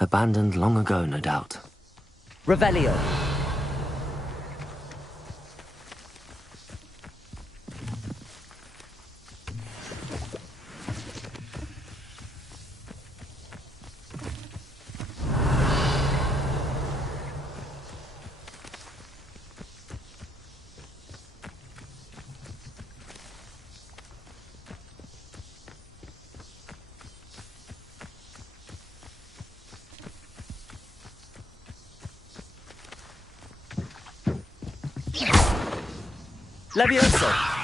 Abandoned long ago, no doubt. Revelio. Levioso.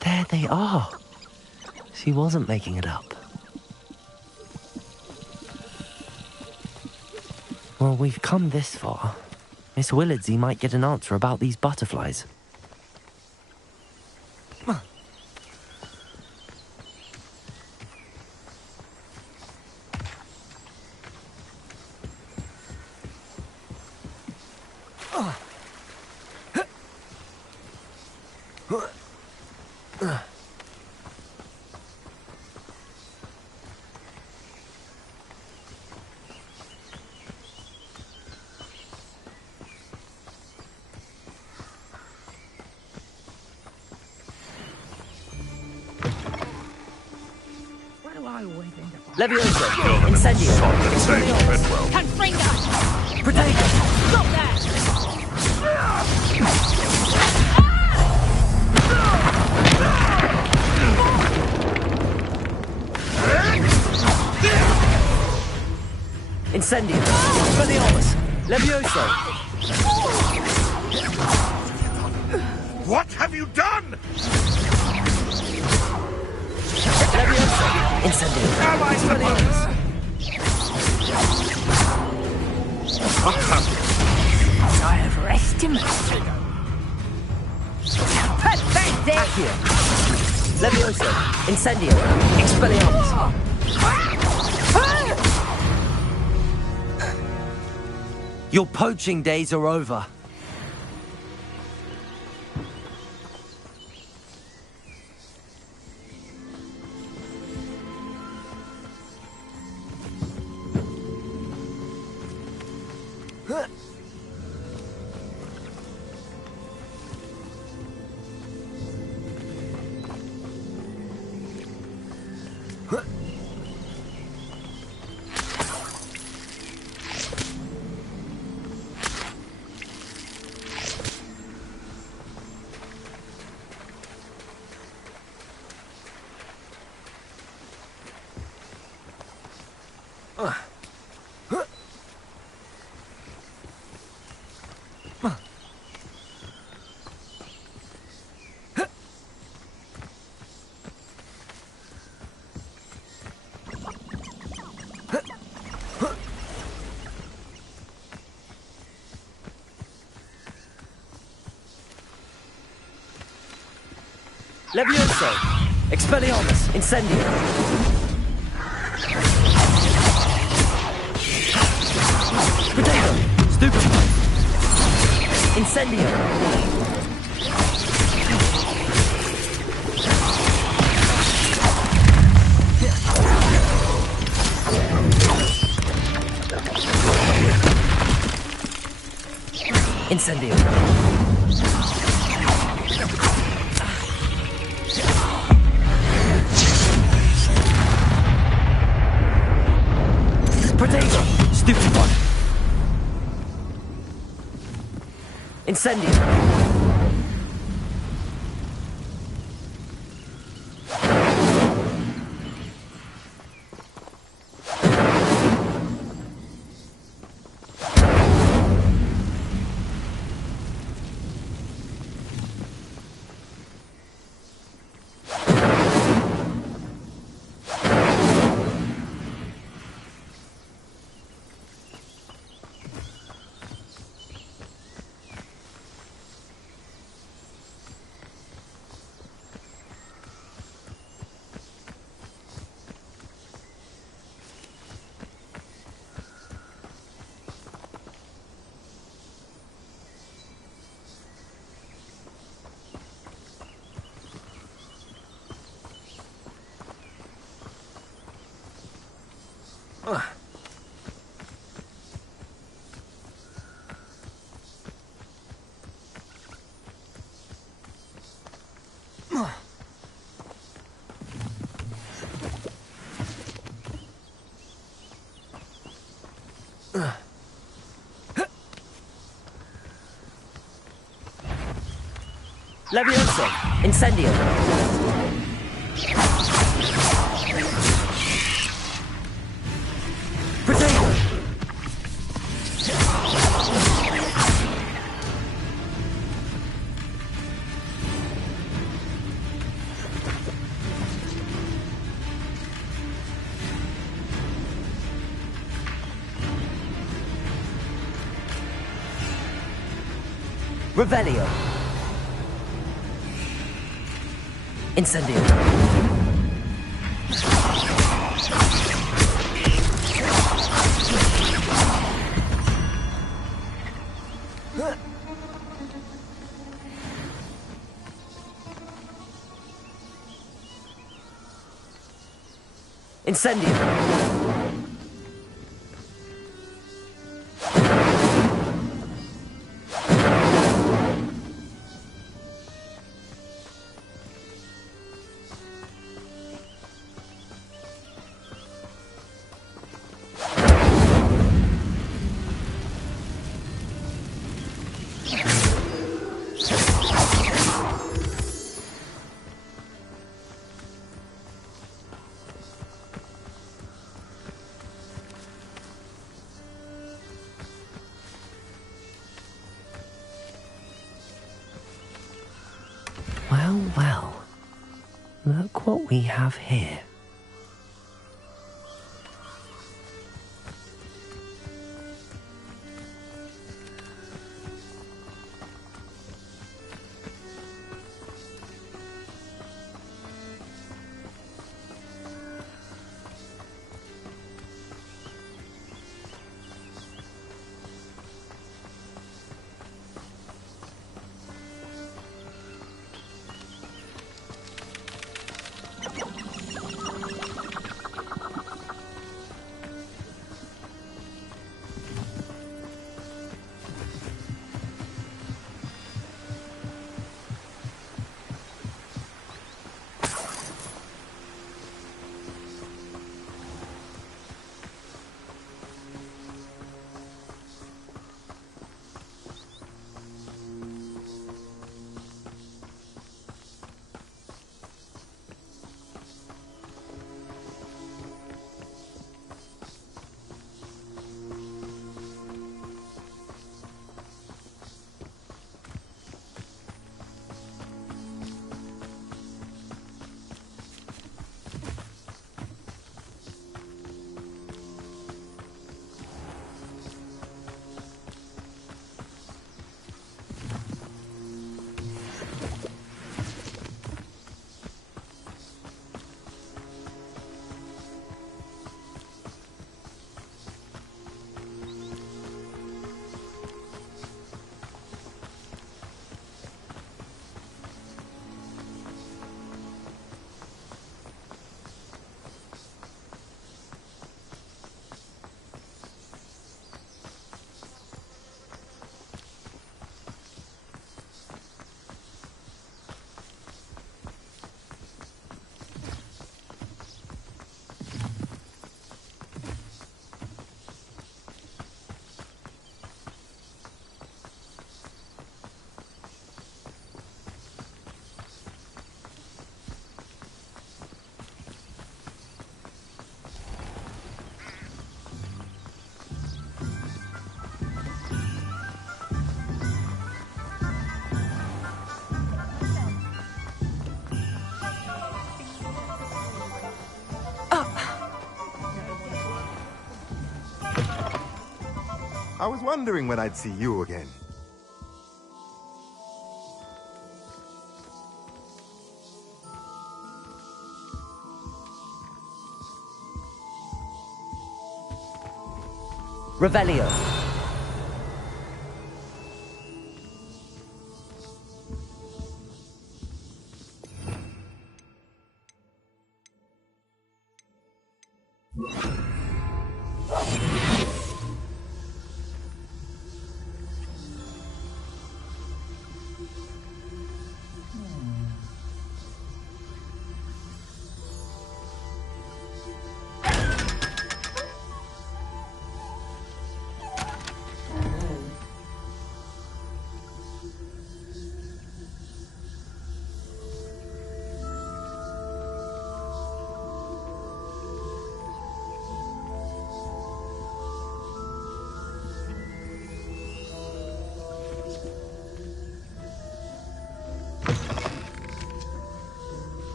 There they are. She wasn't making it up. Well, we've come this far. Miss Willardsey might get an answer about these butterflies. Levioso. Incendio. Confringo. Protego. Stop that! Incendio. Expelliarmus. Levioso. What have you done? Levioso. Incendio. Expelliarmus. I have rest him. Perfect! Accio. Levioso. Incendio. Expelliarmus. Your poaching days are over. Levioso! Expelliarmus! Incendio! Potato! Stupefy! Incendio! Incendio! Potato! Stupefy! Incendio! Levioso! Incendio! Potato! Revelio! Incendio! Incendio! Well, well. Look what we have here. I was wondering when I'd see you again. Revelio.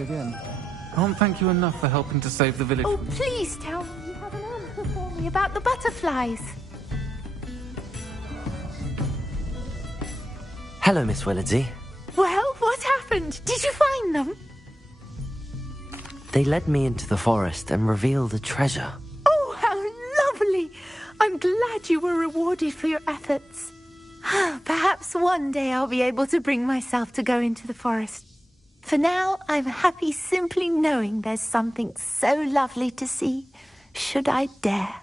Again. Can't thank you enough for helping to save the village. Oh, please tell me you have an answer for me about the butterflies. Hello, Miss Willardsy. Well, what happened? Did you find them? They led me into the forest and revealed a treasure. Oh, how lovely! I'm glad you were rewarded for your efforts. Perhaps one day I'll be able to bring myself to go into the forest. For now, I'm happy simply knowing there's something so lovely to see, should I dare.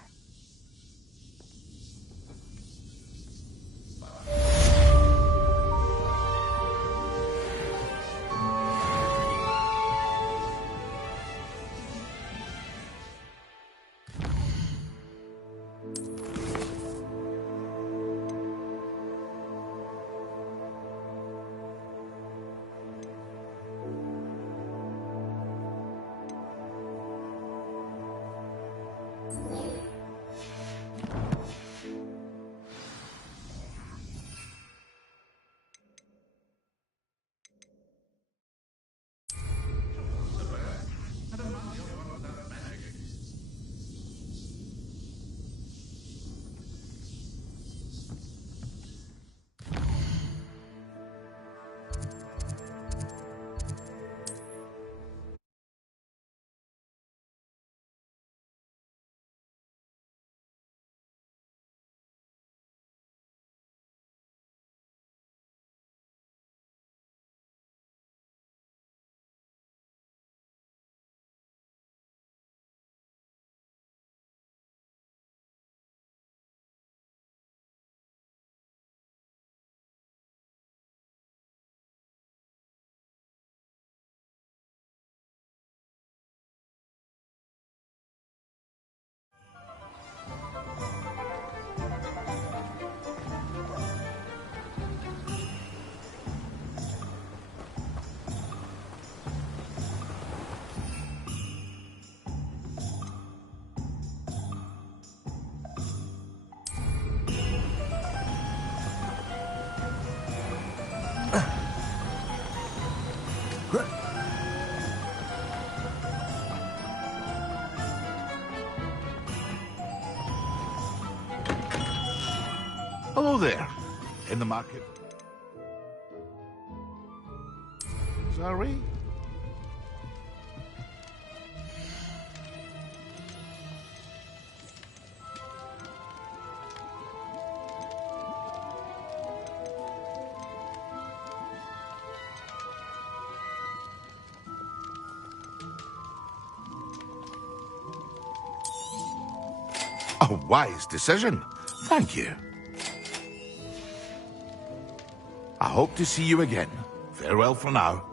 Hello there. In the market. Sorry? A wise decision. Thank you. I hope to see you again. Farewell for now.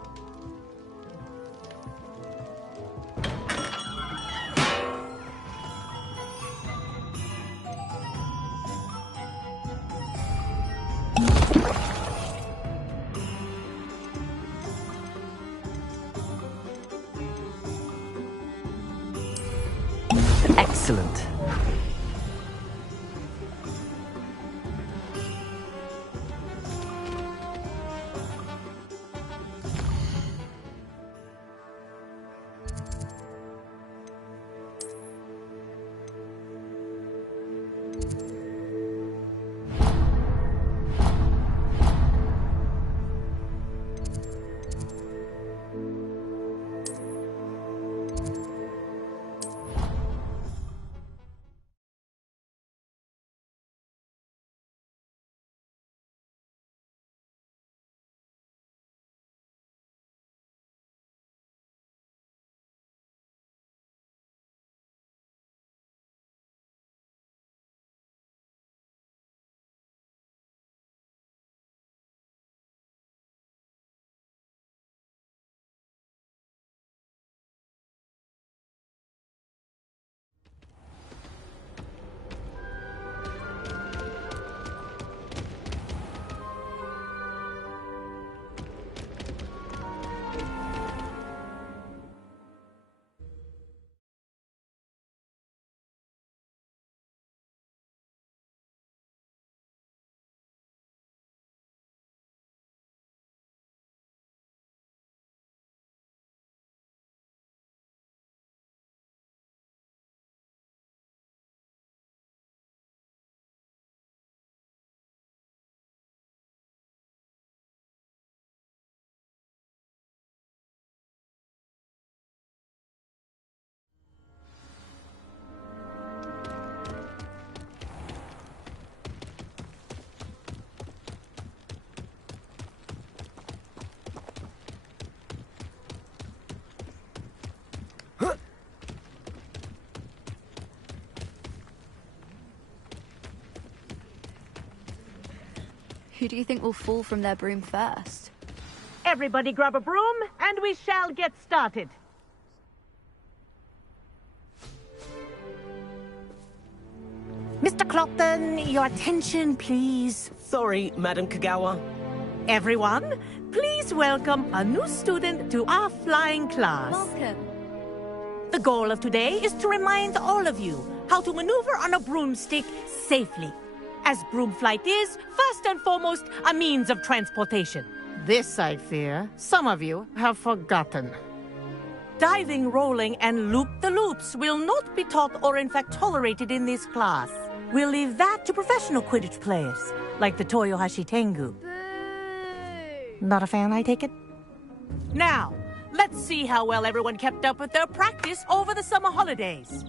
Excellent. Who do you think will fall from their broom first? Everybody grab a broom, and we shall get started. Mr. Clopton, your attention, please. Sorry, Madam Kagawa. Everyone, please welcome a new student to our flying class. Welcome. The goal of today is to remind all of you how to maneuver on a broomstick safely, as broom flight is, first and foremost, a means of transportation. This, I fear, some of you have forgotten. Diving, rolling, and loop-the-loops will not be taught or in fact tolerated in this class. We'll leave that to professional Quidditch players, like the Toyohashi Tengu. Boo! Not a fan, I take it? Now, let's see how well everyone kept up with their practice over the summer holidays.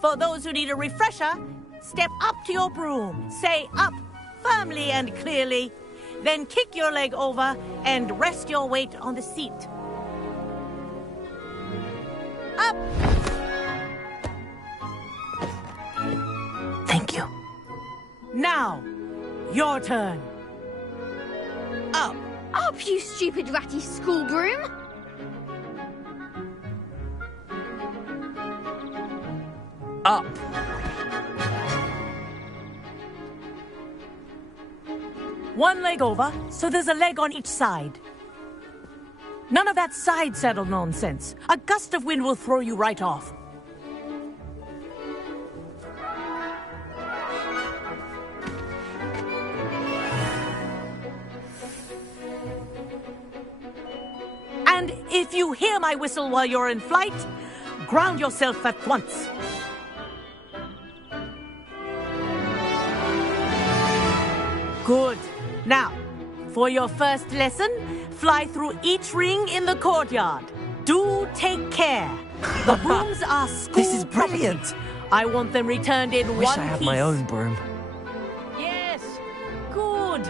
For those who need a refresher, step up to your broom, say up firmly and clearly, then kick your leg over and rest your weight on the seat. Up! Thank you. Now, your turn. Up. Up, you stupid ratty school broom! Up. One leg over, so there's a leg on each side. None of that side saddle nonsense. A gust of wind will throw you right off. And if you hear my whistle while you're in flight, ground yourself at once. Good. Now, for your first lesson, fly through each ring in the courtyard. Do take care. The brooms are school This is brilliant. property. I want them returned in Wish one I had piece. my own broom. Yes. Good.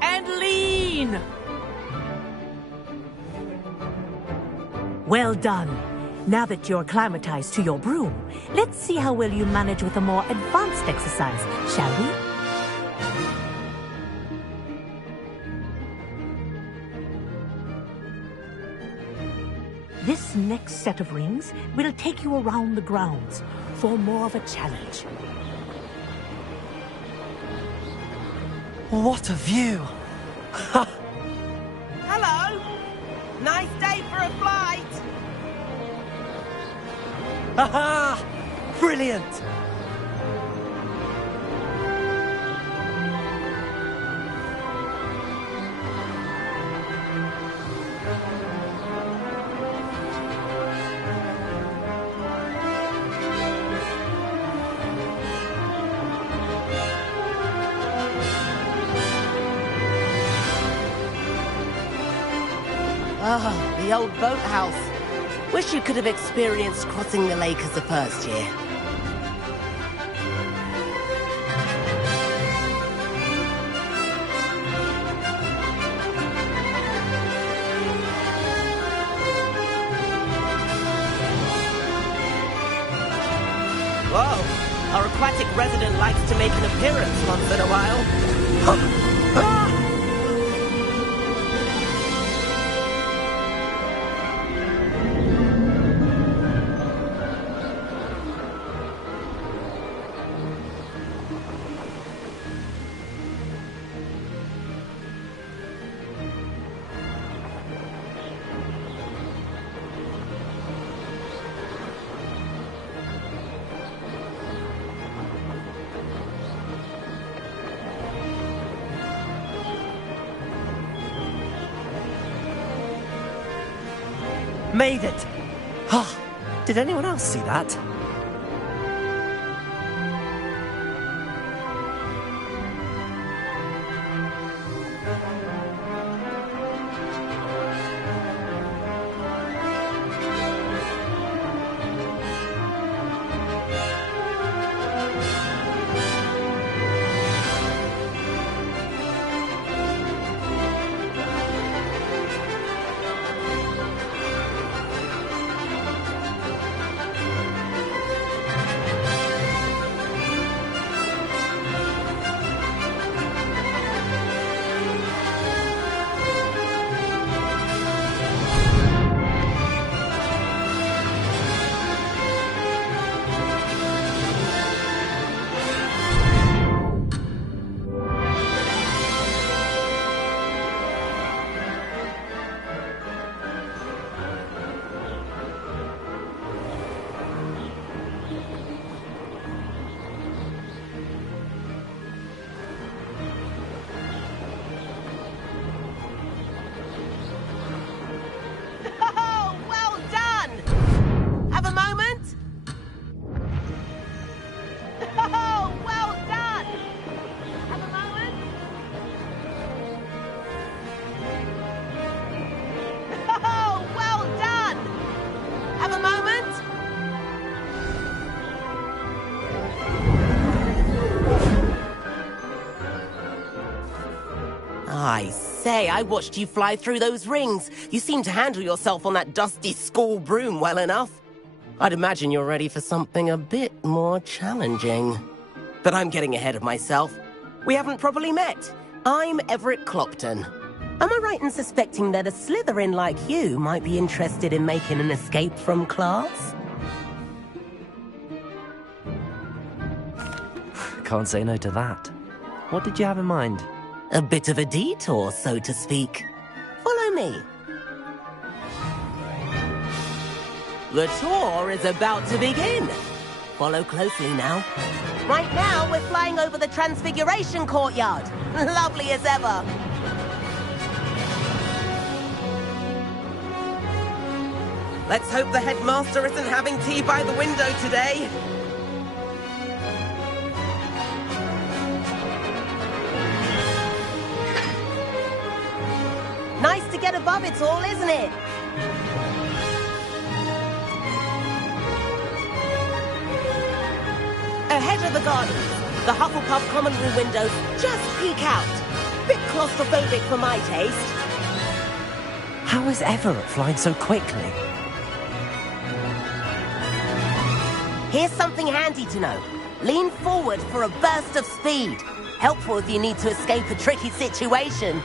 And lean. Well done. Now that you're acclimatized to your broom, let's see how well you manage with a more advanced exercise, shall we? This next set of rings will take you around the grounds for more of a challenge. What a view! Hello. Nice day for a flight. Haha! Brilliant! Ah, the old boathouse. Wish you could have experienced crossing the lake as a first year. Whoa, our aquatic resident likes to make an appearance once in a while. Made it! Ah, did anyone else see that? I say, I watched you fly through those rings. You seem to handle yourself on that dusty school broom well enough. I'd imagine you're ready for something a bit more challenging. But I'm getting ahead of myself. We haven't properly met. I'm Everett Clopton. Am I right in suspecting that a Slytherin like you might be interested in making an escape from class? Can't say no to that. What did you have in mind? A bit of a detour, so to speak. Follow me. The tour is about to begin. Follow closely now. Right now, we're flying over the Transfiguration Courtyard. Lovely as ever. Let's hope the headmaster isn't having tea by the window today. Nice to get above it all, isn't it? Ahead of the gardens, the Hufflepuff common room windows just peek out. Bit claustrophobic for my taste. How is Everett flying so quickly? Here's something handy to know. Lean forward for a burst of speed. Helpful if you need to escape a tricky situation.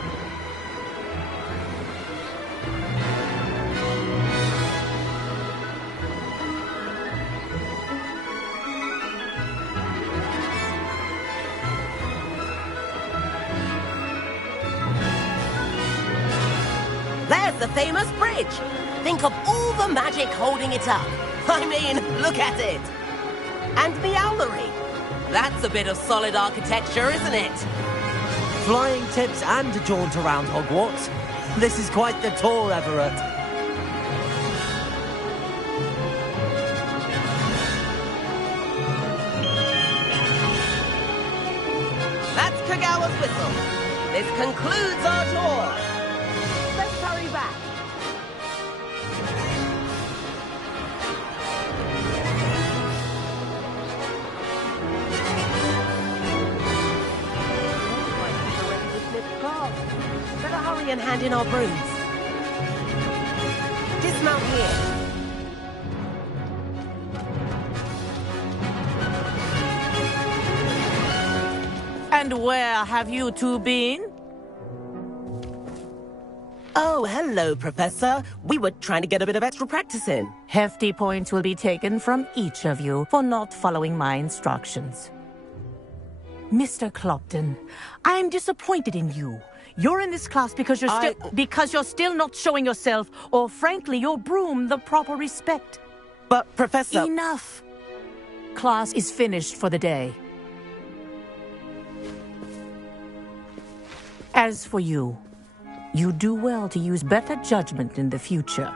There's the famous bridge. Think of all the magic holding it up. I mean, look at it. And the owlery. That's a bit of solid architecture, isn't it? Flying tips and a jaunt around Hogwarts. This is quite the tour, Everett. That's Kagawa's whistle. This concludes our tour. Let's hurry back. Better hurry and hand in our brooms. Dismount here. And where have you two been? Oh, hello, Professor. We were trying to get a bit of extra practice in. Hefty points will be taken from each of you for not following my instructions. Mr. Clopton, I'm disappointed in you. You're in this class because you're still not showing yourself, or frankly, your broom the proper respect. But, Professor... Enough. Class is finished for the day. As for you, you do well to use better judgment in the future.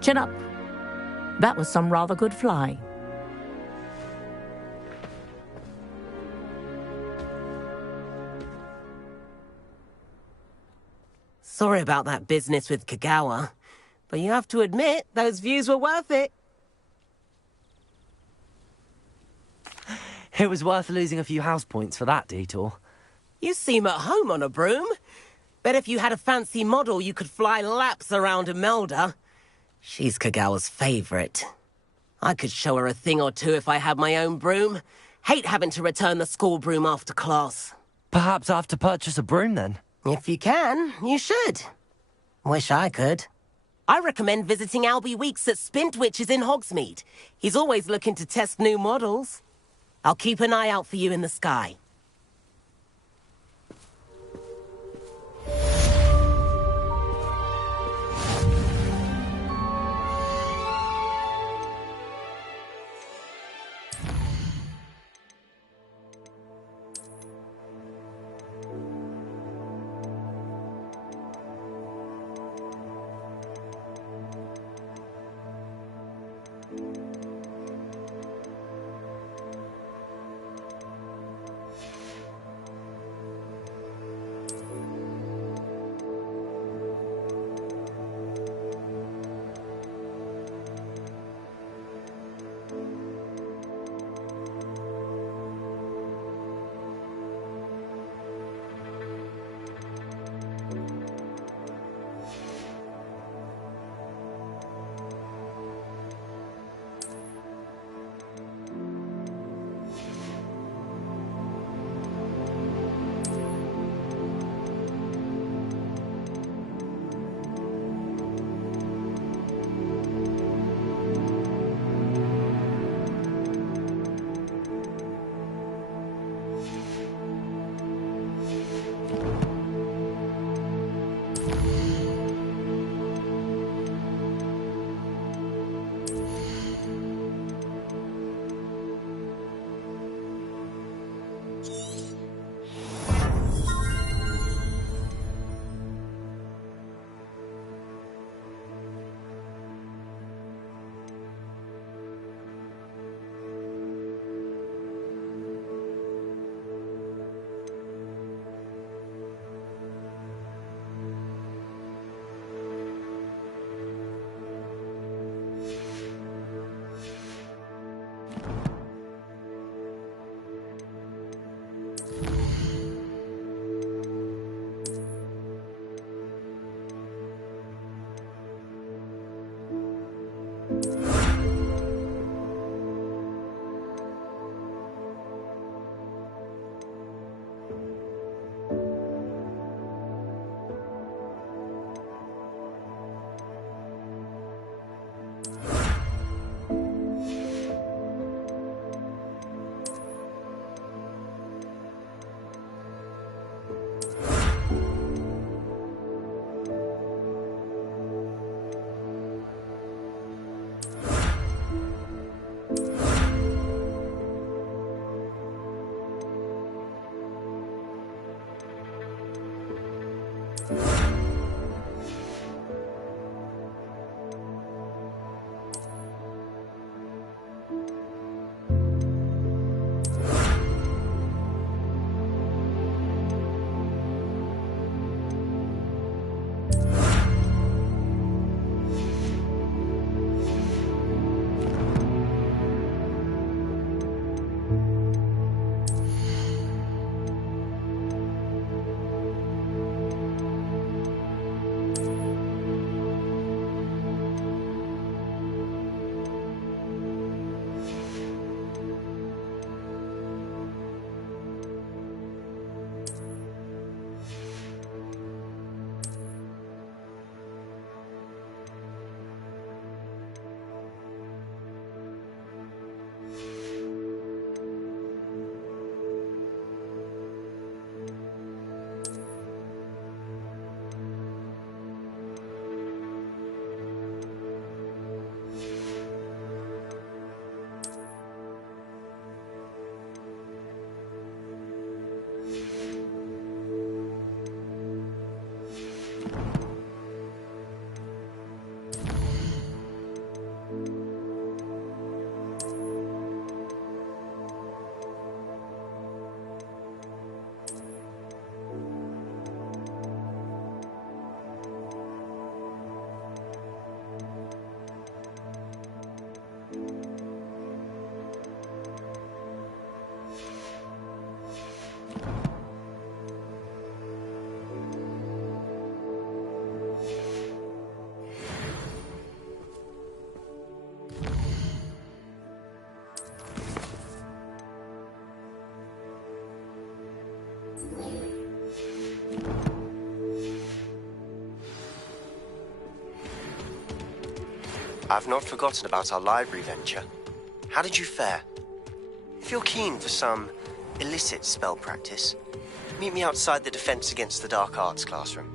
Chin up. That was some rather good flying. Sorry about that business with Kagawa, but you have to admit, those views were worth it. It was worth losing a few house points for that detour. You seem at home on a broom. Bet if you had a fancy model, you could fly laps around Imelda. She's Kagawa's favorite. I could show her a thing or two if I had my own broom. Hate having to return the school broom after class. Perhaps I have to purchase a broom then. If you can, you should. Wish I could. I recommend visiting Albie Weeks at Spintwitches in Hogsmeade. He's always looking to test new models. I'll keep an eye out for you in the sky. I've not forgotten about our library venture. How did you fare? If you're keen for some illicit spell practice, meet me outside the Defense Against the Dark Arts classroom.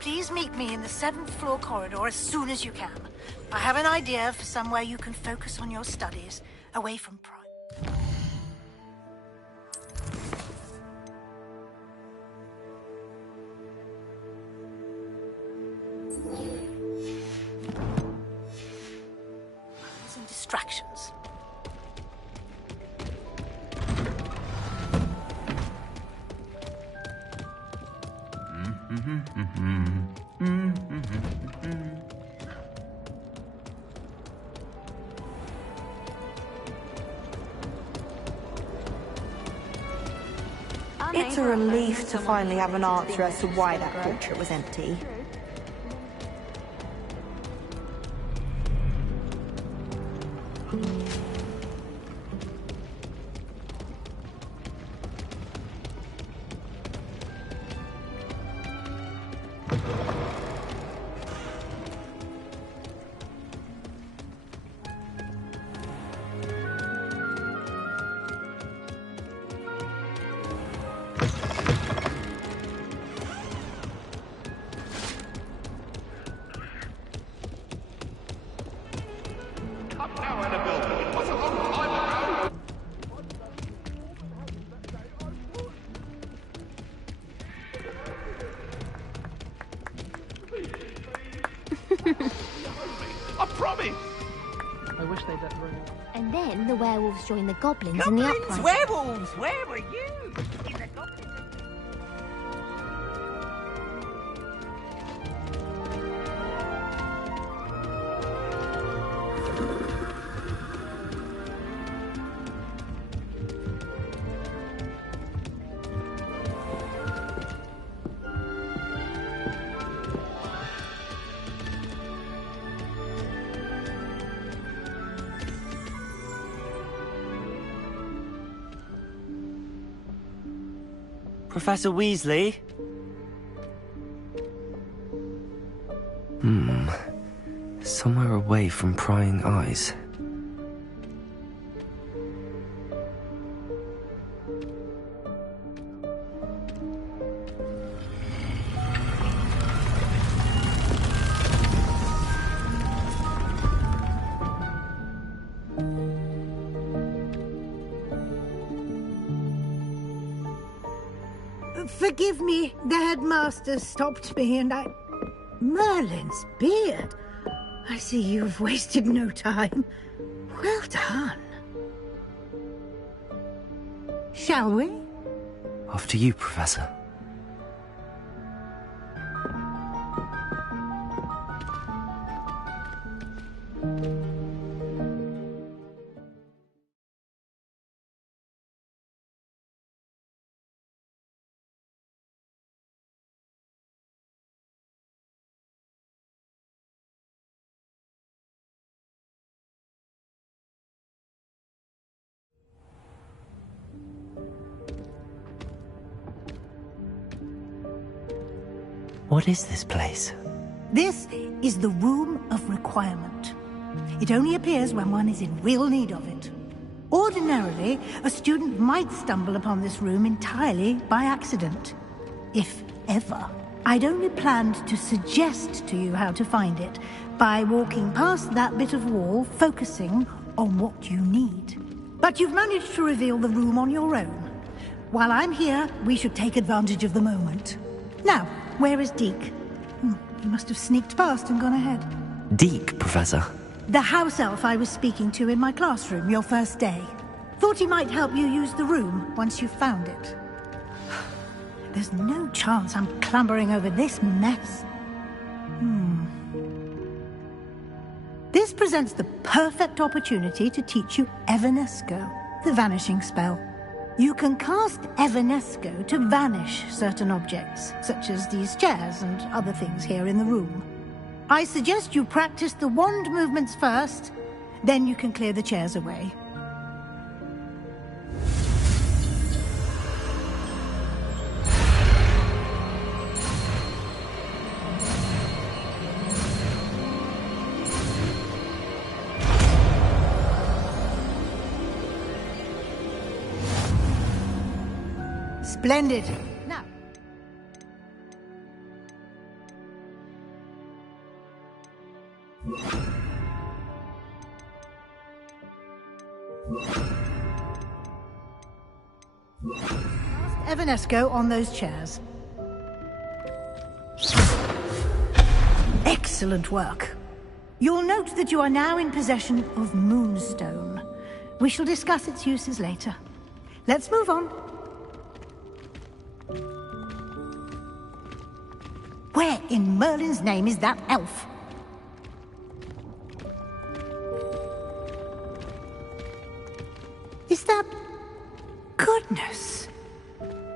Please meet me in the 7th floor corridor as soon as you can. I have an idea for somewhere you can focus on your studies, away from pride. Some distractions. It's a relief to finally have an answer as to why that portrait was empty. I promise! I wish they'd let Rose. And then the werewolves joined the goblins in the uprising. Werewolves! Where were you? In the goblins. Professor Weasley? Somewhere away from prying eyes. Forgive me, the headmaster stopped me and I... Merlin's beard. I see you've wasted no time. Well done. Shall we? Off to you, Professor. What is this place? This is the Room of Requirement. It only appears when one is in real need of it. Ordinarily, a student might stumble upon this room entirely by accident. If ever. I'd only planned to suggest to you how to find it by walking past that bit of wall, focusing on what you need. But you've managed to reveal the room on your own. While I'm here, we should take advantage of the moment. Now, where is Deke? He must have sneaked past and gone ahead. Deke, Professor? The house elf I was speaking to in my classroom your first day. Thought he might help you use the room once you found it. There's no chance I'm clambering over this mess. This presents the perfect opportunity to teach you Evanesco, the vanishing spell. You can cast Evanesco to vanish certain objects, such as these chairs and other things here in the room. I suggest you practice the wand movements first, then you can clear the chairs away. Splendid. Now. Evanesco on those chairs. Excellent work. You'll note that you are now in possession of Moonstone. We shall discuss its uses later. Let's move on. Where in Merlin's name is that elf? Is that... Goodness!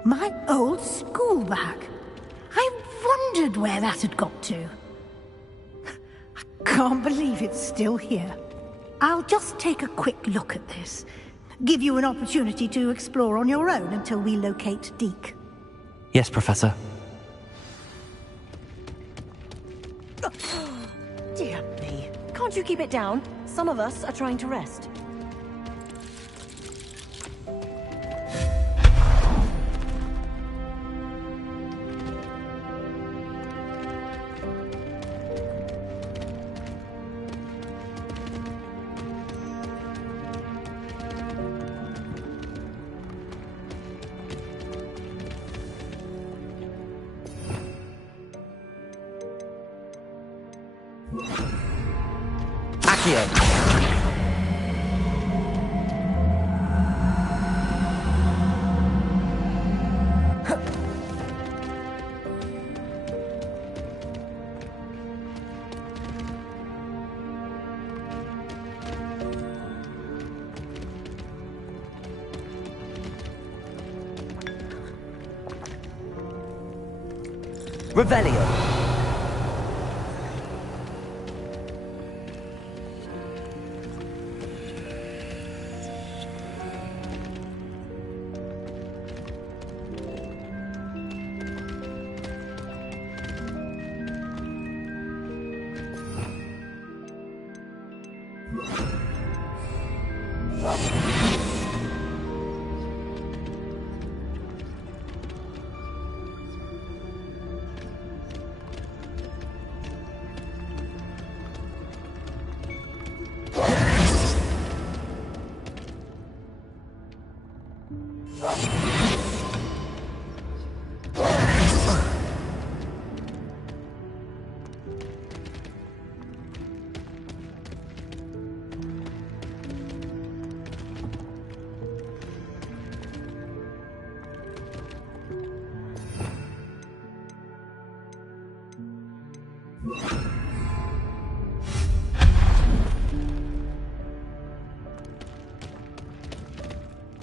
My old school bag. I wondered where that had got to. I can't believe it's still here. I'll just take a quick look at this. Give you an opportunity to explore on your own until we locate Deke. Yes, Professor. Dear me. Can't you keep it down? Some of us are trying to rest. Revelio.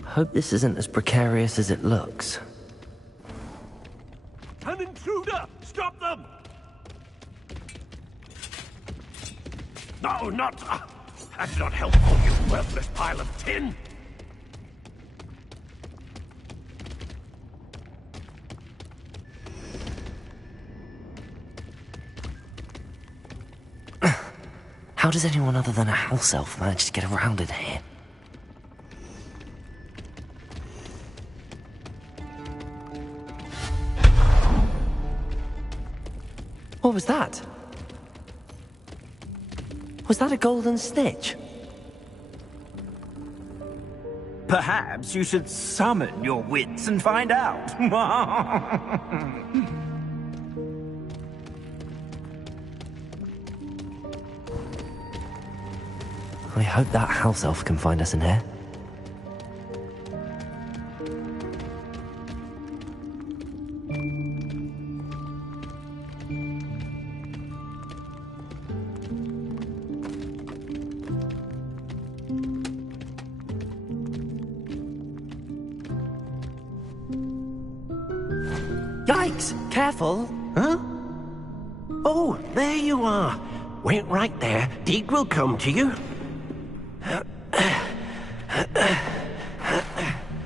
Hope this isn't as precarious as it looks. An intruder! Stop them! No, not... that's not helpful, you worthless pile of tin! How does anyone other than a house elf manage to get around in here? What was that? Was that a golden snitch? Perhaps you should summon your wits and find out. I hope that house elf can find us in here. Yikes! Careful! Huh? Oh, there you are. Wait right there. Deke will come to you.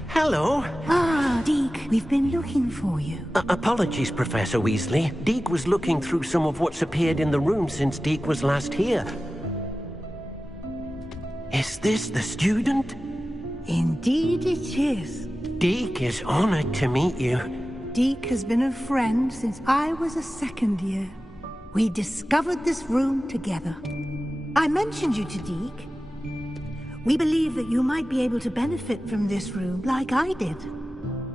Hello. Ah, Deke, we've been looking for you. Apologies, Professor Weasley. Deke was looking through some of what's appeared in the room since Deke was last here. Is this the student? Indeed it is. Deke is honored to meet you. Deke has been a friend since I was a second year. We discovered this room together. I mentioned you to Deke. We believe that you might be able to benefit from this room like I did.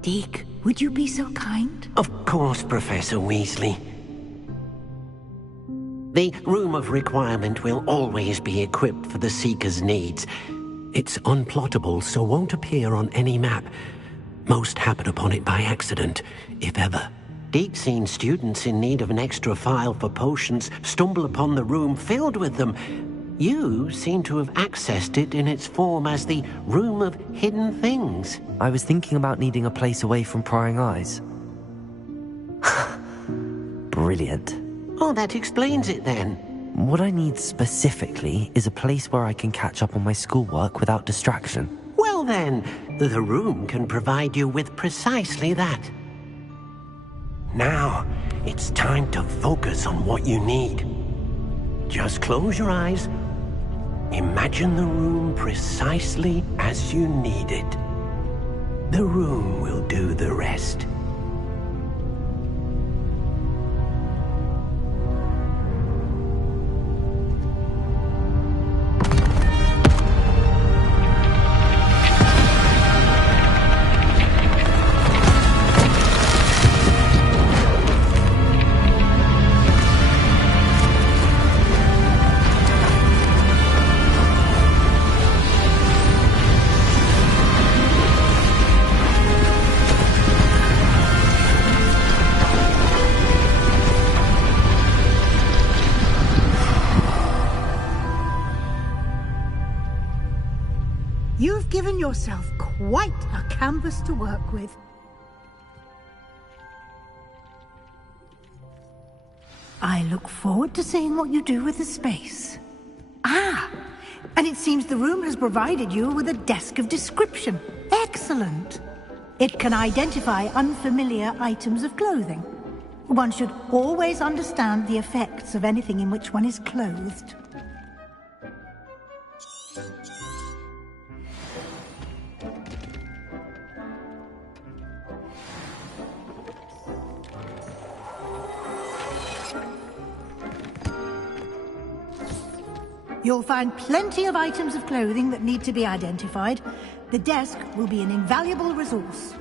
Deke, would you be so kind? Of course, Professor Weasley. The Room of Requirement will always be equipped for the Seeker's needs. It's unplottable, so won't appear on any map. Most happen upon it by accident, if ever. Deke's seen students in need of an extra file for potions stumble upon the room filled with them. You seem to have accessed it in its form as the Room of Hidden Things. I was thinking about needing a place away from prying eyes. Brilliant. Oh, that explains it then. What I need specifically is a place where I can catch up on my schoolwork without distraction. Well then, the room can provide you with precisely that. Now, it's time to focus on what you need. Just close your eyes. Imagine the room precisely as you need it. The room will do the rest. You've given yourself quite a canvas to work with. I look forward to seeing what you do with the space. Ah, and it seems the room has provided you with a desk of description. Excellent. It can identify unfamiliar items of clothing. One should always understand the effects of anything in which one is clothed. You'll find plenty of items of clothing that need to be identified. The desk will be an invaluable resource.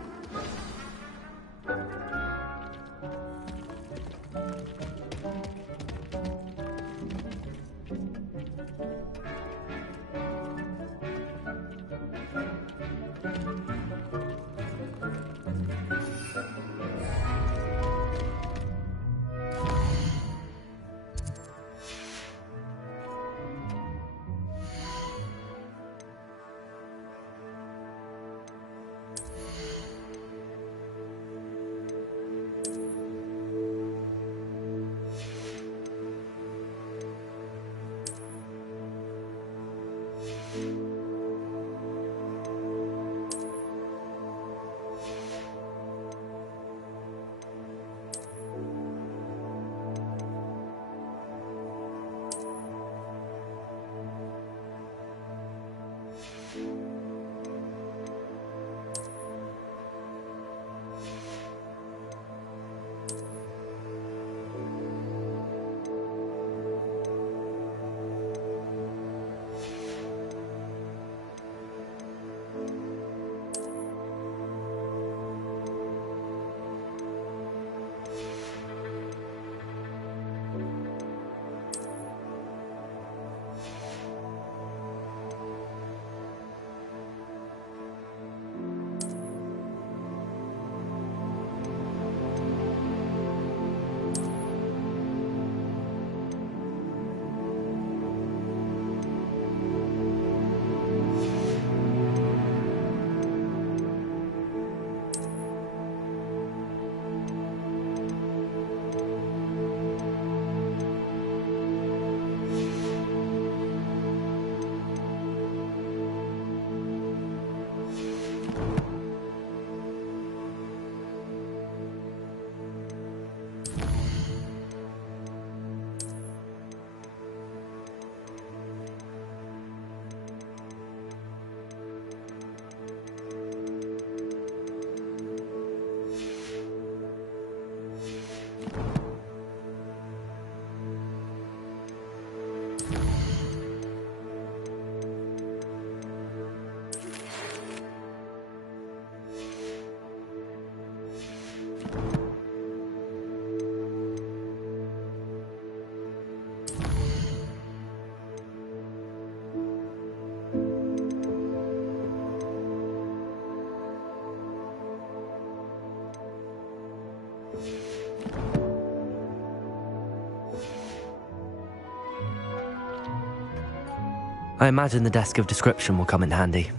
I imagine the desk of description will come in handy.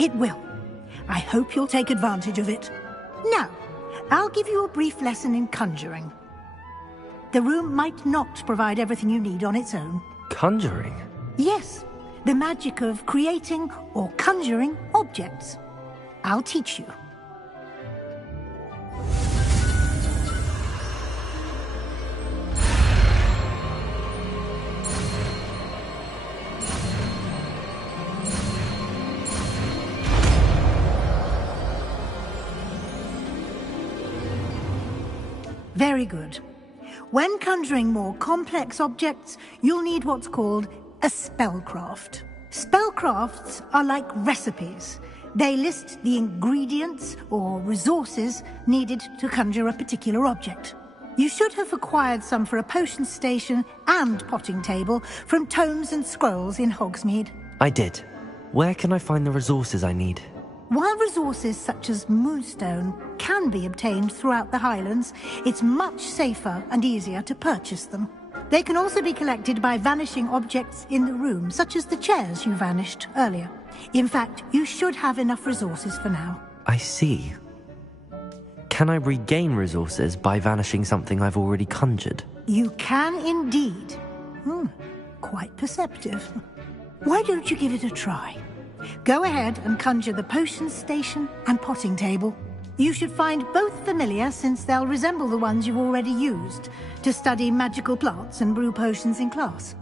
It will. I hope you'll take advantage of it. Now, I'll give you a brief lesson in conjuring. The room might not provide everything you need on its own. Conjuring? Yes, the magic of creating or conjuring objects. I'll teach you. Very good. When conjuring more complex objects, you'll need what's called a spellcraft. Spellcrafts are like recipes. They list the ingredients or resources needed to conjure a particular object. You should have acquired some for a potion station and potting table from tomes and scrolls in Hogsmeade. I did. Where can I find the resources I need? While resources such as moonstone can be obtained throughout the Highlands, it's much safer and easier to purchase them. They can also be collected by vanishing objects in the room, such as the chairs you vanished earlier. In fact, you should have enough resources for now. I see. Can I regain resources by vanishing something I've already conjured? You can indeed. Quite perceptive. Why don't you give it a try? Go ahead and conjure the potion station and potting table. You should find both familiar, since they'll resemble the ones you've already used to study magical plants and brew potions in class.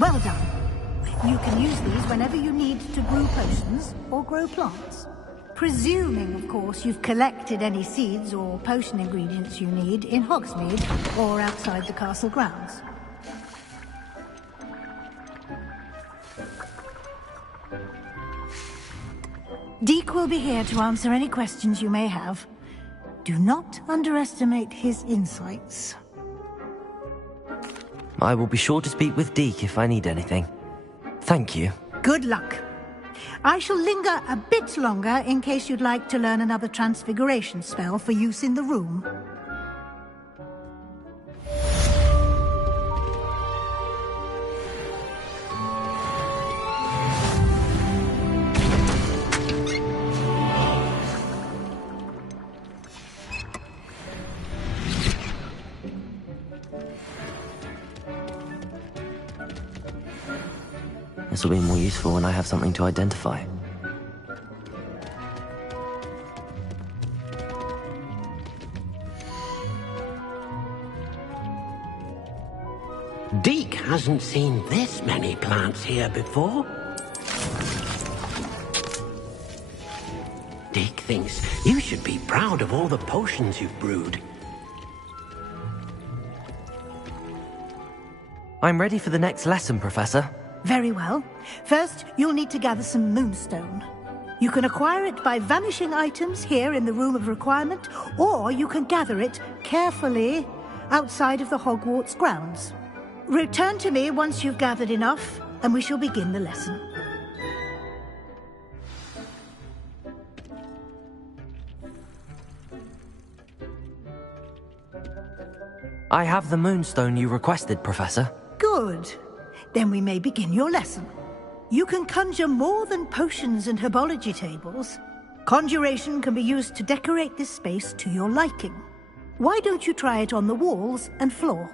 Well done. You can use these whenever you need to brew potions or grow plants. Presuming, of course, you've collected any seeds or potion ingredients you need in Hogsmeade or outside the castle grounds. Deke will be here to answer any questions you may have. Do not underestimate his insights. I will be sure to speak with Deke if I need anything. Thank you. Good luck. I shall linger a bit longer in case you'd like to learn another transfiguration spell for use in the room. This will be more useful when I have something to identify. Deke hasn't seen this many plants here before. Deke thinks you should be proud of all the potions you've brewed. I'm ready for the next lesson, Professor. Very well. First, you'll need to gather some moonstone. You can acquire it by vanishing items here in the Room of Requirement, or you can gather it carefully outside of the Hogwarts grounds. Return to me once you've gathered enough, and we shall begin the lesson. I have the moonstone you requested, Professor. Good. Then we may begin your lesson. You can conjure more than potions and herbology tables. Conjuration can be used to decorate this space to your liking. Why don't you try it on the walls and floor?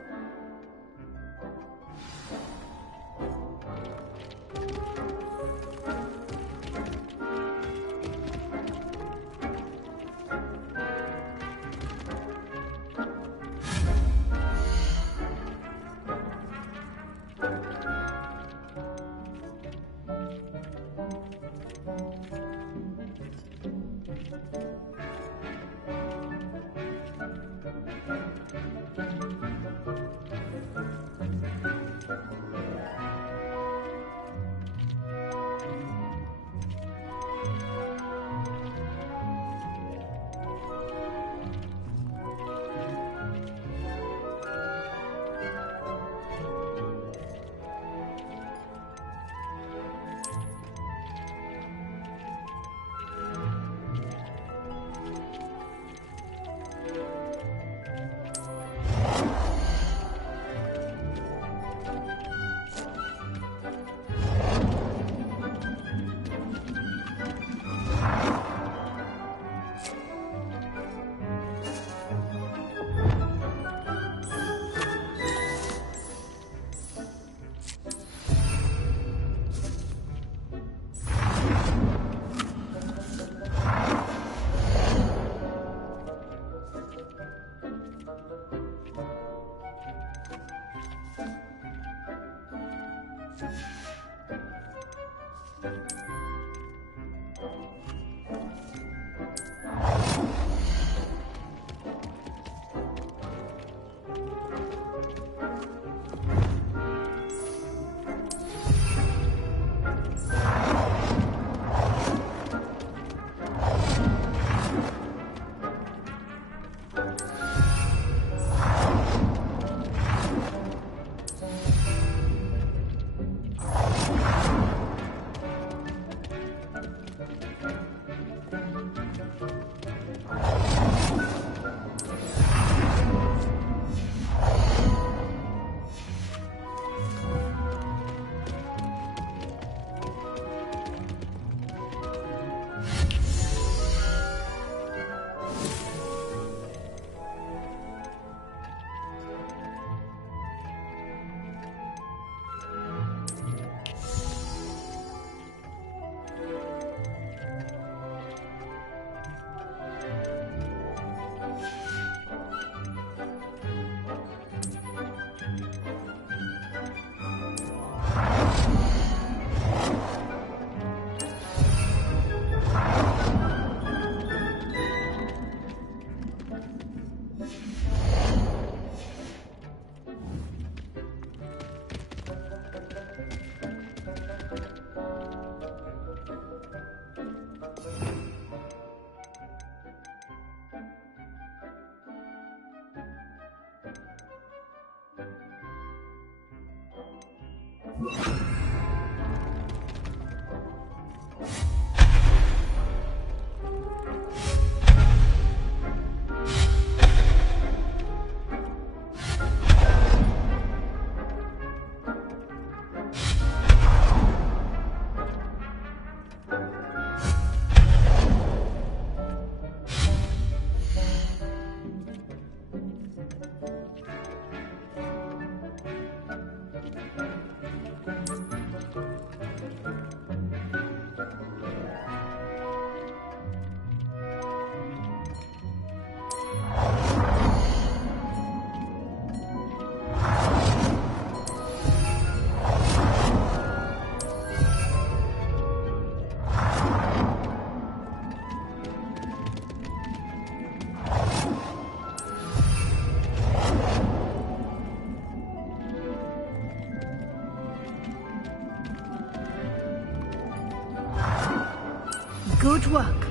Good work.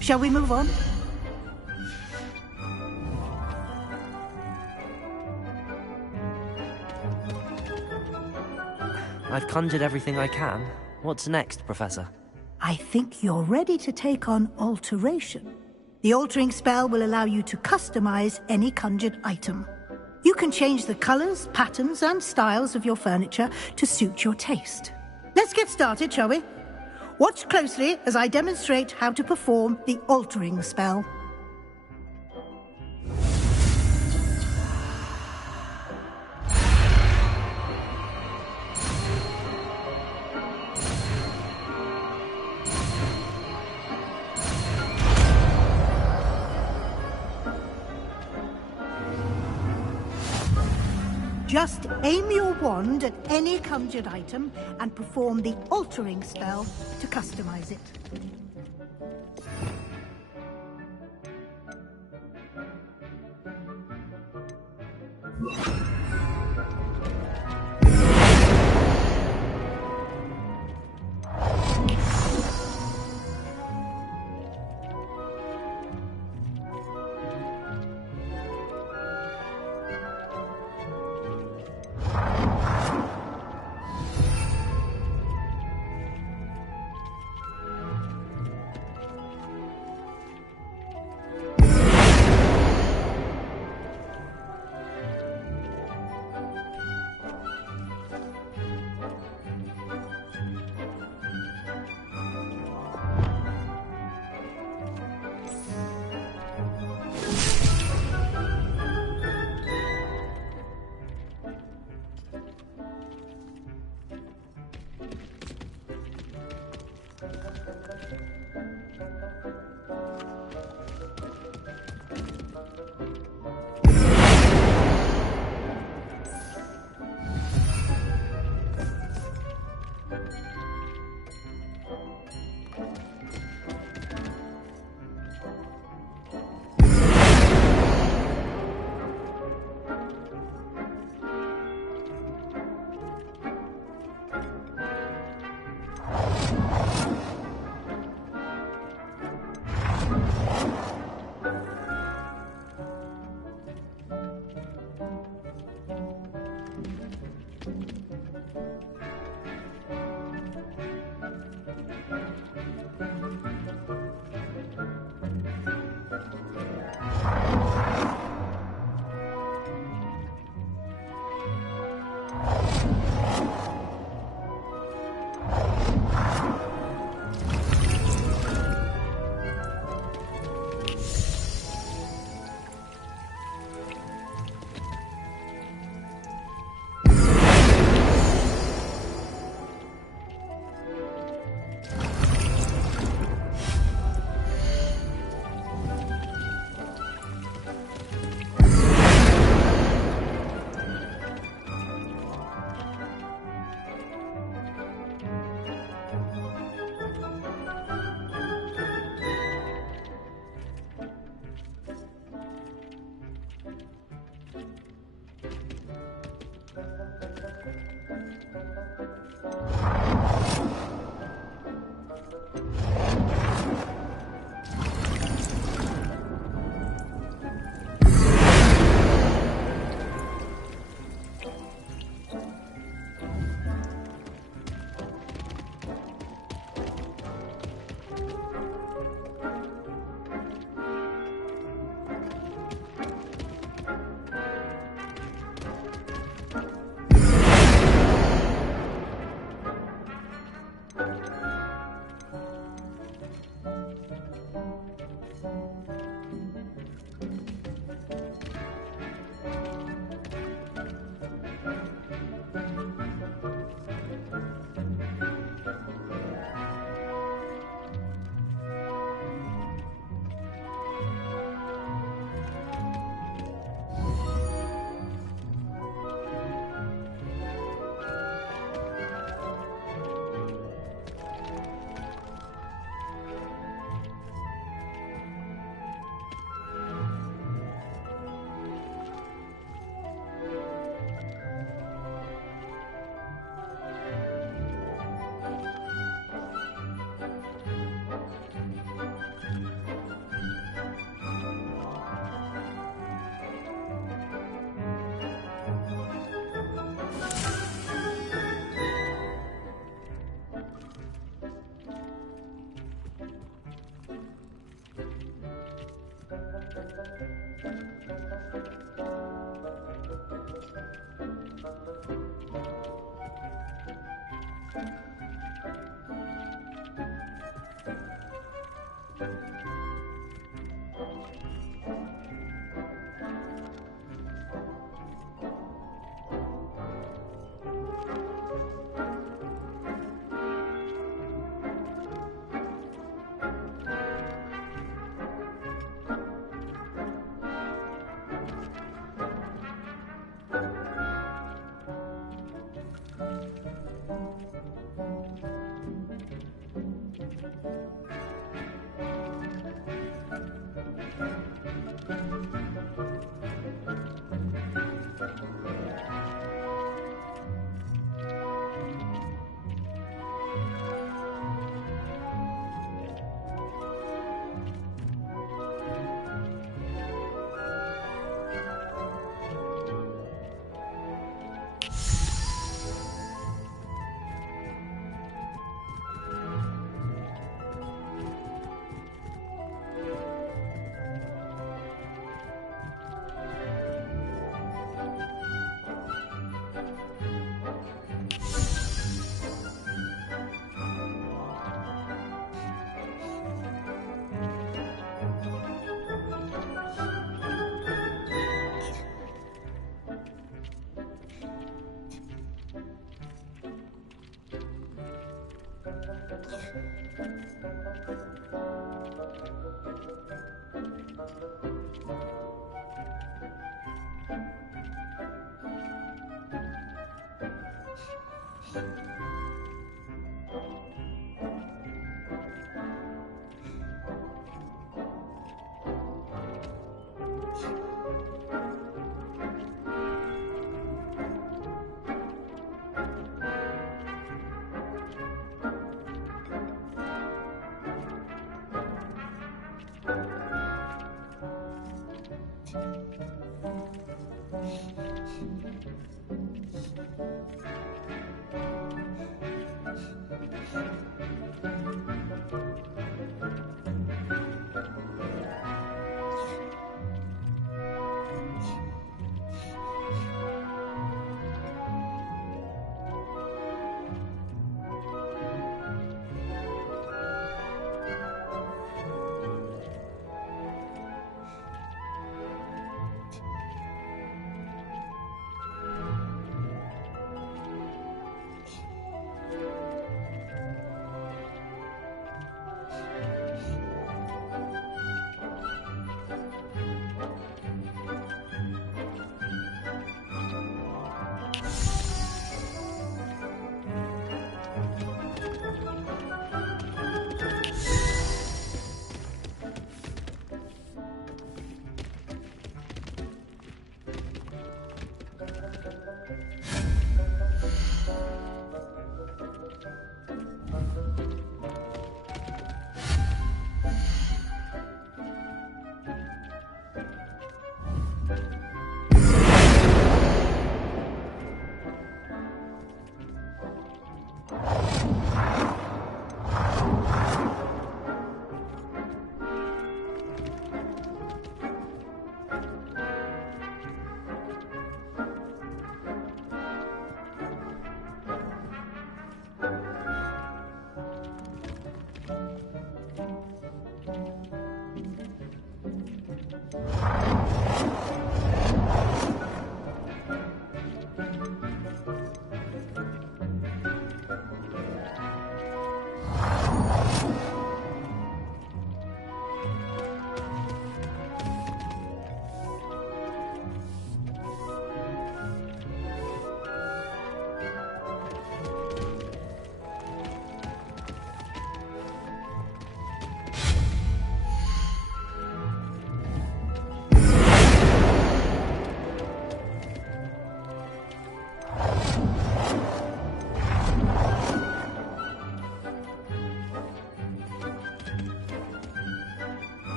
Shall we move on? I've conjured everything I can. What's next, Professor? I think you're ready to take on alteration. The altering spell will allow you to customize any conjured item. You can change the colors, patterns, and styles of your furniture to suit your taste. Let's get started, shall we? Watch closely as I demonstrate how to perform the altering spell. Just aim your wand at any conjured item and perform the altering spell to customize it.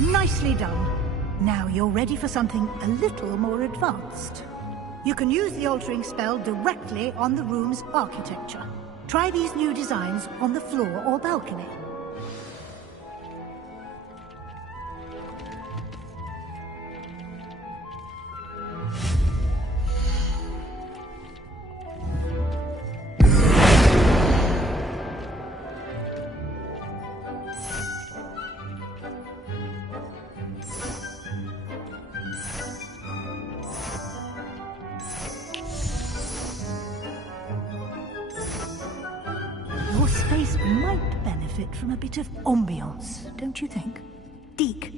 Nicely done. Now you're ready for something a little more advanced. You can use the altering spell directly on the room's architecture. Try these new designs on the floor or balcony. From a bit of ambiance, don't you think? Deke,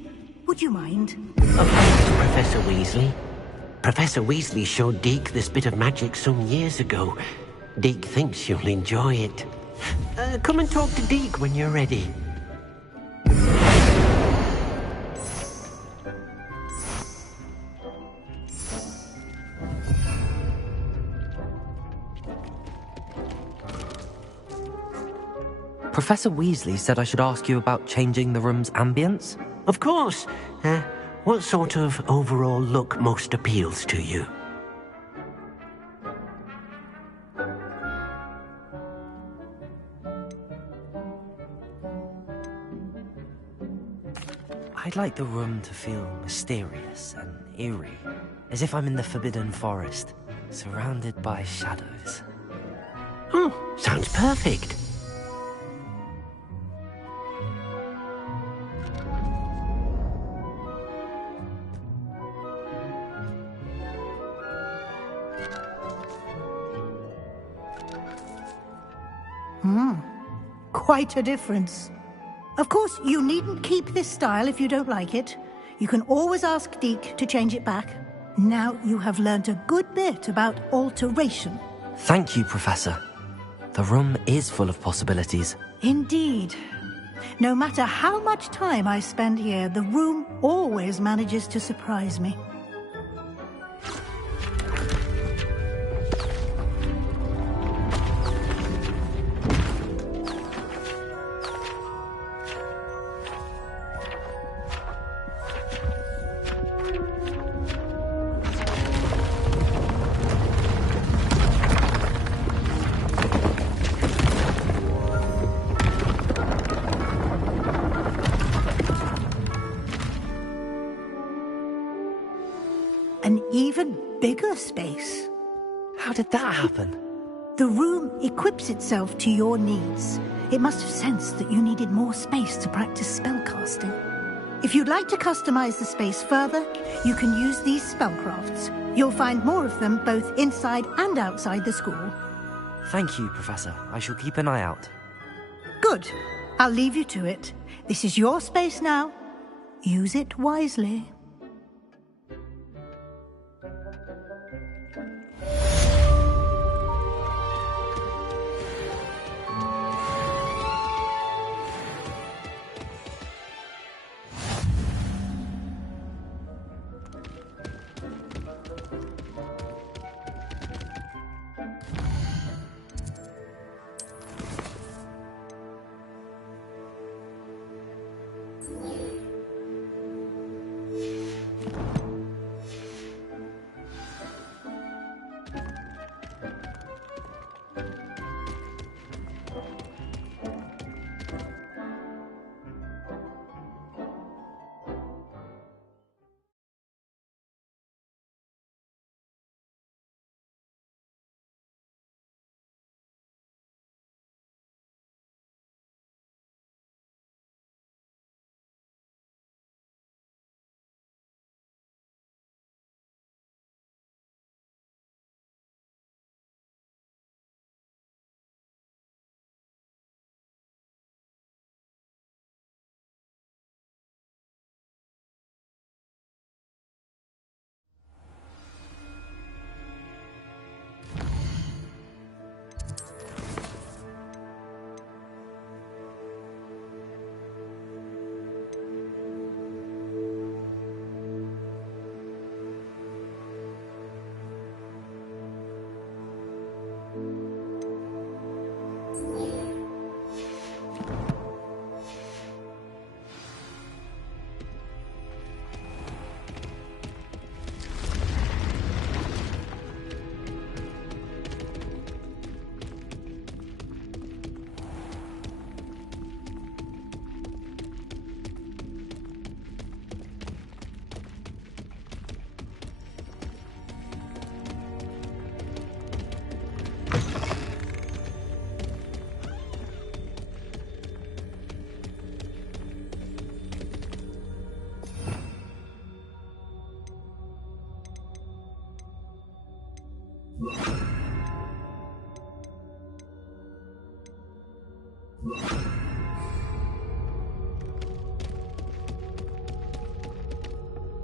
would you mind? Of course, Professor Weasley. Professor Weasley showed Deke this bit of magic some years ago. Deke thinks you'll enjoy it. Come and talk to Deke when you're ready. Professor Weasley said I should ask you about changing the room's ambience? Of course. What sort of overall look most appeals to you? I'd like the room to feel mysterious and eerie, as if I'm in the Forbidden Forest, surrounded by shadows. Oh, sounds perfect. Quite a difference. Of course, you needn't keep this style if you don't like it. You can always ask Deke to change it back. Now you have learnt a good bit about alteration. Thank you, Professor. The room is full of possibilities. Indeed. No matter how much time I spend here, the room always manages to surprise me. An even bigger space. How did that happen? The room equips itself to your needs. It must have sensed that you needed more space to practice spellcasting. If you'd like to customize the space further, you can use these spellcrafts. You'll find more of them both inside and outside the school. Thank you, Professor. I shall keep an eye out. Good. I'll leave you to it. This is your space now. Use it wisely.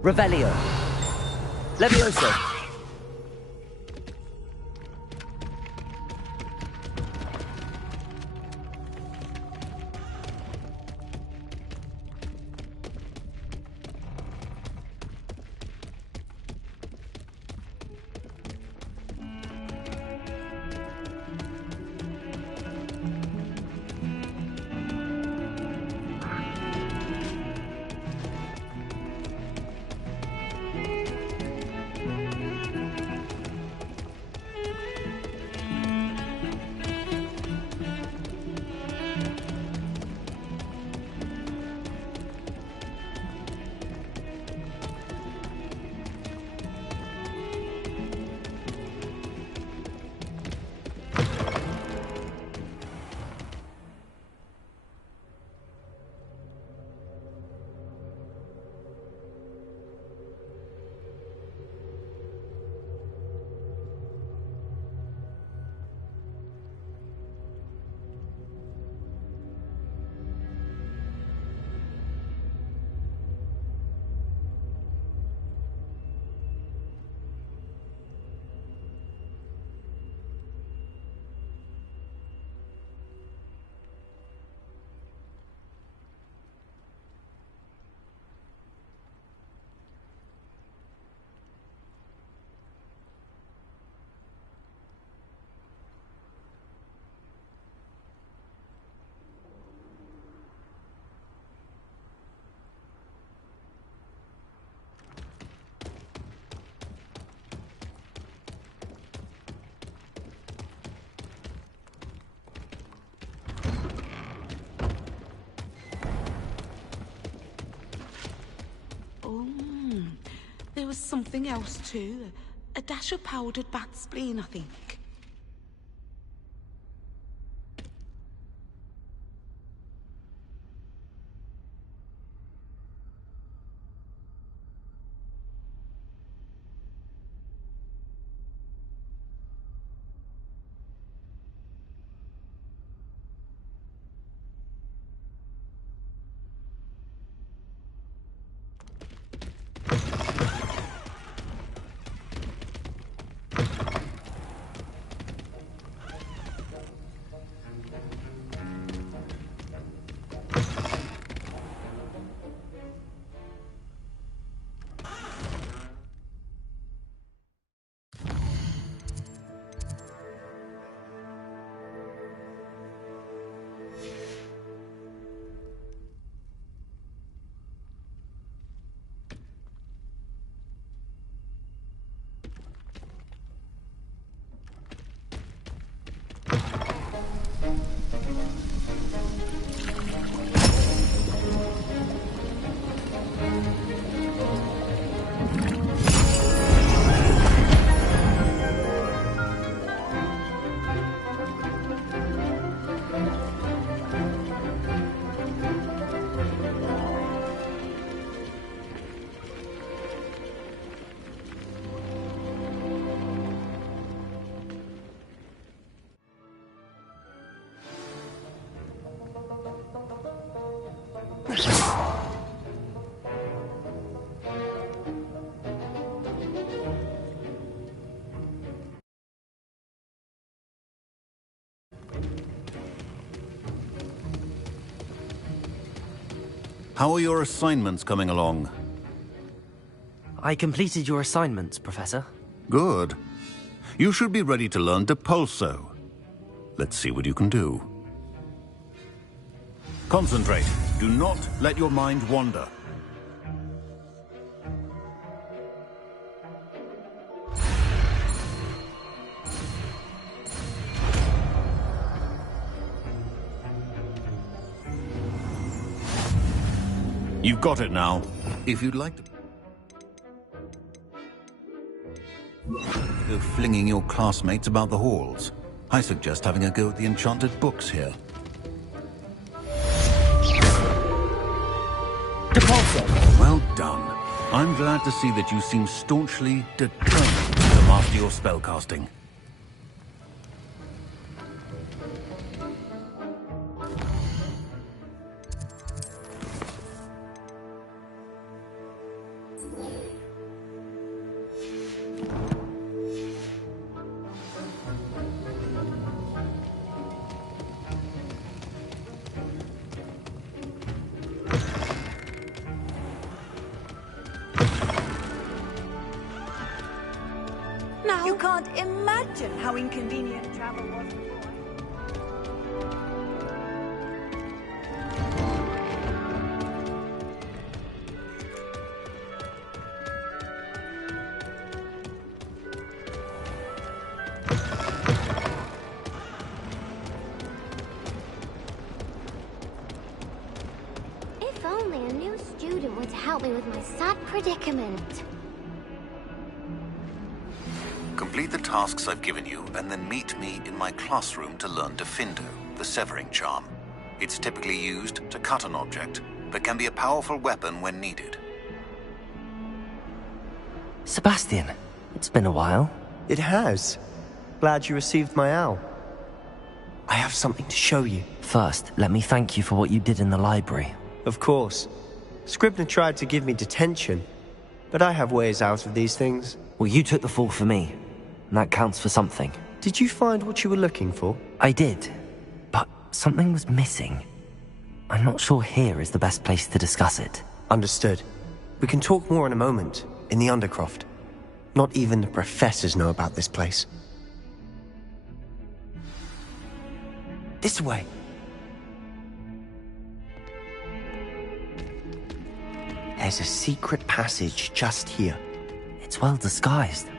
Revelio. Levioso. There was something else too. A dash of powdered bat spleen, I think. How are your assignments coming along? I completed your assignments, Professor. Good. You should be ready to learn Depulso. Let's see what you can do. Concentrate. Do not let your mind wander. You've got it now. If you'd like to go flinging your classmates about the halls, I suggest having a go at the enchanted books here. Well done. I'm glad to see that you seem staunchly determined to master your spellcasting. can't imagine how inconvenient travel was before. If only a new student would help me with my sad predicament. Complete the tasks I've given you, and then meet me in my classroom to learn Defindo, the severing charm. It's typically used to cut an object, but can be a powerful weapon when needed. Sebastian, it's been a while. It has. Glad you received my owl. I have something to show you. First, let me thank you for what you did in the library. Of course. Scribner tried to give me detention, but I have ways out of these things. Well, you took the fall for me, and that counts for something. Did you find what you were looking for? I did, but something was missing. I'm not sure here is the best place to discuss it. Understood. We can talk more in a moment, in the Undercroft. Not even the professors know about this place. This way. There's a secret passage just here. It's well disguised.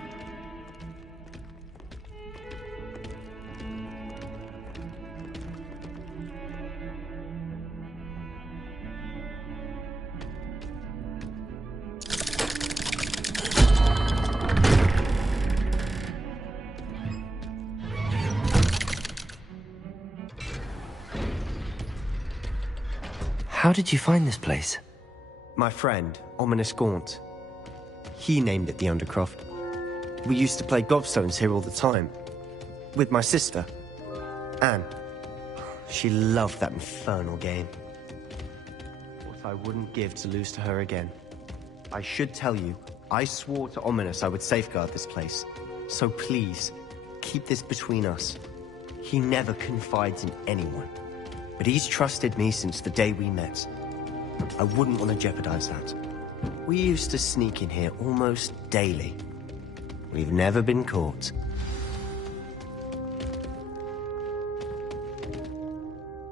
How did you find this place? My friend, Ominous Gaunt. He named it the Undercroft. We used to play gobstones here all the time. With my sister, Anne. She loved that infernal game. What I wouldn't give to lose to her again. I should tell you, I swore to Ominous I would safeguard this place. So please, keep this between us. He never confides in anyone. But he's trusted me since the day we met. I wouldn't want to jeopardize that. We used to sneak in here almost daily. We've never been caught.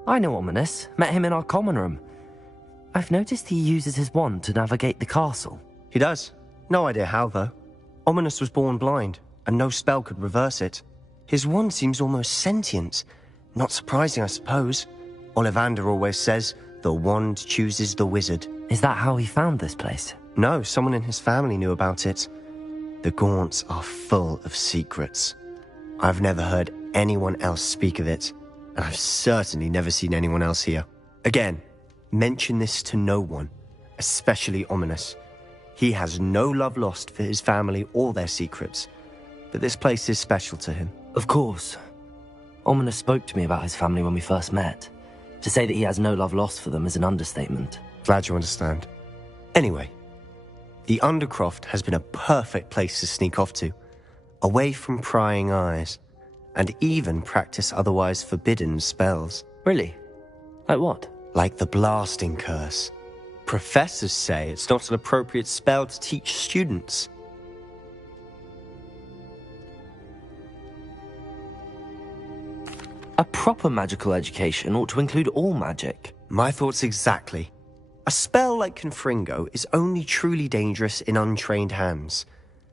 I know Ominous. Met him in our common room. I've noticed he uses his wand to navigate the castle. He does. No idea how, though. Ominous was born blind, and no spell could reverse it. His wand seems almost sentient. Not surprising, I suppose. Ollivander always says, the wand chooses the wizard. Is that how he found this place? No, someone in his family knew about it. The Gaunts are full of secrets. I've never heard anyone else speak of it, and I've certainly never seen anyone else here. Again, mention this to no one, especially Ominous. He has no love lost for his family or their secrets, but this place is special to him. Of course. Ominous spoke to me about his family when we first met. To say that he has no love lost for them is an understatement. Glad you understand. Anyway, the Undercroft has been a perfect place to sneak off to, away from prying eyes, and even practice otherwise forbidden spells. Really? Like what? Like the blasting curse. Professors say it's not an appropriate spell to teach students. A proper magical education ought to include all magic. My thoughts exactly. A spell like Confringo is only truly dangerous in untrained hands.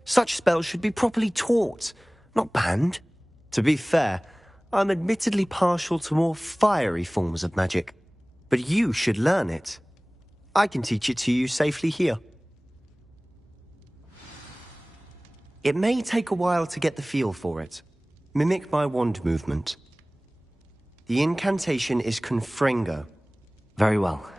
Such spells should be properly taught, not banned. To be fair, I'm admittedly partial to more fiery forms of magic. But you should learn it. I can teach it to you safely here. It may take a while to get the feel for it. Mimic my wand movement. The incantation is Confringo. Very well.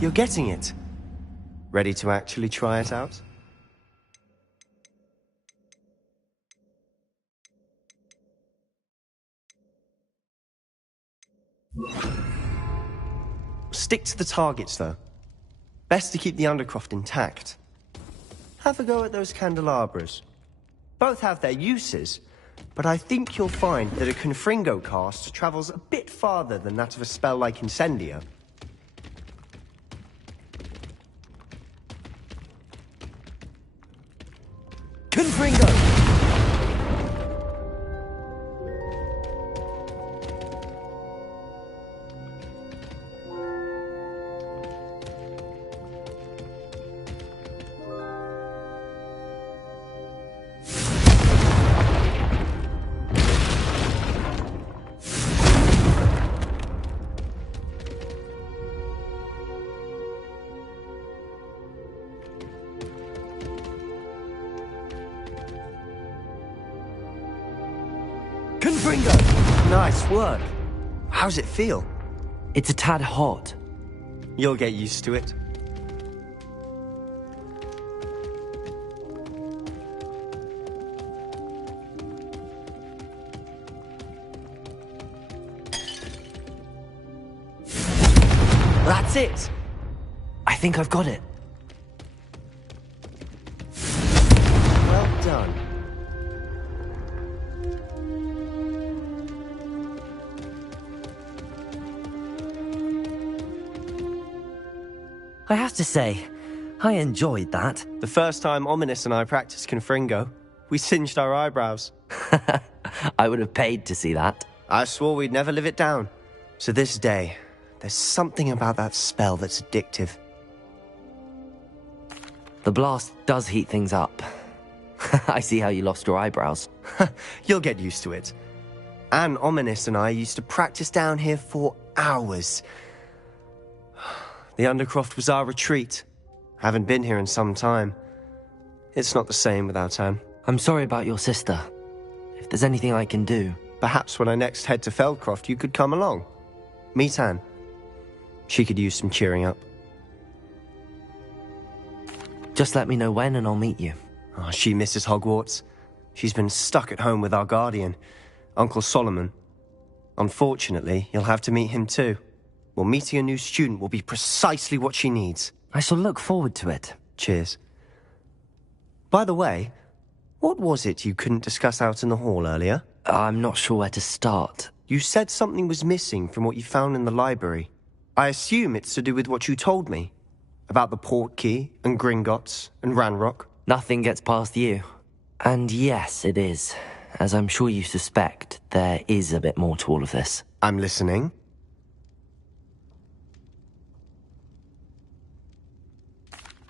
You're getting it. Ready to actually try it out? Stick to the targets, though. Best to keep the Undercroft intact. Have a go at those candelabras. Both have their uses, but I think you'll find that a Confringo cast travels a bit farther than that of a spell like Incendio. Confringo! Confringo! Nice work. How's it feel? It's a tad hot. You'll get used to it. That's it! I think I've got it. Well done. I have to say, I enjoyed that. The first time Ominous and I practiced Confringo, we singed our eyebrows. I would have paid to see that. I swore we'd never live it down. So this day, there's something about that spell that's addictive. The blast does heat things up. I see how you lost your eyebrows. You'll get used to it. Anne, Ominous and I used to practice down here for hours. The Undercroft was our retreat. Haven't been here in some time. It's not the same without Anne. I'm sorry about your sister. If there's anything I can do... Perhaps when I next head to Feldcroft, you could come along. Meet Anne. She could use some cheering up. Just let me know when and I'll meet you. Oh, she misses Hogwarts. She's been stuck at home with our guardian, Uncle Solomon. Unfortunately, you'll have to meet him too. Well, meeting a new student will be precisely what she needs. I shall look forward to it. Cheers. By the way, what was it you couldn't discuss out in the hall earlier? I'm not sure where to start. You said something was missing from what you found in the library. I assume it's to do with what you told me. About the Portkey, and Gringotts, and Ranrock. Nothing gets past you. And yes, it is. As I'm sure you suspect, there is a bit more to all of this. I'm listening.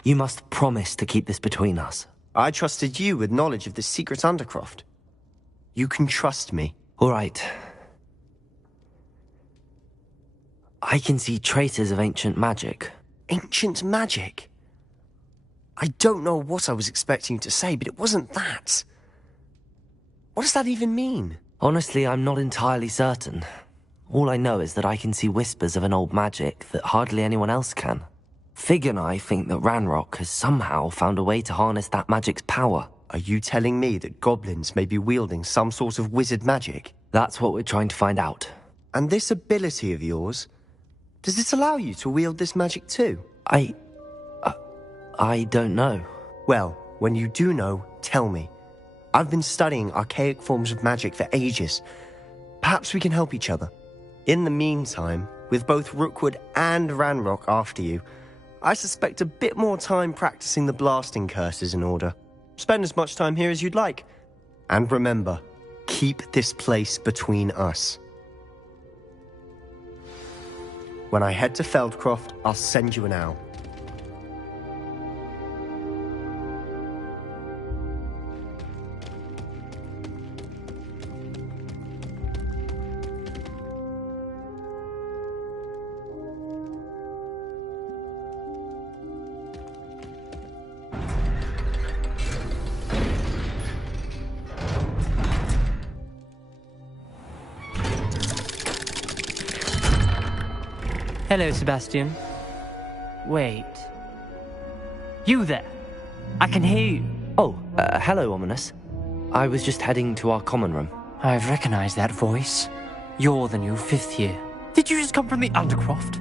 You must promise to keep this between us. I trusted you with knowledge of the secret Undercroft. You can trust me. All right. I can see traces of ancient magic. Ancient magic? I don't know what I was expecting you to say, but it wasn't that. What does that even mean? Honestly, I'm not entirely certain. All I know is that I can see whispers of an old magic that hardly anyone else can. Fig and I think that Ranrock has somehow found a way to harness that magic's power. Are you telling me that goblins may be wielding some sort of wizard magic? That's what we're trying to find out. And this ability of yours, does it allow you to wield this magic too? I don't know. Well, when you do know, tell me. I've been studying archaic forms of magic for ages. Perhaps we can help each other. In the meantime, with both Rookwood and Ranrock after you, I suspect a bit more time practicing the blasting curse is in order. Spend as much time here as you'd like. And remember, keep this place between us. When I head to Feldcroft, I'll send you an owl. Hello, Sebastian. Wait. You there? I can hear you. Oh, hello, Ominous. I was just heading to our common room. I've recognized that voice. You're the new 5th year. Did you just come from the Undercroft?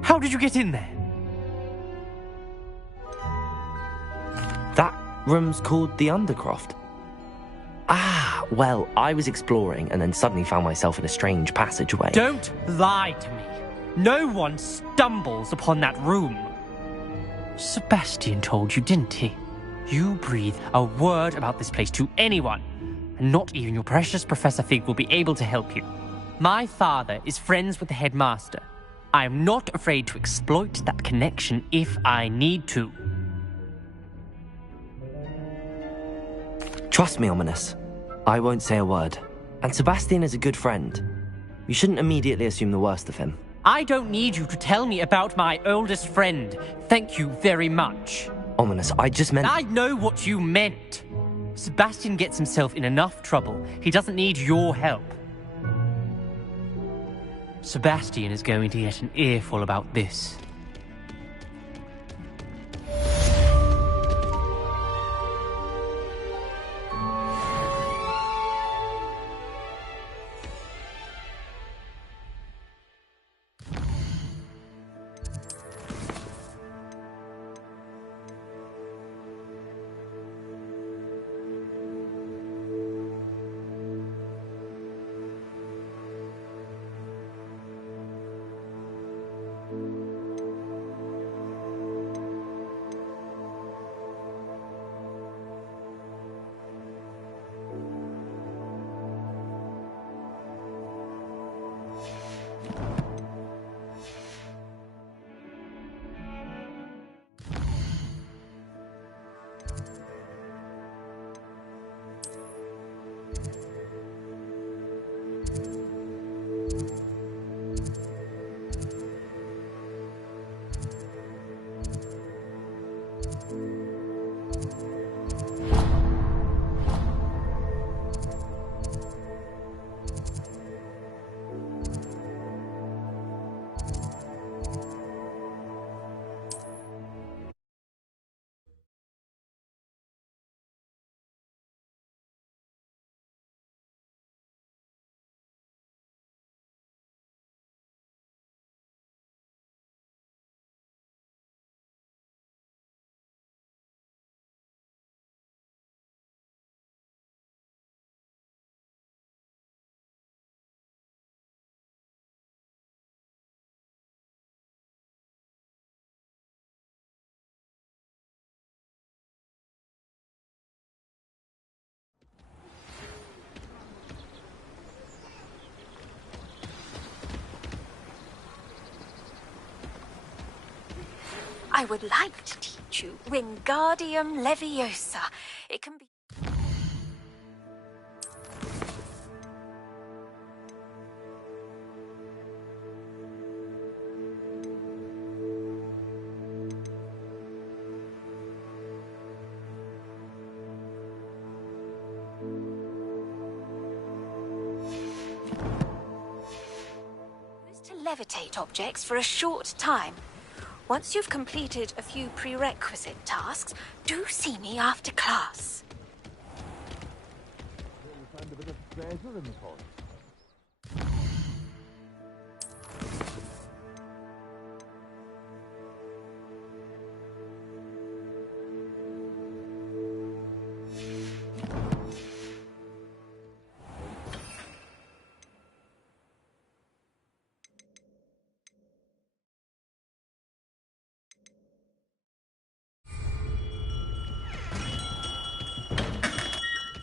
How did you get in there? That room's called the Undercroft. Well, I was exploring and then suddenly found myself in a strange passageway. Don't lie to me. No one stumbles upon that room. Sebastian told you, didn't he? You breathe a word about this place to anyone, and not even your precious Professor Fig will be able to help you. My father is friends with the headmaster. I am not afraid to exploit that connection if I need to. Trust me, Ominous. I won't say a word. And Sebastian is a good friend. You shouldn't immediately assume the worst of him. I don't need you to tell me about my oldest friend. Thank you very much. Ominous, I just meant... I know what you meant. Sebastian gets himself in enough trouble. He doesn't need your help. Sebastian is going to get an earful about this. I would like to teach you Wingardium Leviosa. It can be... used to levitate objects for a short time. Once you've completed a few prerequisite tasks, do see me after class.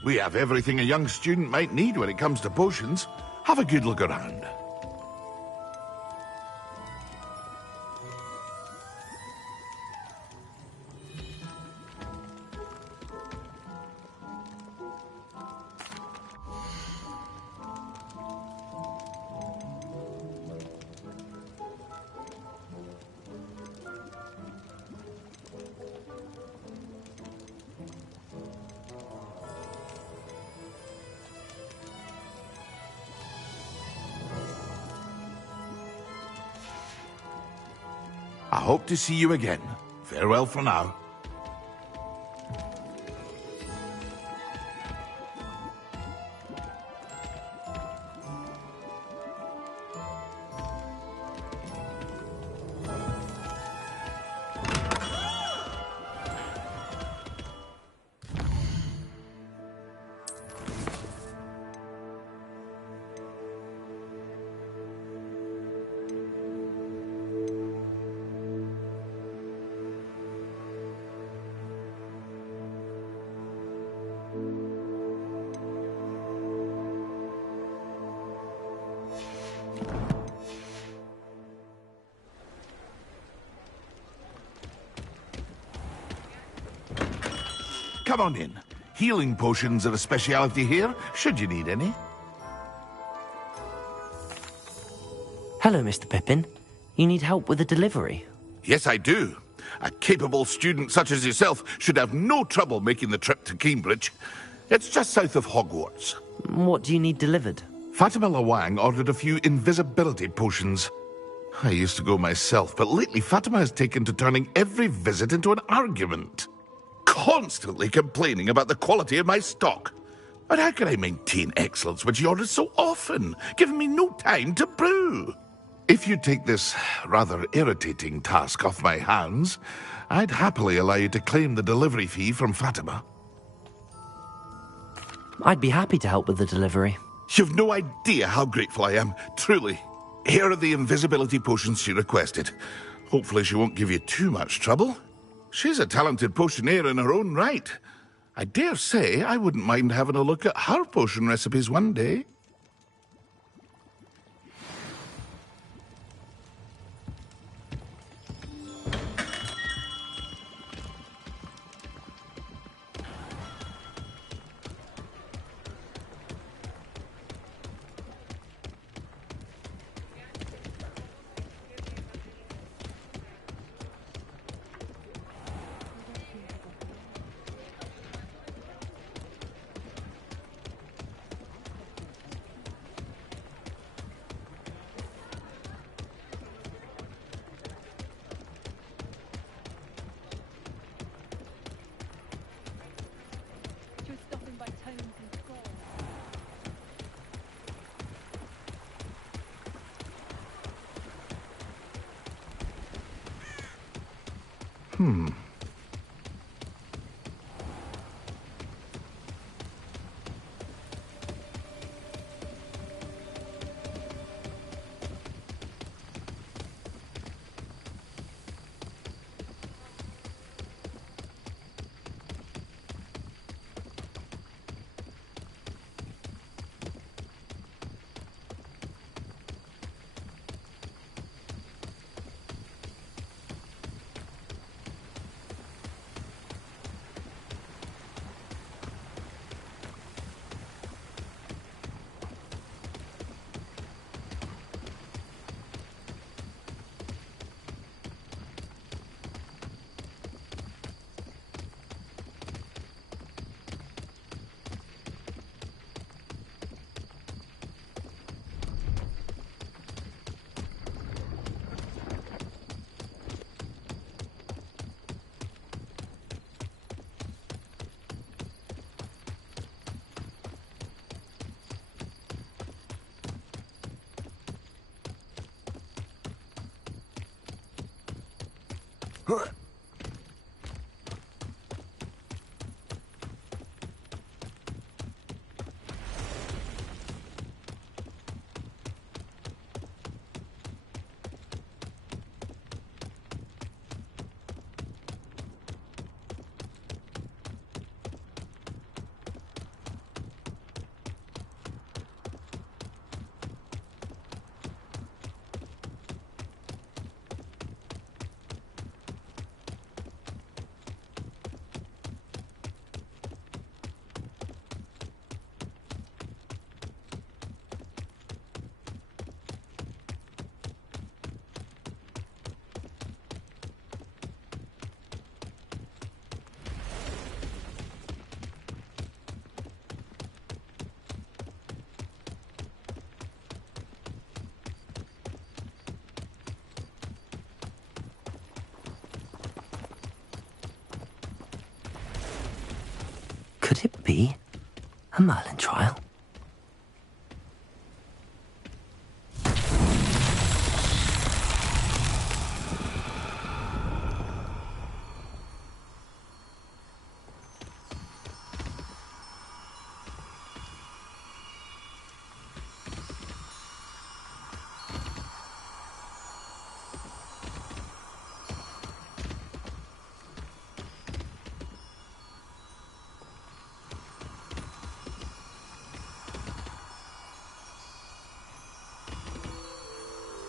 We have everything a young student might need when it comes to potions. Have a good look around. I hope to see you again. Farewell for now. come on in. Healing potions are a speciality here, should you need any. Hello, Mr. Pippin. You need help with a delivery? Yes, I do. A capable student such as yourself should have no trouble making the trip to Cambridge. It's just south of Hogwarts. What do you need delivered? Fatima Lawang ordered a few invisibility potions. I used to go myself, but lately Fatima has taken to turning every visit into an argument. Constantly complaining about the quality of my stock. But how can I maintain excellence when she orders so often, giving me no time to brew? If you take this rather irritating task off my hands, I'd happily allow you to claim the delivery fee from Fatima. I'd be happy to help with the delivery. You've no idea how grateful I am, truly. Here are the invisibility potions she requested. Hopefully she won't give you too much trouble. She's a talented potioneer in her own right. I dare say I wouldn't mind having a look at her potion recipes one day. Could it be a Merlin trial?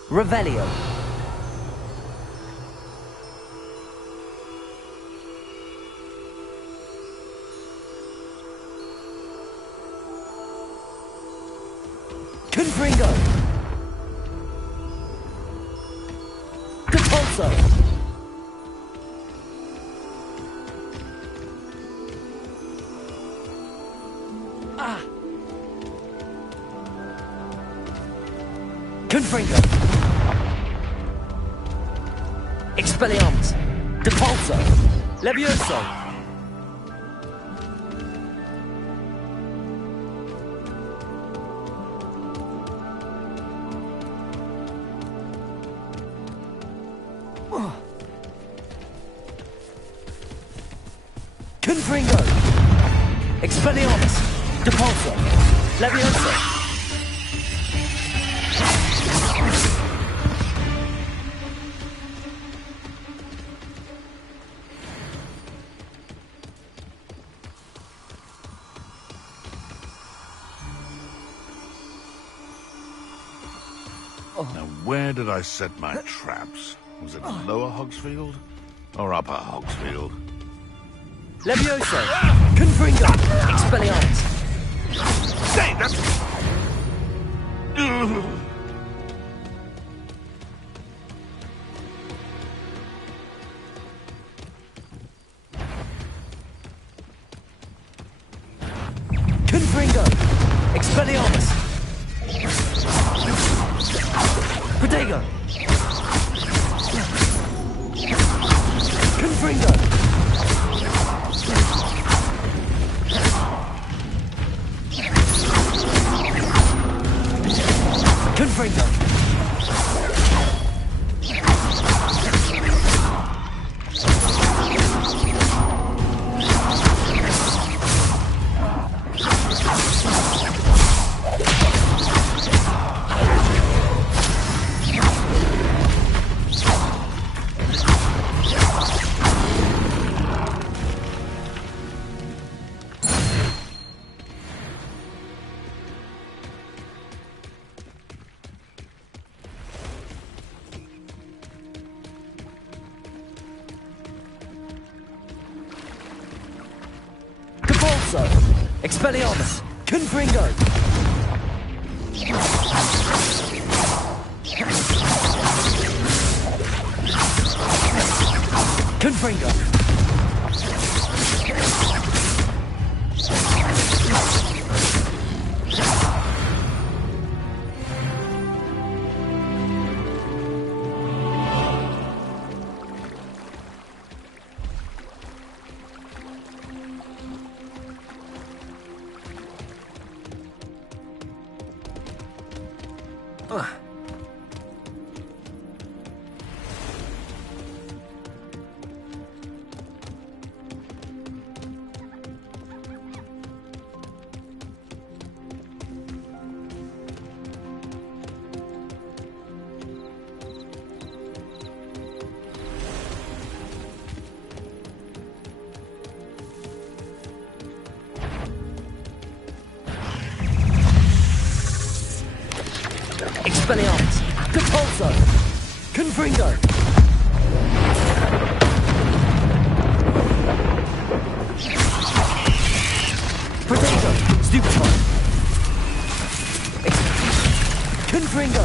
Revelio. Confringo! Depulso! Ah! Confringo! Expelliarmus! Depulso! Levioso! Confringo! Expelliarmus! Depulso! Levioso! Now, where did I set my traps? Was it Lower Hogsfield or Upper Hogsfield? Levioso! Confringo! Expelliarmus! Say, that's... Confringo! Expelliarmus! Protego! Confringo! Confringo! Expelliarmus! Confringo! Confringo! Expelliarmus! Depulso! Confringo! Protego! Stupefy! Confringo!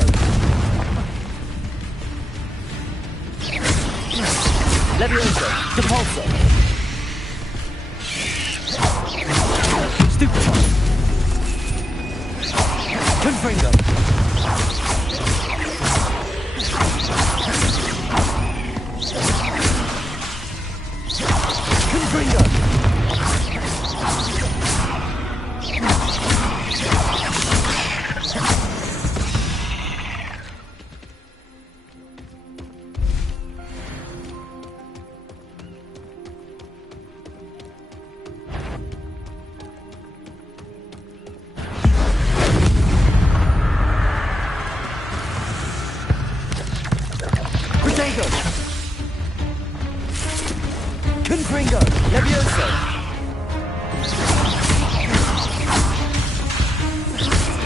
Levioso! Depulso! Stupefy! Confringo! Confringo! Protego! Confringo! Levioso!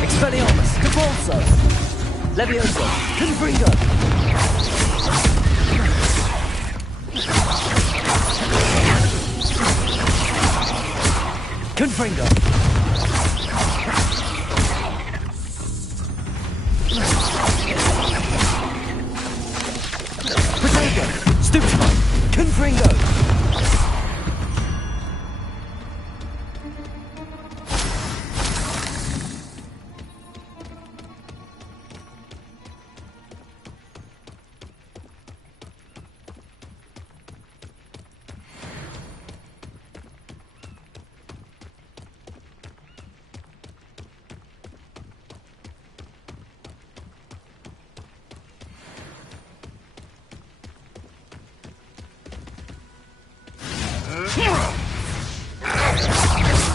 Expelliarmus! Depulso! Levioso! Confringo! Confringo!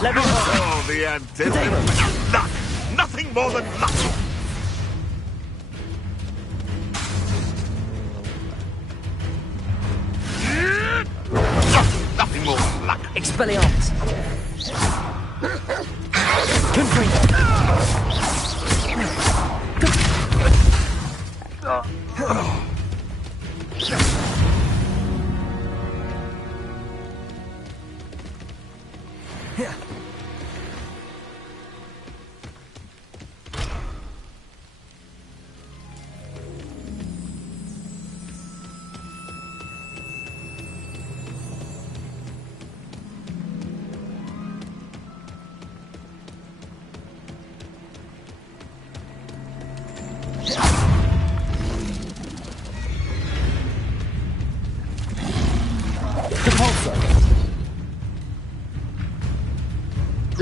Oh, the antithesis of luck! Nothing more than luck! Nothing more than luck! Expelliarmus! Confringo!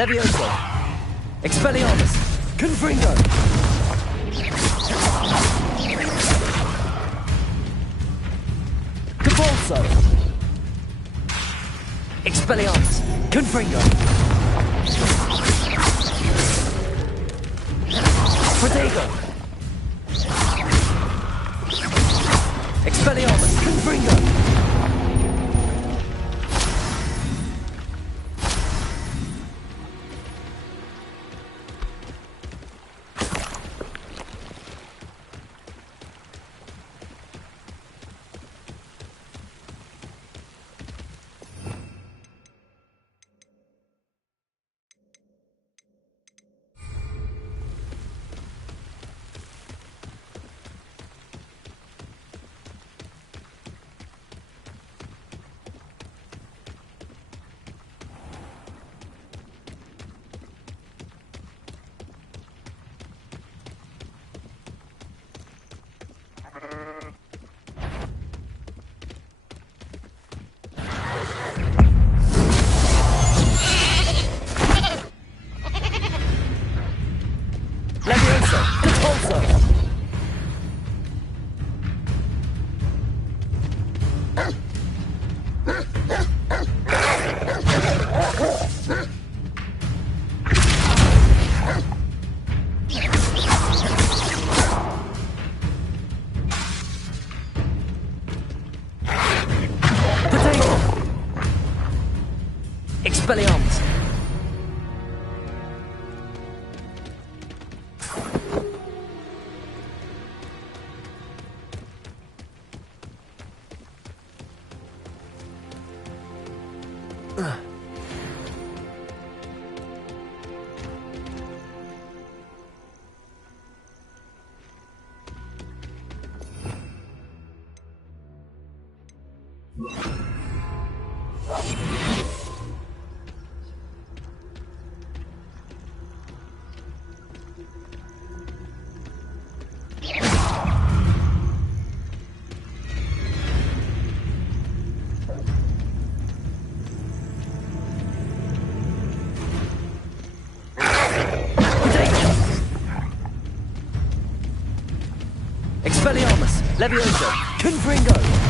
Levioso! Expelliarmus! Confringo! Cabalso! Expelliarmus! Confringo! Protego! Expelliarmus! Confringo! Expelliarmus! Expelliarmus! Levioso! Confringo!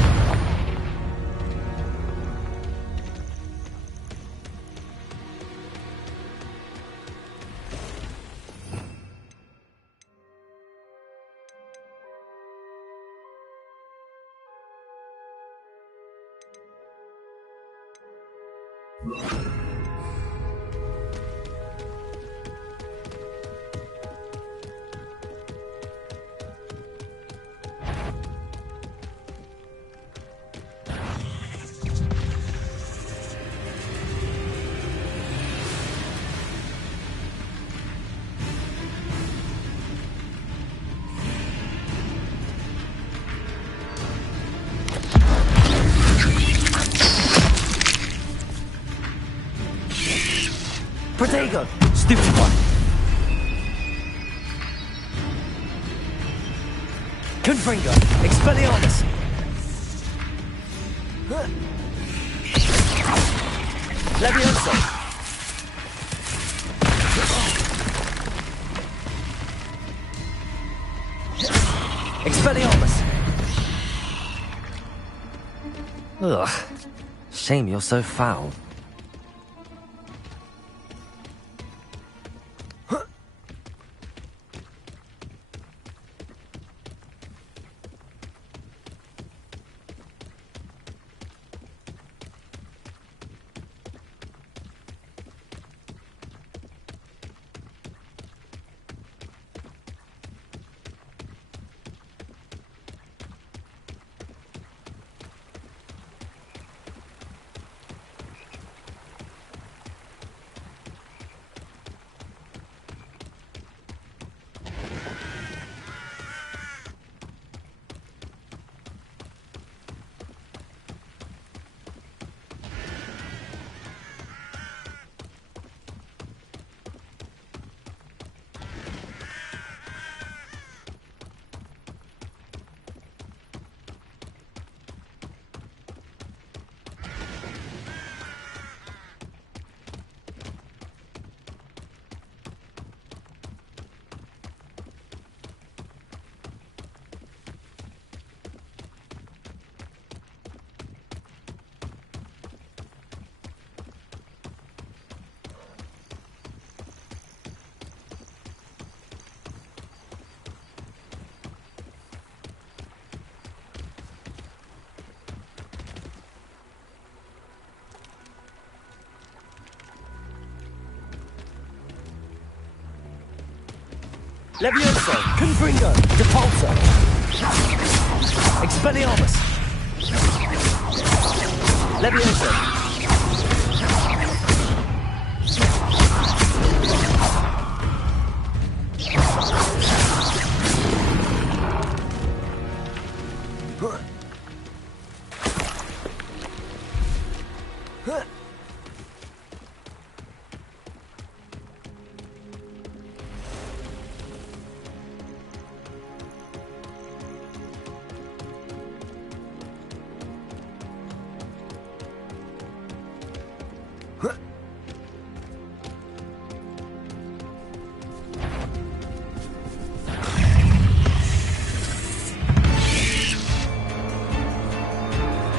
Protego! Stupid one! Confringo! Expelliarmus! Levioso! Expelliarmus! Ugh. Shame you're so foul. Levioso! Confringo! Depulso! Expelliarmus! Levioso!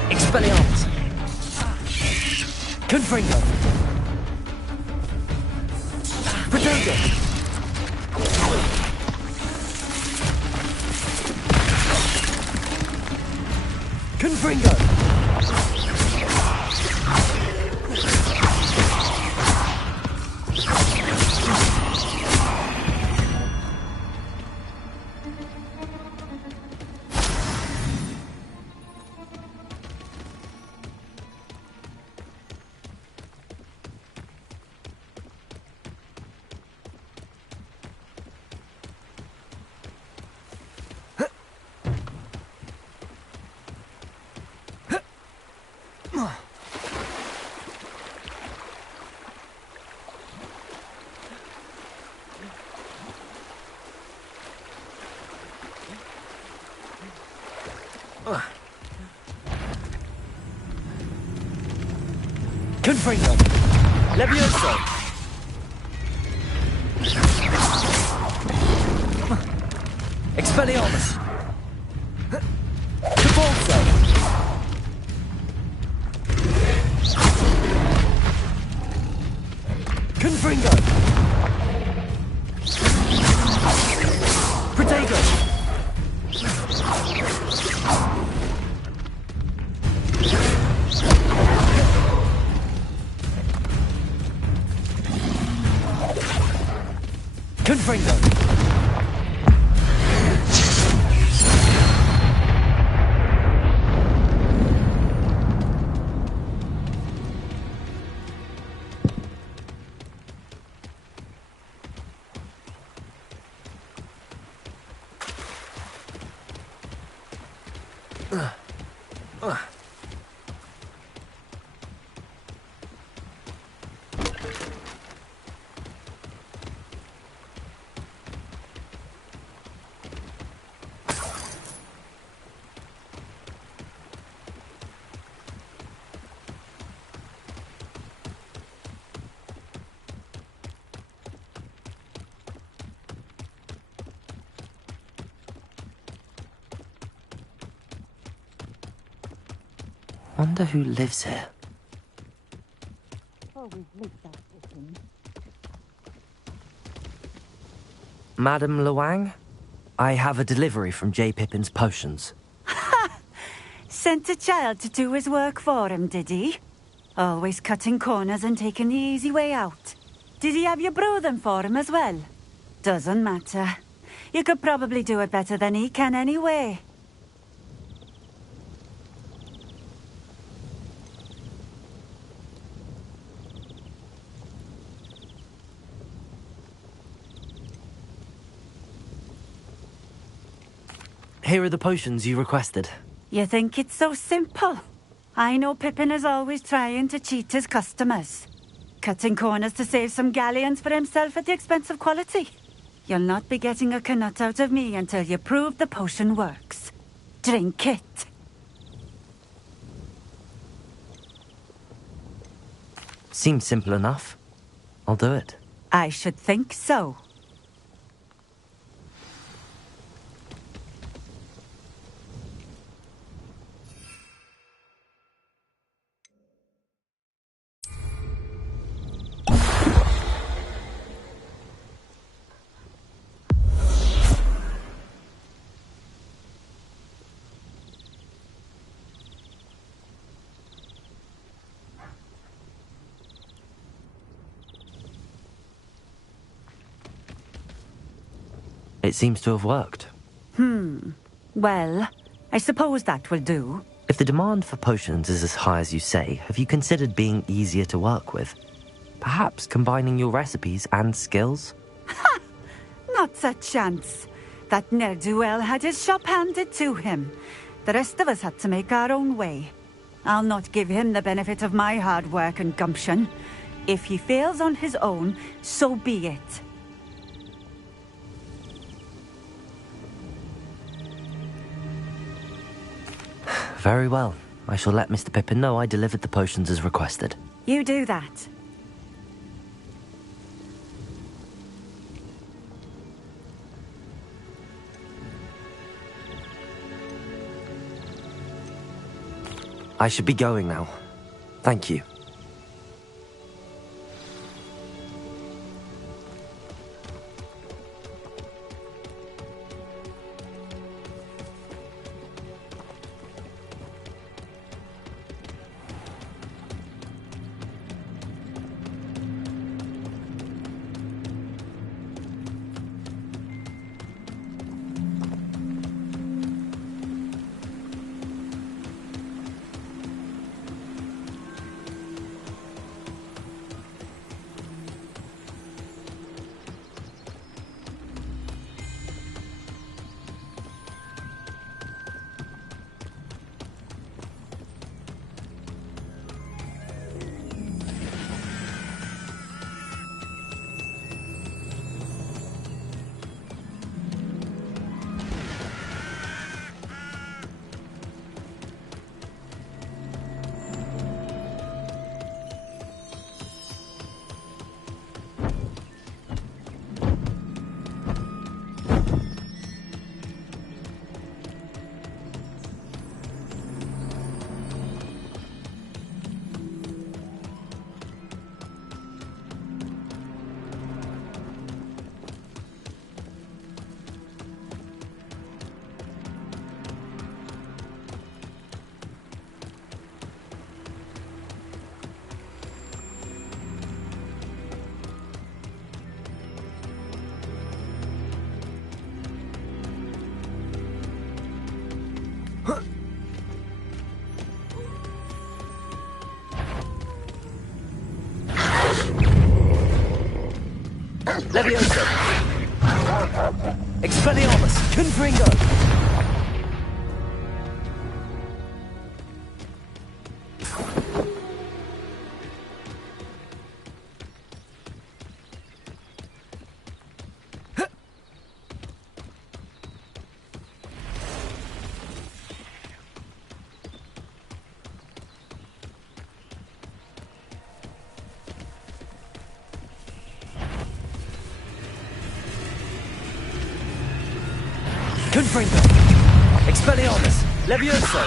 Expelliarmus! Confringo! Protego! Confringo! Confringo! Levioso! Expelliarmus! Depulso! Confringo! Protego! Confringo! Wonder who lives here. always late that booking. Madam Luang, I have a delivery from J. Pippin's Potions. Sent a child to do his work for him, did he? Always cutting corners and taking the easy way out. Did he have you brew them for him as well? Doesn't matter. You could probably do it better than he can anyway. Here are the potions you requested. You think it's so simple? I know Pippin is always trying to cheat his customers. Cutting corners to save some galleons for himself at the expense of quality. You'll not be getting a canut out of me until you prove the potion works. Drink it. Seems simple enough. I'll do it. I should think so. It seems to have worked. Well, I suppose that will do. If the demand for potions is as high as you say, have you considered being easier to work with? Perhaps combining your recipes and skills? Not a chance. That ne'er-do-well had his shop handed to him. The rest of us had to make our own way. I'll not give him the benefit of my hard work and gumption. If he fails on his own, so be it. Very well. I shall let Mr. Pippin know I delivered the potions as requested. You do that. I should be going now. Thank you. Levioso! Expelliarmus! Confringo! Confringo! Expelliarmus! Levioso!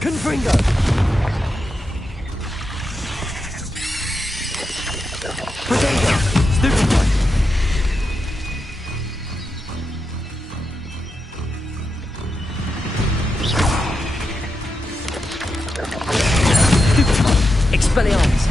Confringo! Protego! Stupefy! Stupefy! Expelliarmus!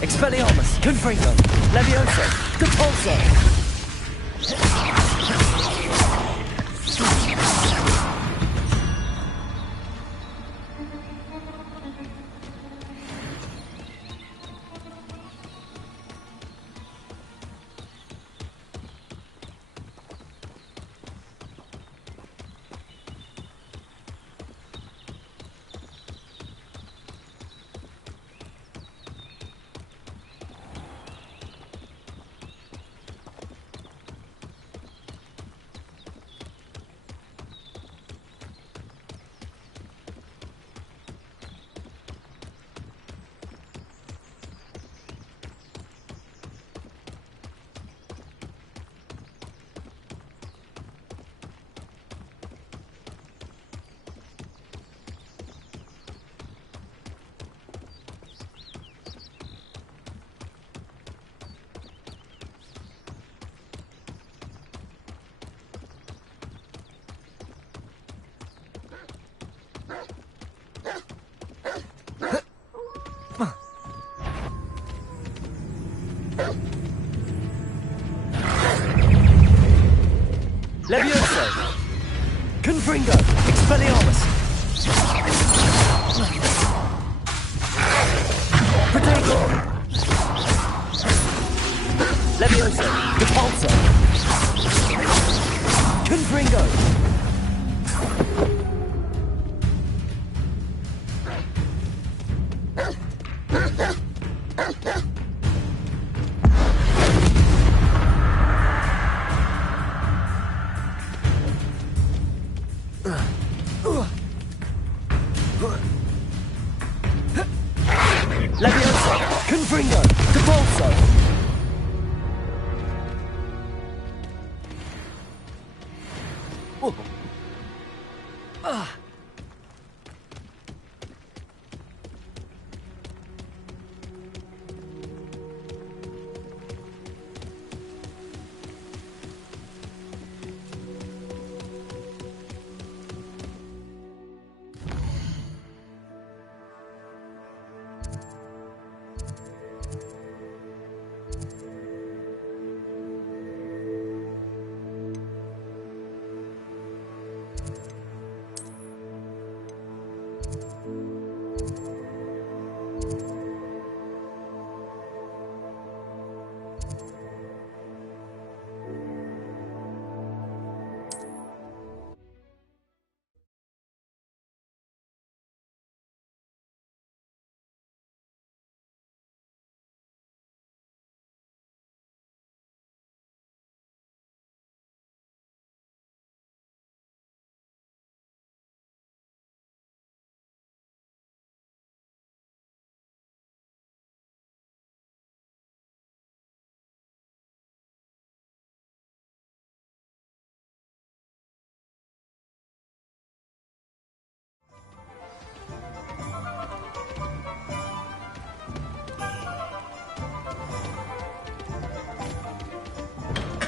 Expelliarmus! Confringo! Levioso! Depulso! Levioso! Confringo! Expelliarmus! Protego! Levioso! Depulso! Confringo! Levioso! Confringo! Depulso!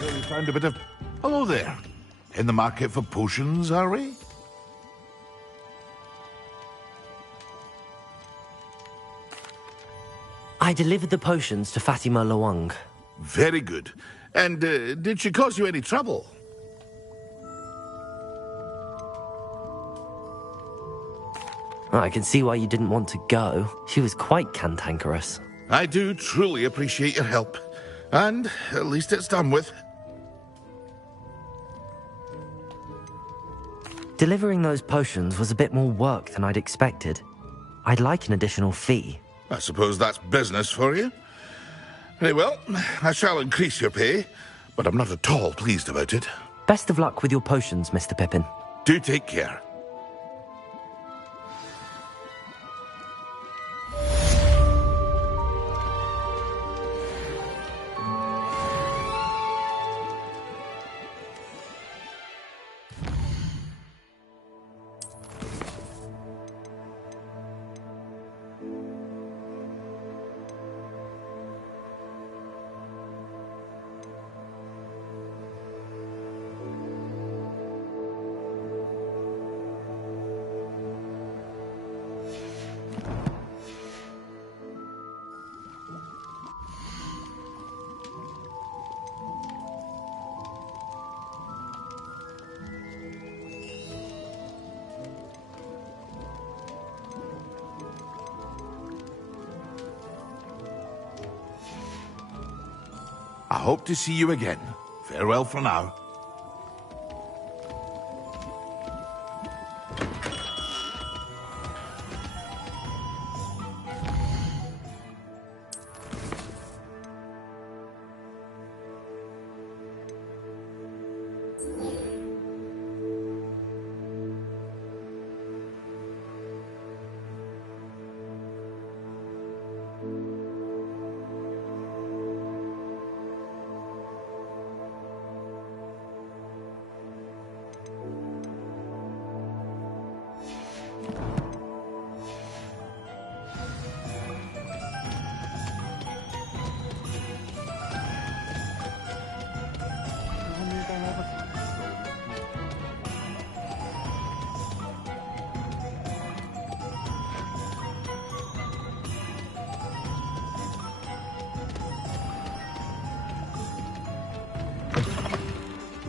We found a bit of... Hello there. In the market for potions, are we? I delivered the potions to Fatima Lawang. Very good. And did she cause you any trouble? I can see why you didn't want to go. She was quite cantankerous. I do truly appreciate your help. And at least it's done with. Delivering those potions was a bit more work than I'd expected. I'd like an additional fee. I suppose that's business for you. Very well, I shall increase your pay, but I'm not at all pleased about it. Best of luck with your potions, Mr. Pippin. Do take care. I hope to see you again. Farewell for now.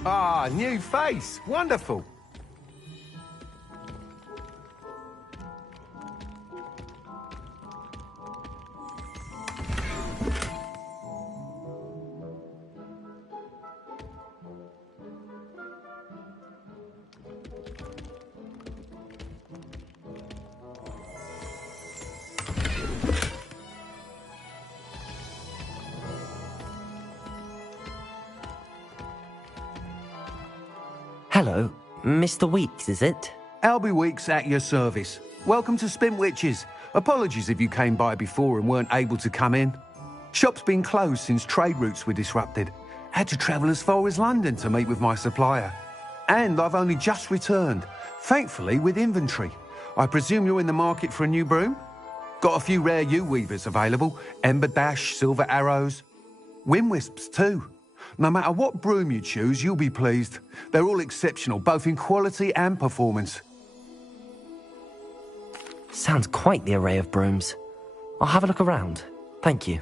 Ah, new face. Wonderful. Hello, Mr. Weeks, is it? Albie Weeks at your service. Welcome to Spin Witches. Apologies if you came by before and weren't able to come in. Shop's been closed since trade routes were disrupted. Had to travel as far as London to meet with my supplier. And I've only just returned, thankfully with inventory. I presume you're in the market for a new broom? Got a few rare U-weavers available. Ember Dash, Silver Arrows. Wind Wisps too. No matter what broom you choose, you'll be pleased. They're all exceptional, both in quality and performance. Sounds quite the array of brooms. I'll have a look around. Thank you.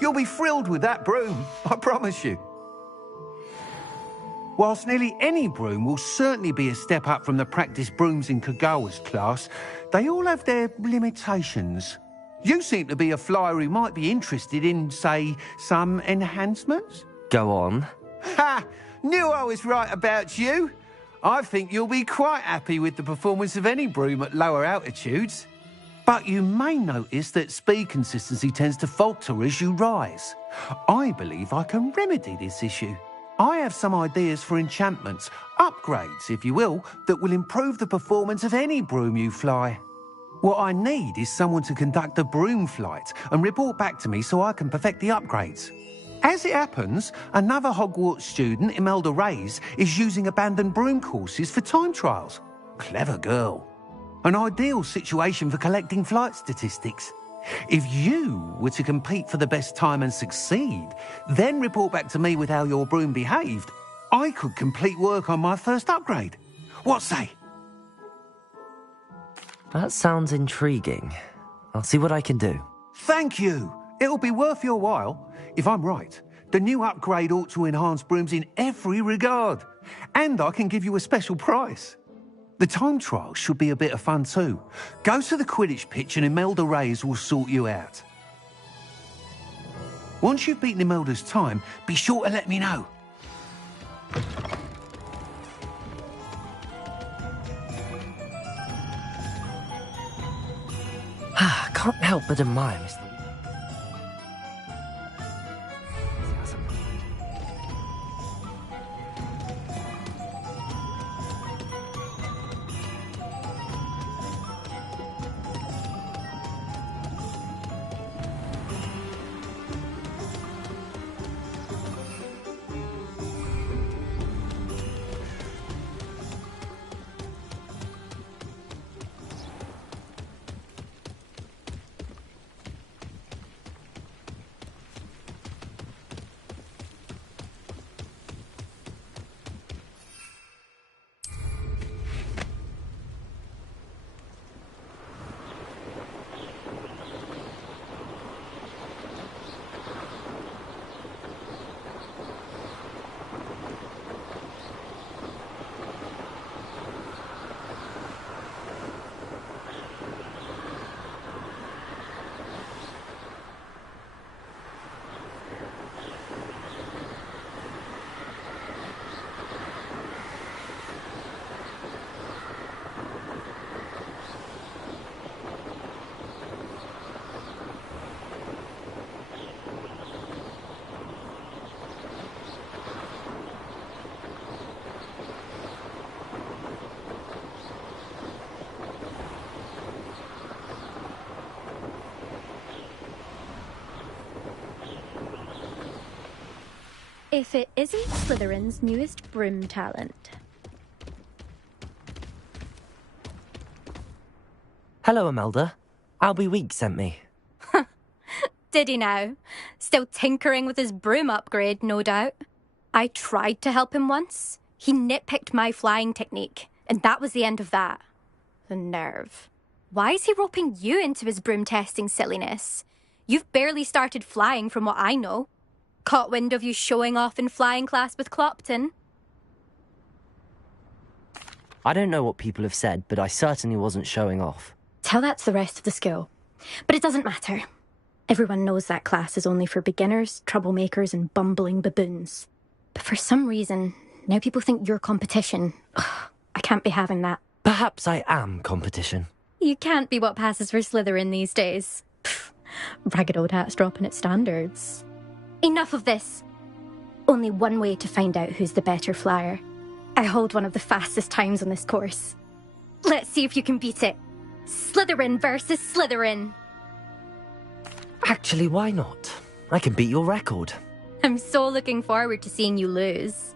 You'll be thrilled with that broom, I promise you. Whilst nearly any broom will certainly be a step up from the practice brooms in Kagawa's class, they all have their limitations. You seem to be a flyer who might be interested in, say, some enhancements? Go on. Ha! Knew I was right about you. I think you'll be quite happy with the performance of any broom at lower altitudes. But you may notice that speed consistency tends to falter as you rise. I believe I can remedy this issue. I have some ideas for enchantments, upgrades, if you will, that will improve the performance of any broom you fly. What I need is someone to conduct a broom flight and report back to me so I can perfect the upgrades. As it happens, another Hogwarts student, Imelda Reyes, is using abandoned broom courses for time trials. Clever girl. An ideal situation for collecting flight statistics. If you were to compete for the best time and succeed, then report back to me with how your broom behaved, I could complete work on my first upgrade. What say? That sounds intriguing. I'll see what I can do. Thank you. It'll be worth your while. If I'm right, the new upgrade ought to enhance brooms in every regard. And I can give you a special price. The time trial should be a bit of fun too. Go to the Quidditch pitch and Imelda Reyes will sort you out. Once you've beaten Imelda's time, be sure to let me know. I can't help but admire Mr. If it isn't Slytherin's newest broom talent. Hello, Imelda. Albie Week sent me. Did he now? Still tinkering with his broom upgrade, no doubt. I tried to help him once. He nitpicked my flying technique, and that was the end of that. The nerve. Why is he roping you into his broom testing silliness? You've barely started flying from what I know. Caught wind of you showing off in flying class with Clopton? I don't know what people have said, but I certainly wasn't showing off. Tell that to the rest of the school. But it doesn't matter. Everyone knows that class is only for beginners, troublemakers, and bumbling baboons. But for some reason, now people think you're competition. Ugh, I can't be having that. Perhaps I am competition. You can't be what passes for Slytherin these days. Pfft, ragged old hat's dropping its standards. Enough of this. Only one way to find out who's the better flyer. I hold one of the fastest times on this course. Let's see if you can beat it. Slytherin versus Slytherin. Actually, why not? I can beat your record. I'm so looking forward to seeing you lose.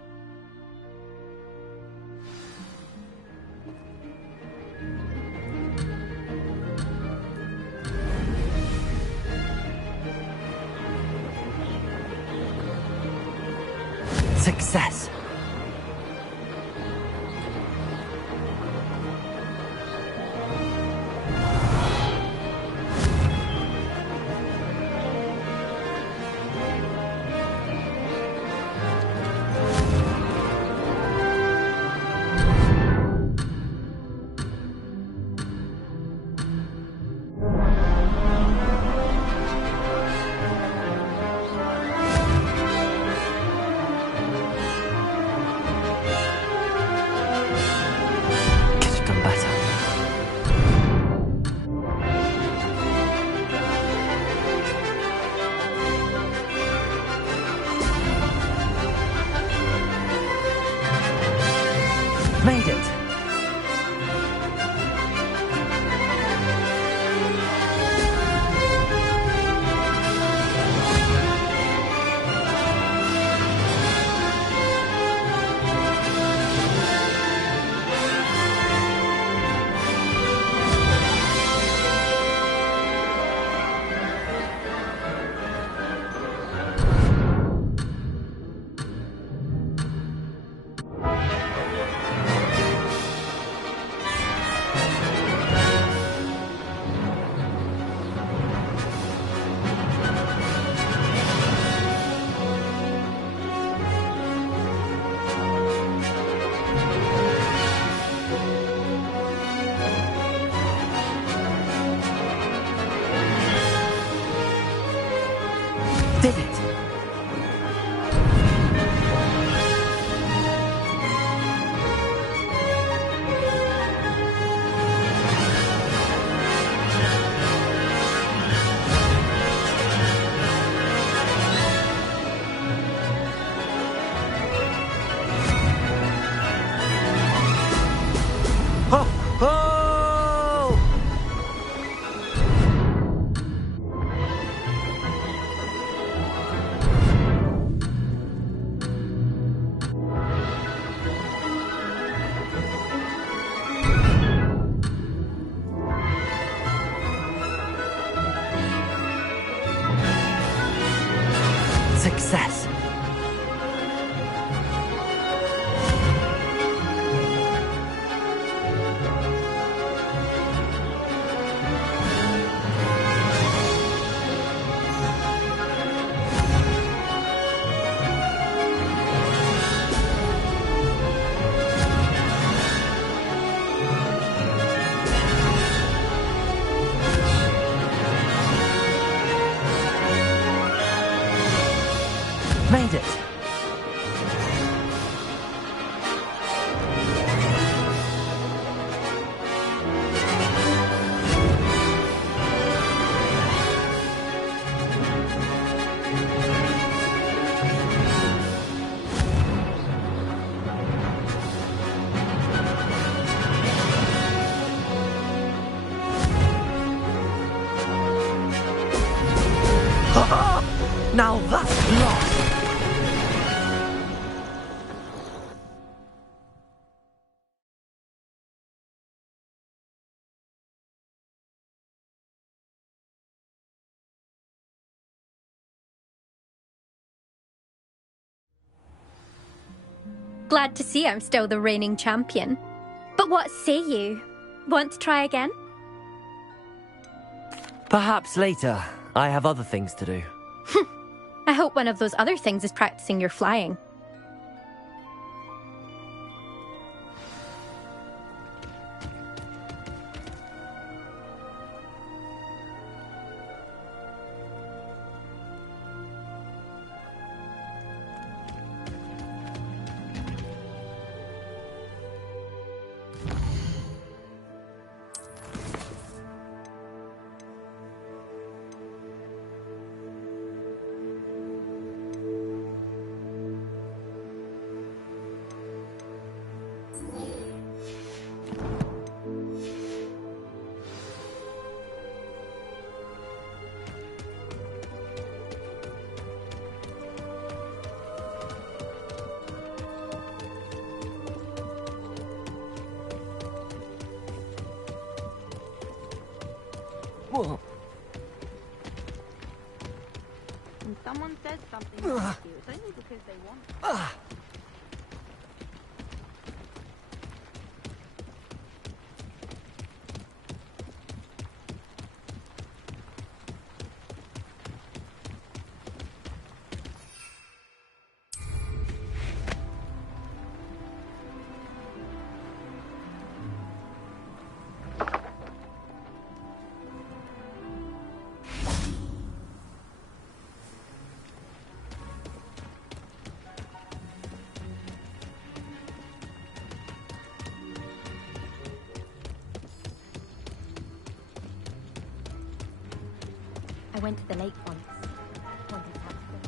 Success. Made it! Did it! Ho! Ho! Success! Made it! Now that's lost! Glad to see I'm still the reigning champion. But what say you? Want to try again? Perhaps later. I have other things to do. I hope one of those other things is practicing your flying. Whoa. When someone says something to you, it's only because they want it. I went to the lake once. Wanted to have a swim.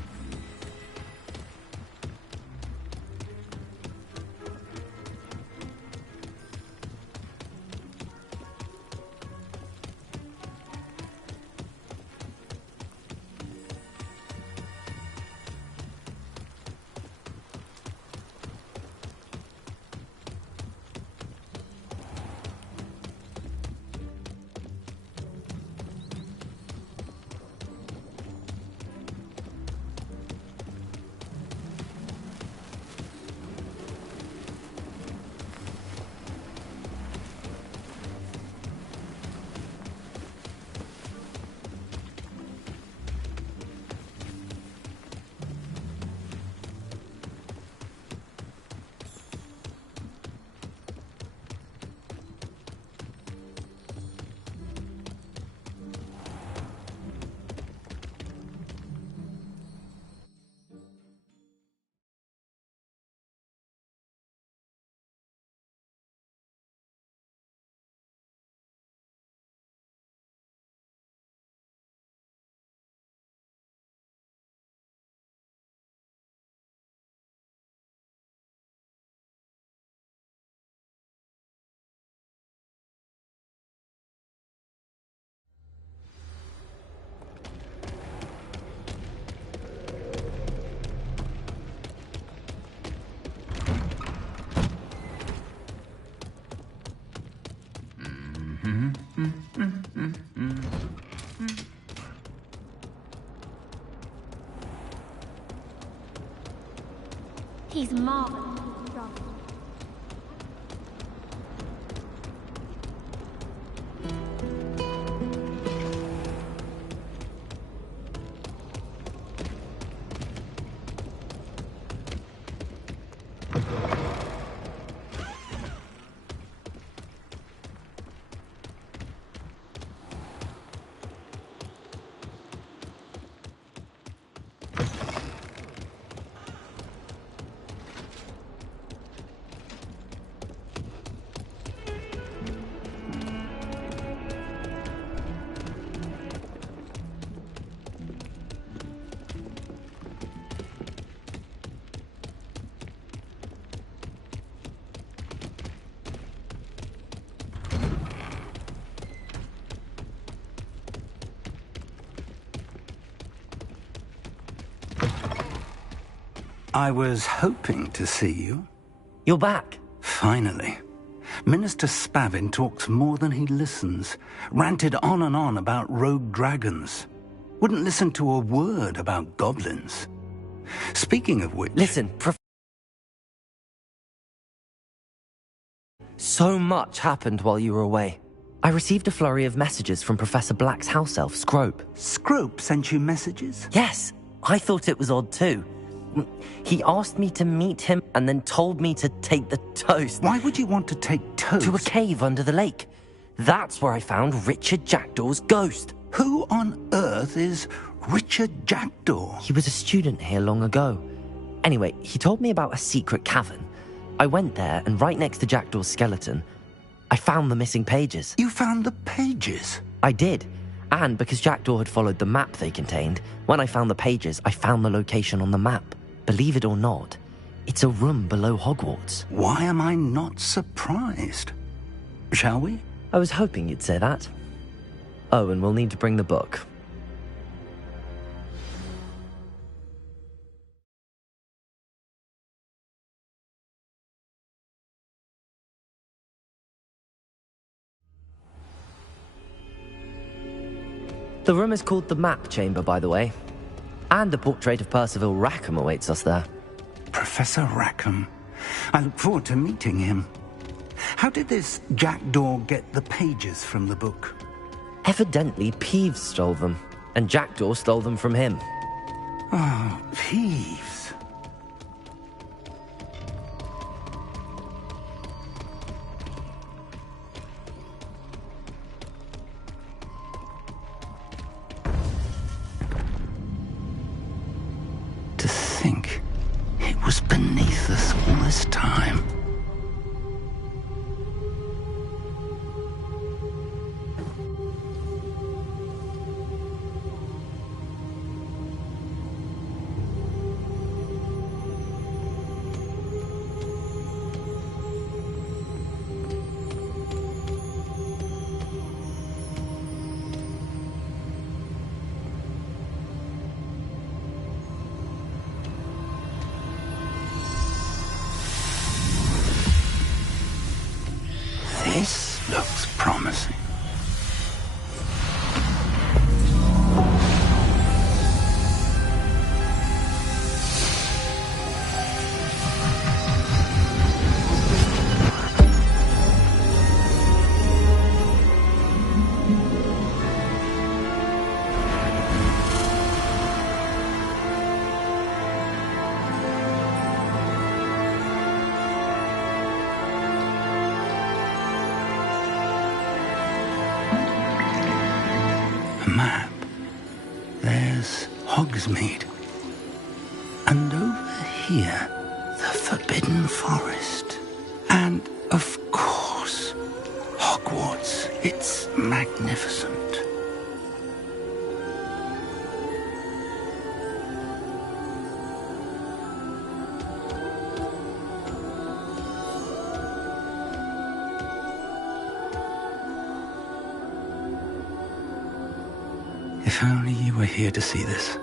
He's marvelous. I was hoping to see you. You're back. Finally. Minister Spavin talks more than he listens. Ranted on and on about rogue dragons. Wouldn't listen to a word about goblins. Speaking of which... Listen, so much happened while you were away. I received a flurry of messages from Professor Black's house elf, Scrope. Scrope sent you messages? Yes. I thought it was odd too. He asked me to meet him and then told me to take the toast. Why would you want to take toast? To a cave under the lake. That's where I found Richard Jackdaw's ghost. Who on earth is Richard Jackdaw? He was a student here long ago. Anyway, he told me about a secret cavern. I went there, and right next to Jackdaw's skeleton, I found the missing pages. You found the pages? I did. And because Jackdaw had followed the map they contained, when I found the pages, I found the location on the map. Believe it or not, it's a room below Hogwarts. Why am I not surprised? Shall we? I was hoping you'd say that. Oh, and we'll need to bring the book. The room is called the Map Chamber, by the way. And a portrait of Percival Rackham awaits us there. Professor Rackham. I look forward to meeting him. How did this Jackdaw get the pages from the book? Evidently, Peeves stole them, and Jackdaw stole them from him. Oh, Peeves. To think it was beneath us all this time. This looks promising. Map. There's Hogsmeade. And over here, the Forbidden Forest. And, of course, Hogwarts. It's magnificent. If only you were here to see this.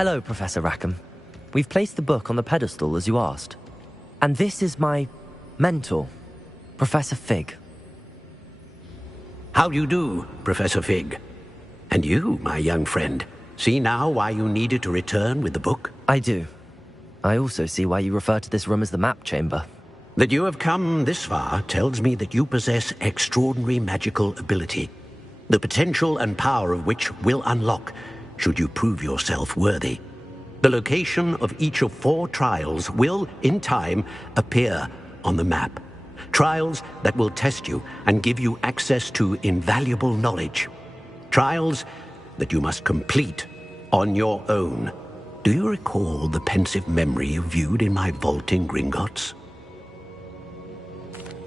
Hello, Professor Rackham. We've placed the book on the pedestal as you asked. And this is my mentor, Professor Fig. How do you do, Professor Fig? And you, my young friend, see now why you needed to return with the book? I do. I also see why you refer to this room as the map chamber. That you have come this far tells me that you possess extraordinary magical ability, the potential and power of which will unlock should you prove yourself worthy. The location of each of 4 trials will, in time, appear on the map. Trials that will test you and give you access to invaluable knowledge. Trials that you must complete on your own. Do you recall the pensive memory you viewed in my vault in Gringotts?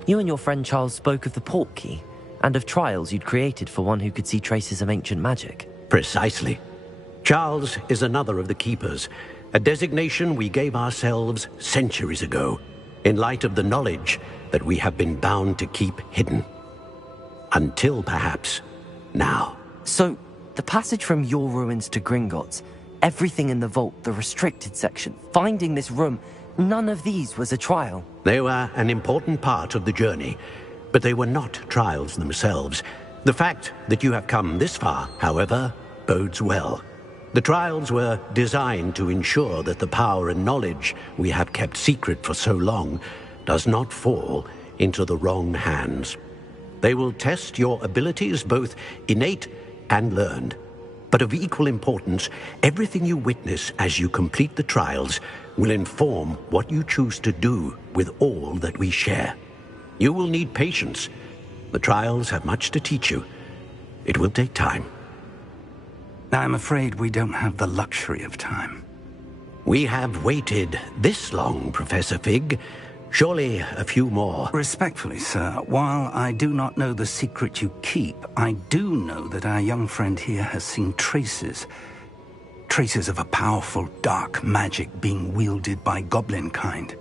You and your friend Charles spoke of the port key, and of trials you'd created for one who could see traces of ancient magic. Precisely. Charles is another of the Keepers, a designation we gave ourselves centuries ago, in light of the knowledge that we have been bound to keep hidden. Until, perhaps, now. So, the passage from your ruins to Gringotts, everything in the vault, the restricted section, finding this room, none of these was a trial. They were an important part of the journey, but they were not trials themselves. The fact that you have come this far, however, bodes well. The trials were designed to ensure that the power and knowledge we have kept secret for so long does not fall into the wrong hands. They will test your abilities, both innate and learned. But of equal importance, everything you witness as you complete the trials will inform what you choose to do with all that we share. You will need patience. The trials have much to teach you. It will take time. I'm afraid we don't have the luxury of time. We have waited this long, Professor Fig. Surely a few more. Respectfully, sir, while I do not know the secret you keep, I do know that our young friend here has seen traces of a powerful dark magic being wielded by goblin kind.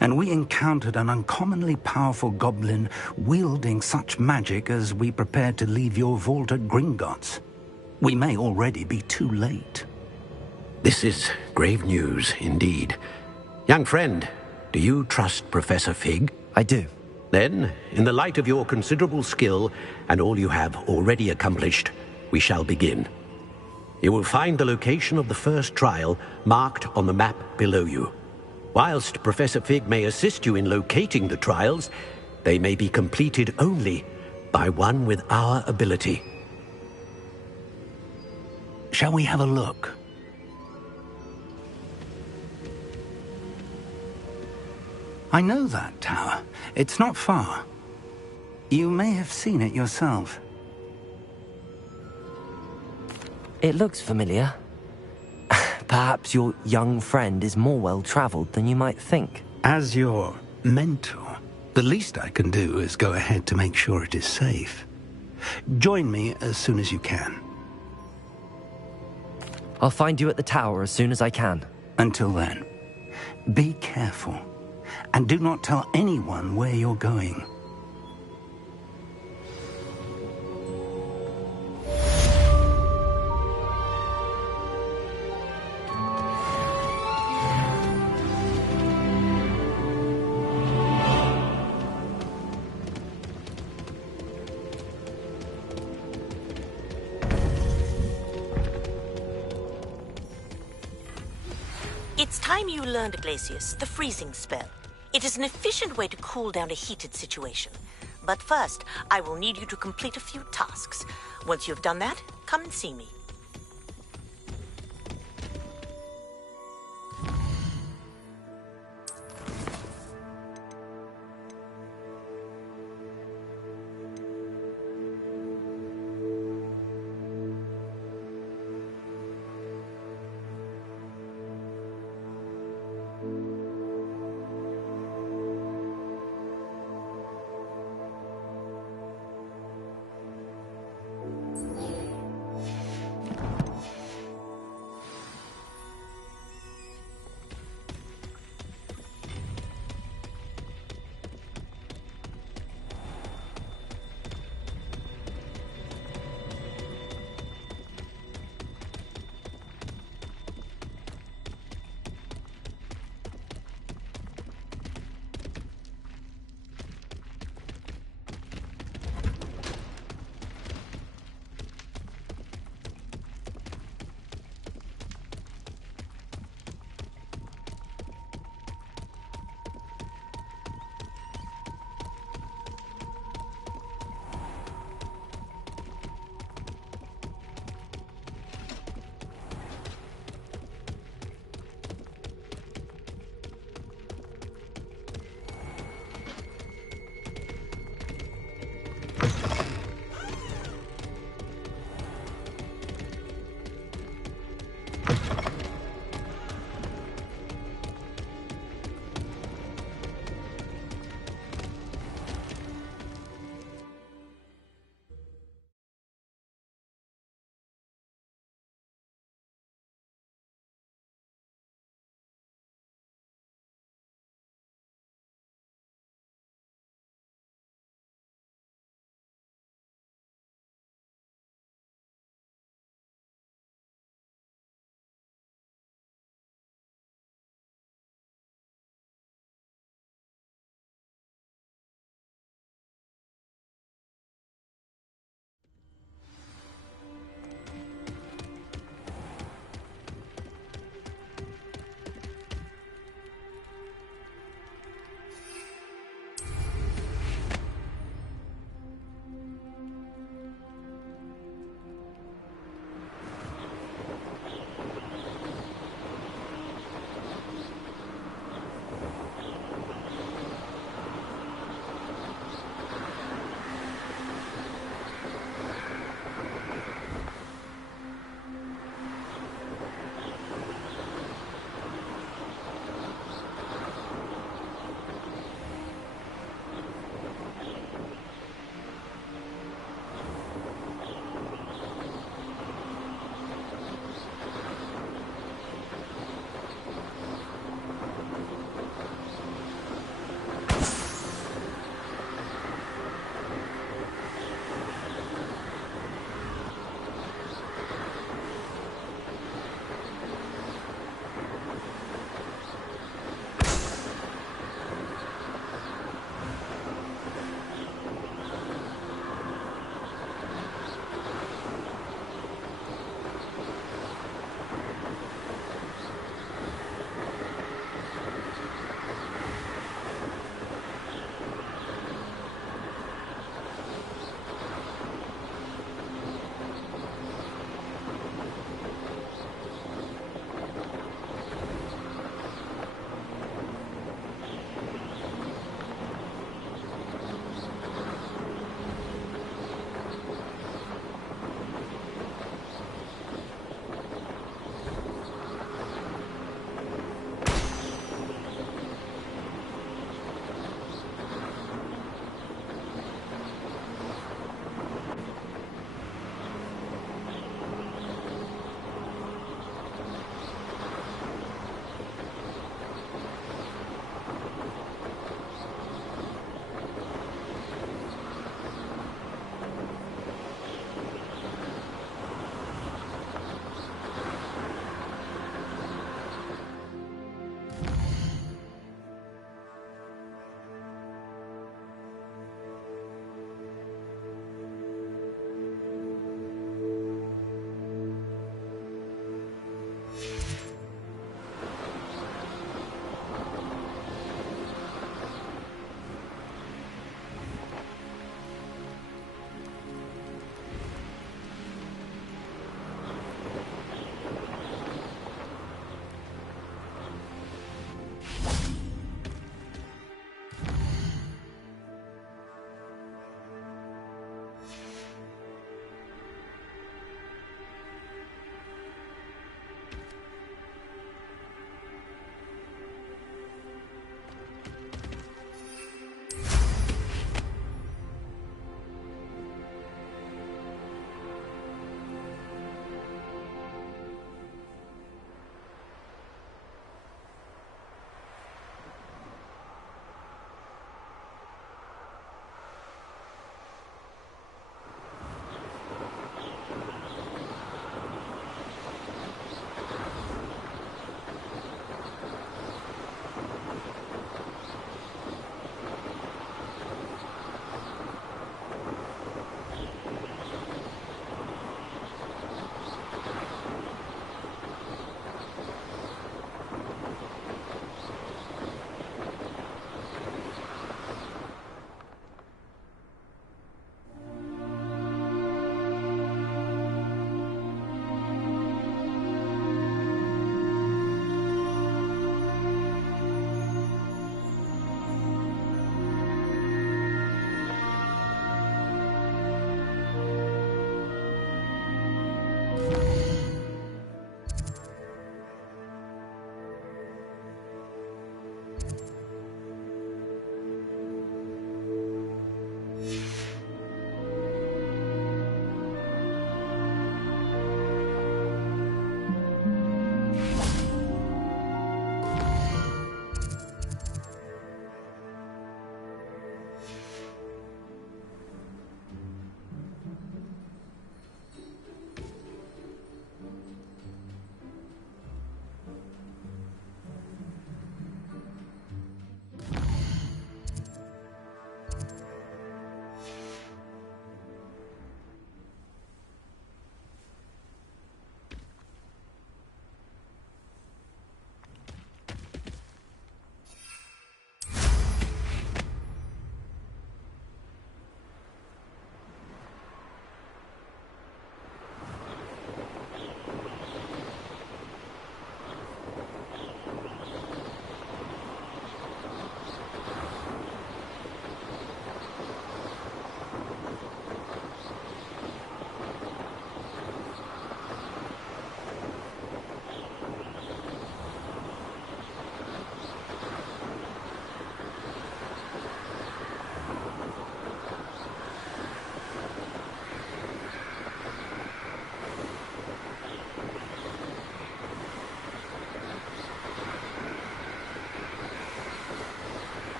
And we encountered an uncommonly powerful goblin wielding such magic as we prepared to leave your vault at Gringotts. We may already be too late. This is grave news indeed. Young friend, do you trust Professor Fig? I do. Then, in the light of your considerable skill and all you have already accomplished, we shall begin. You will find the location of the first trial marked on the map below you. Whilst Professor Fig may assist you in locating the trials, they may be completed only by one with our ability. Shall we have a look? I know that tower. It's not far. You may have seen it yourself. It looks familiar. Perhaps your young friend is more well-traveled than you might think. As your mentor, the least I can do is go ahead to make sure it is safe. Join me as soon as you can. I'll find you at the tower as soon as I can. Until then, be careful, and do not tell anyone where you're going. It's time you learned, Glacius, the freezing spell. It is an efficient way to cool down a heated situation. But first, I will need you to complete a few tasks. Once you've done that, come and see me.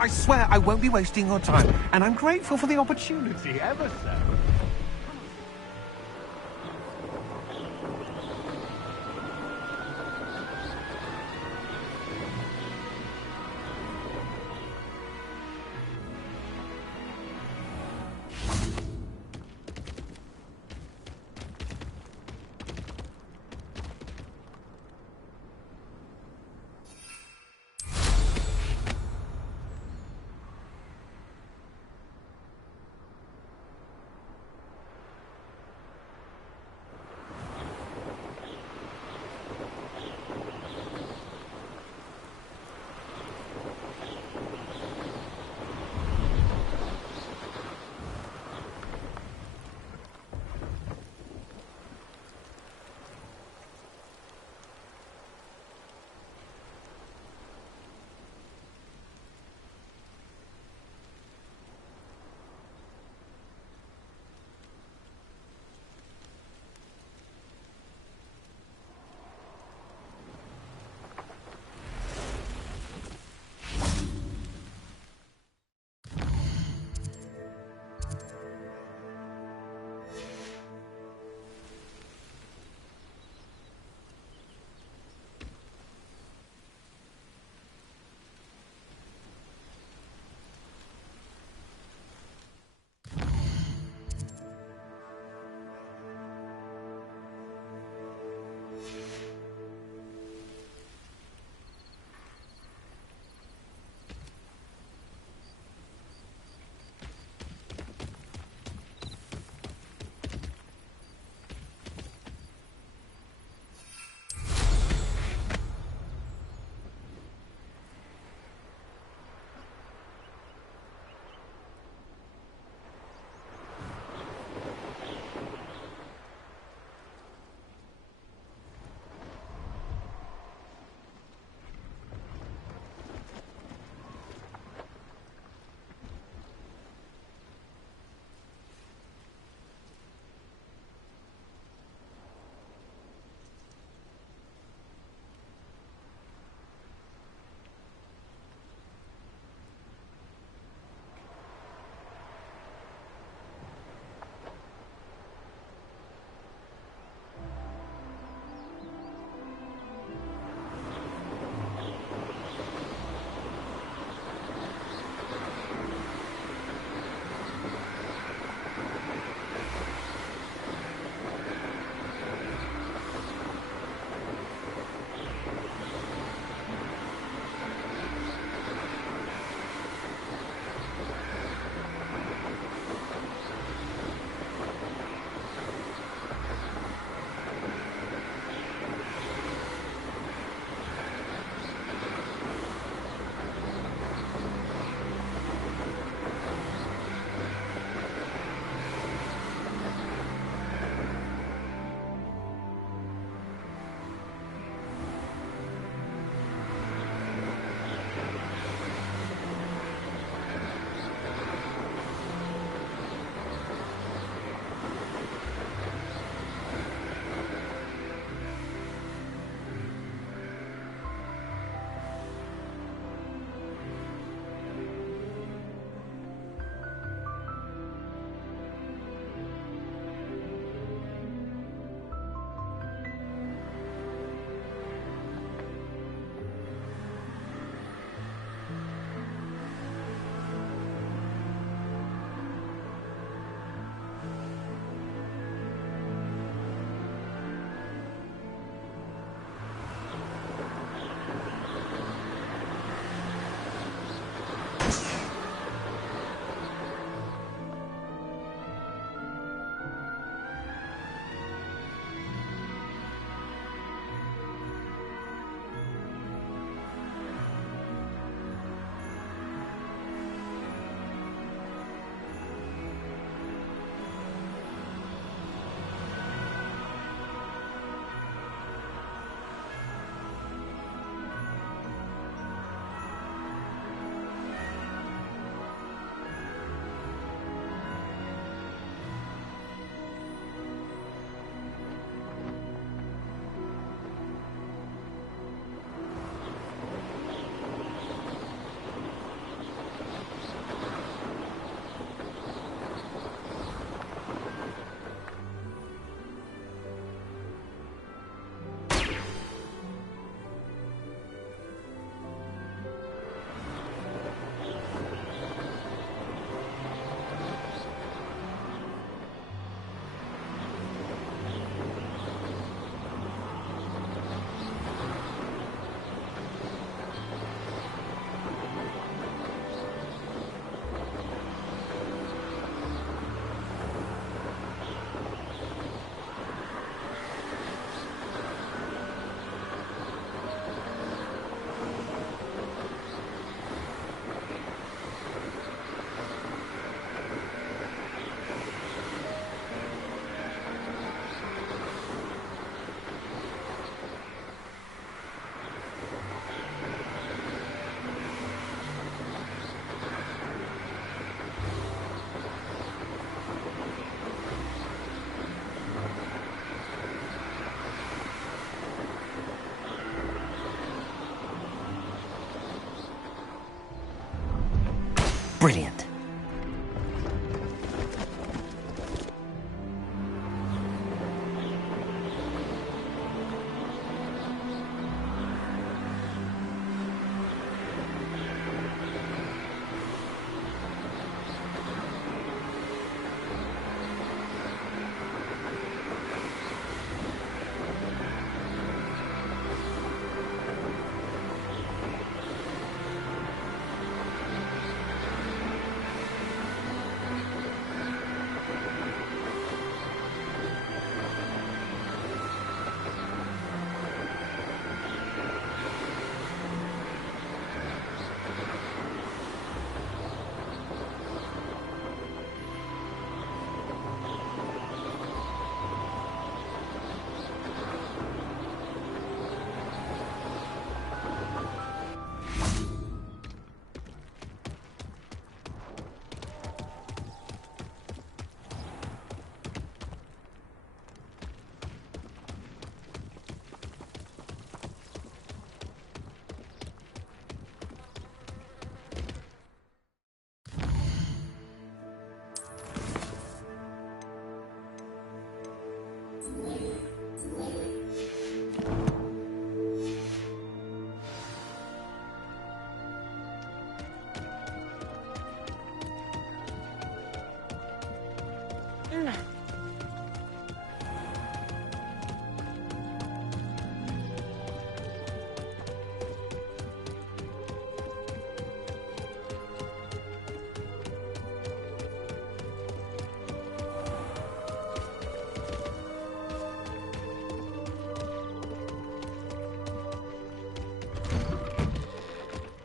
I swear I won't be wasting your time, and I'm grateful for the opportunity, ever so.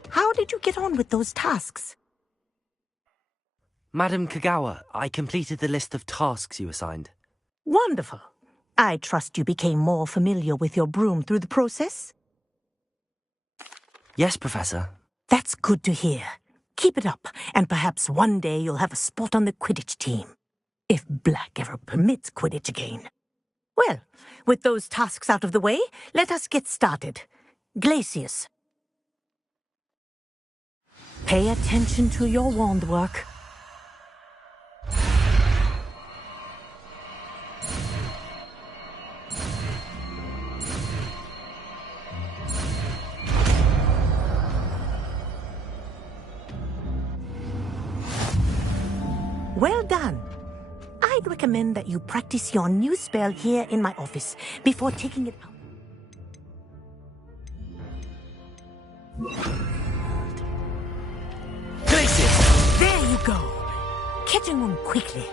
How did you get on with those tasks? Madam Kagawa, I completed the list of tasks you assigned. Wonderful. I trust you became more familiar with your broom through the process? Yes, Professor. That's good to hear. Keep it up, and perhaps one day you'll have a spot on the Quidditch team. If Black ever permits Quidditch again. Well, with those tasks out of the way, let us get started. Glacius. Pay attention to your wand work. Well done. I'd recommend that you practice your new spell here in my office before taking it out. Glacius! There you go. Catching on quickly.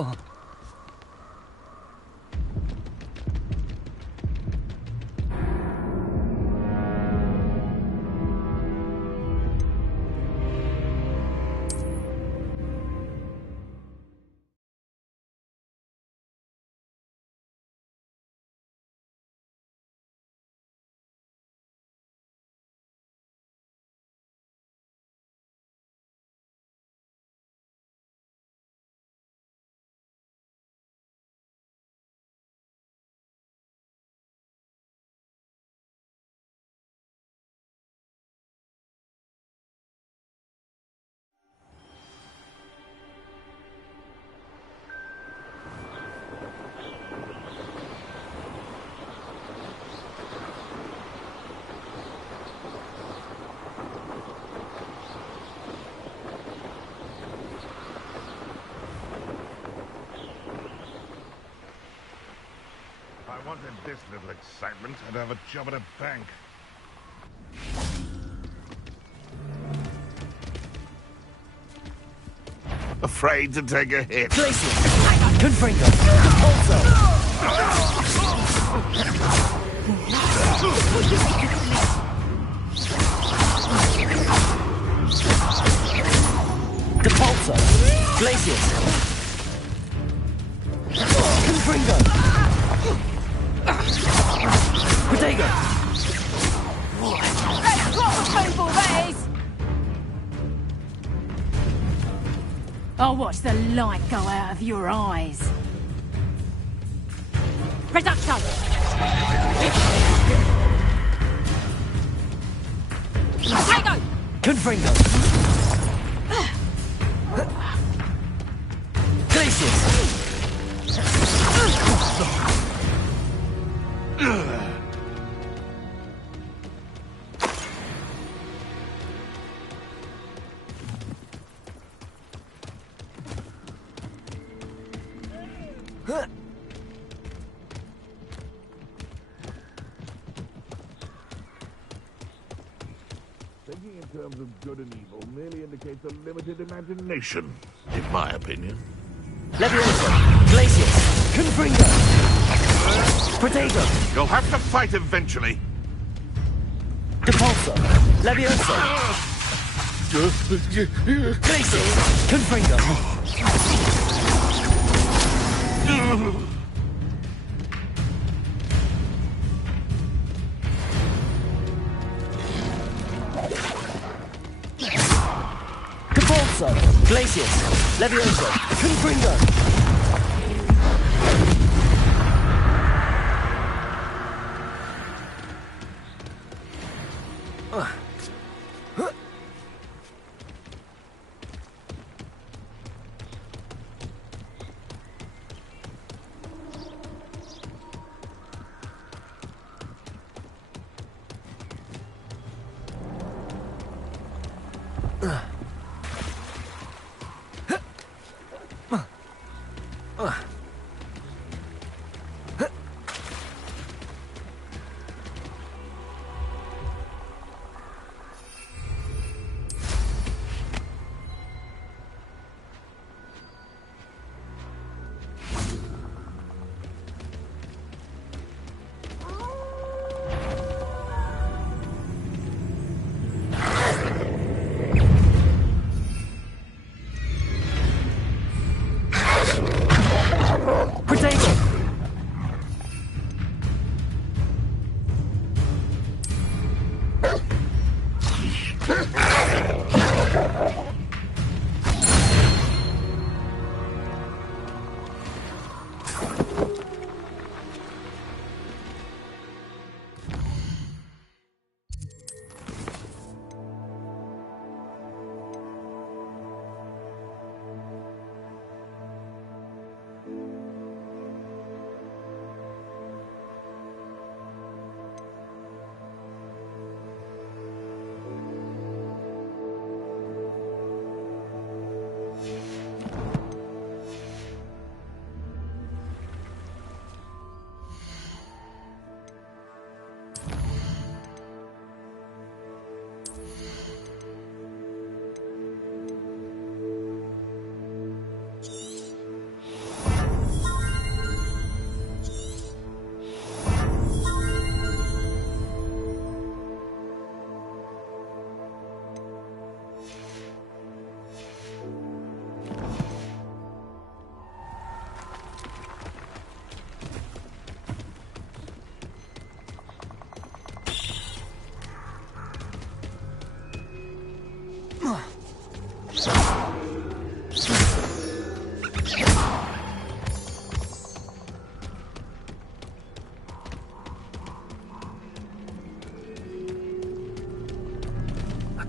Oh. wanted this little excitement, I'd have a job at a bank. Afraid to take a hit. Glacius! Confringo! Repulso! Depulso! Glacius! Confringo! Protego! Let's swap the painful ways! I'll watch the light go out of your eyes. Reduction! Protego! Confringo! Glacius! Thinking in terms of good and evil merely indicates a limited imagination, in my opinion. Levioso! Glacius! Confringo! Protego! You'll have to fight eventually. Depulso! Levioso! Glacius! Confringo! Depulso! Glacius! Levioso! Confringo!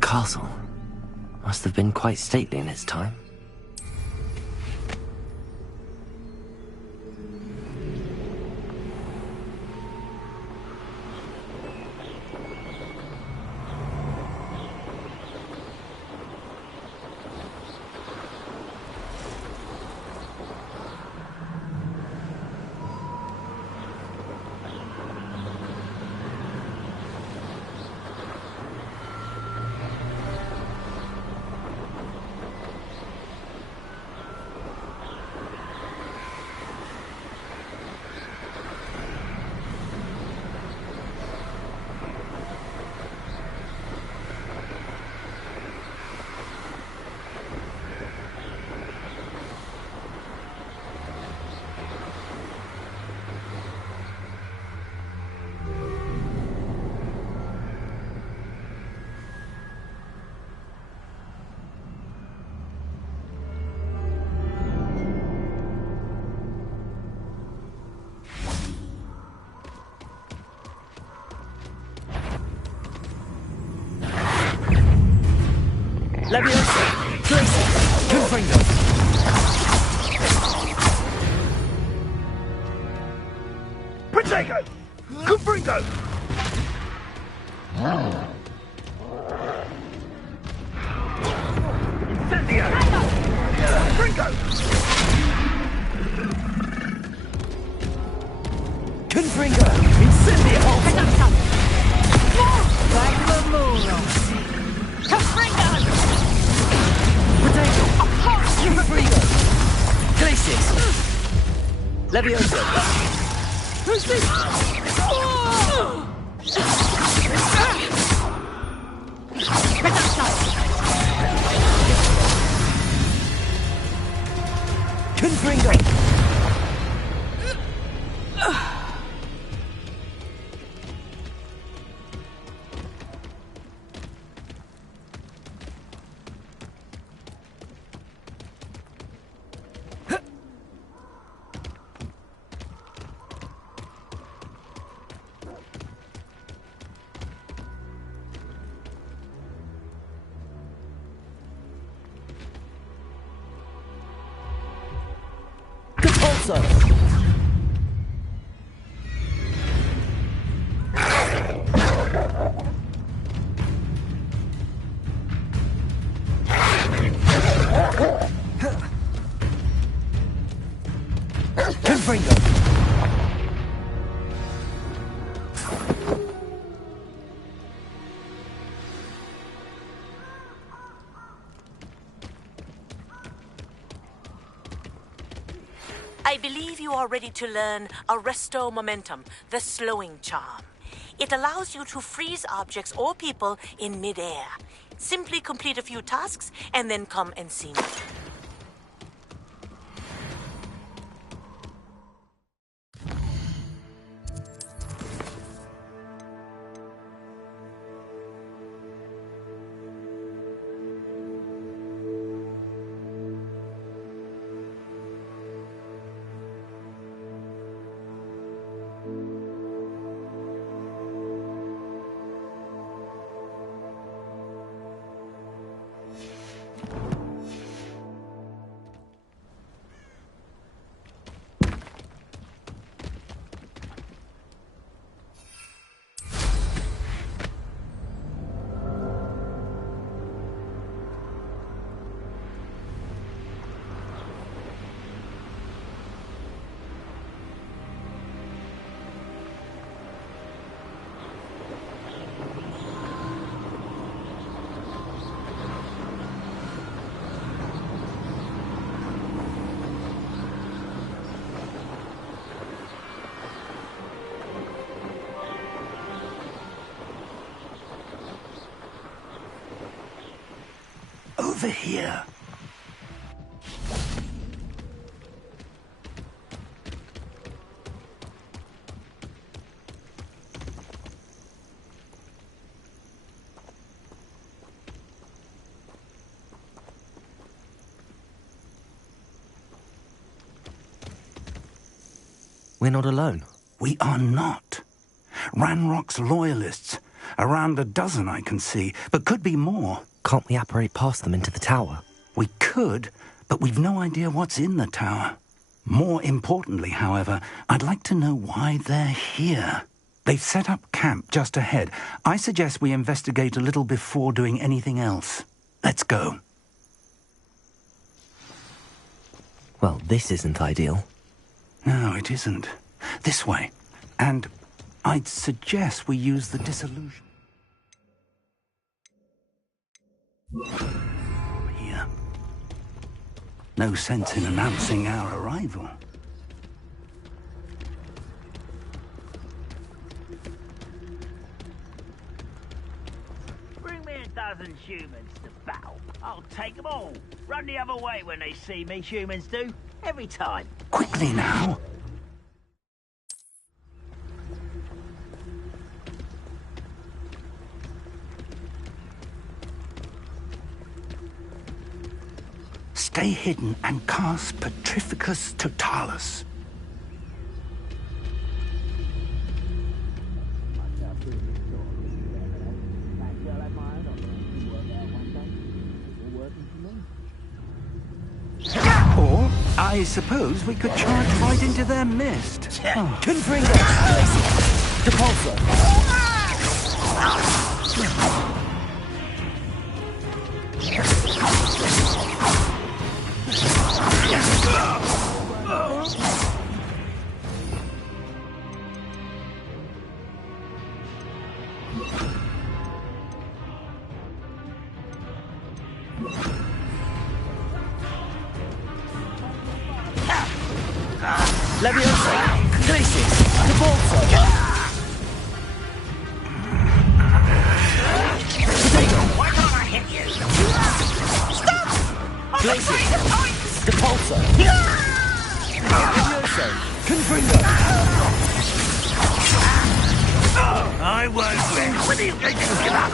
Castle must have been quite stately in its time. Leviosa! Glacius! Confringo! Protego! Confringo! Incendio! Confringo! Confringo! Incendio! Protego! Confringo! Glacius! Leviosa! Who's this? Confringo! Capulso! Confringo! I believe you are ready to learn Arresto Momentum, the slowing charm. It allows you to freeze objects or people in midair. Simply complete a few tasks and then come and see me. Over here. We're not alone. We are not. Ranrock's loyalists. Around a dozen I can see, but could be more. Can't we apparate past them into the tower? We could, but we've no idea what's in the tower. More importantly, however, I'd like to know why they're here. They've set up camp just ahead. I suggest we investigate a little before doing anything else. Let's go. Well, this isn't ideal. No, it isn't. This way. And I'd suggest we use the disillusion. Here. No sense in announcing our arrival. Bring me a dozen humans to battle. I'll take them all. Run the other way when they see me, humans do. Every time. Quickly now. Stay hidden and cast Petrificus Totalis. I suppose we could charge right into their mist. Confringo! Depulso! Levioso! Glacius! Depulso! Potato! Why can't I hit you? Stop! Glacius! Depulso! Levioso! Confringo! I won't win. When are you going to give up?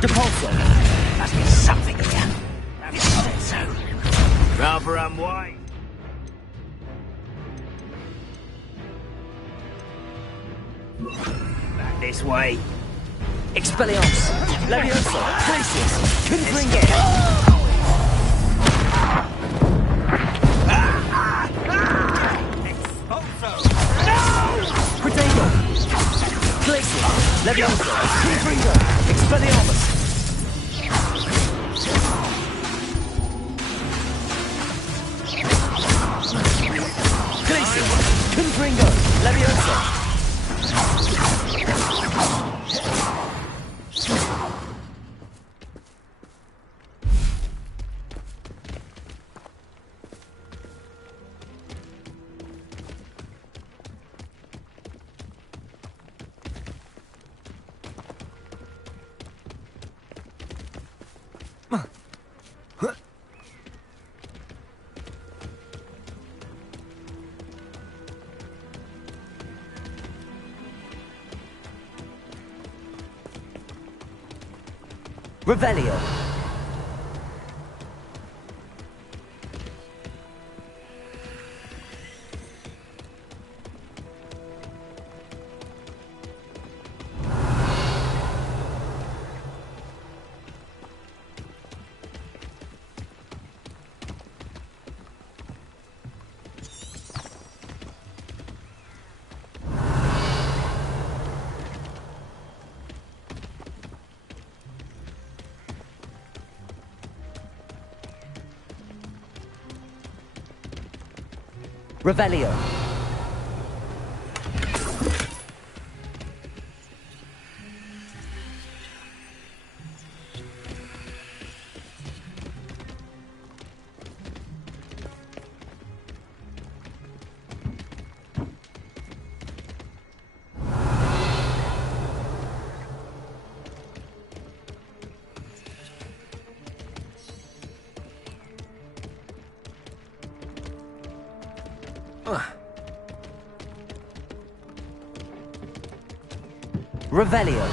Depulso! Must be something here. Have you said so? Rather unwise. Back this way. Expelliarmus! Levioso! Glacius! Confringo! Potato! Glacius! Levioso! Confringo! Expelliarmus! Glacius! Confringo! Levioso! Revelio. Revelio. Revelio.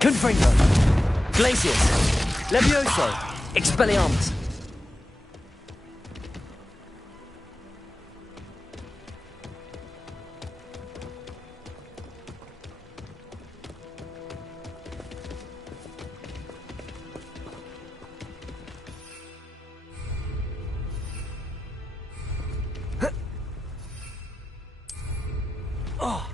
Confringo. Glacius. Levioso. Expelliarmus. Oh.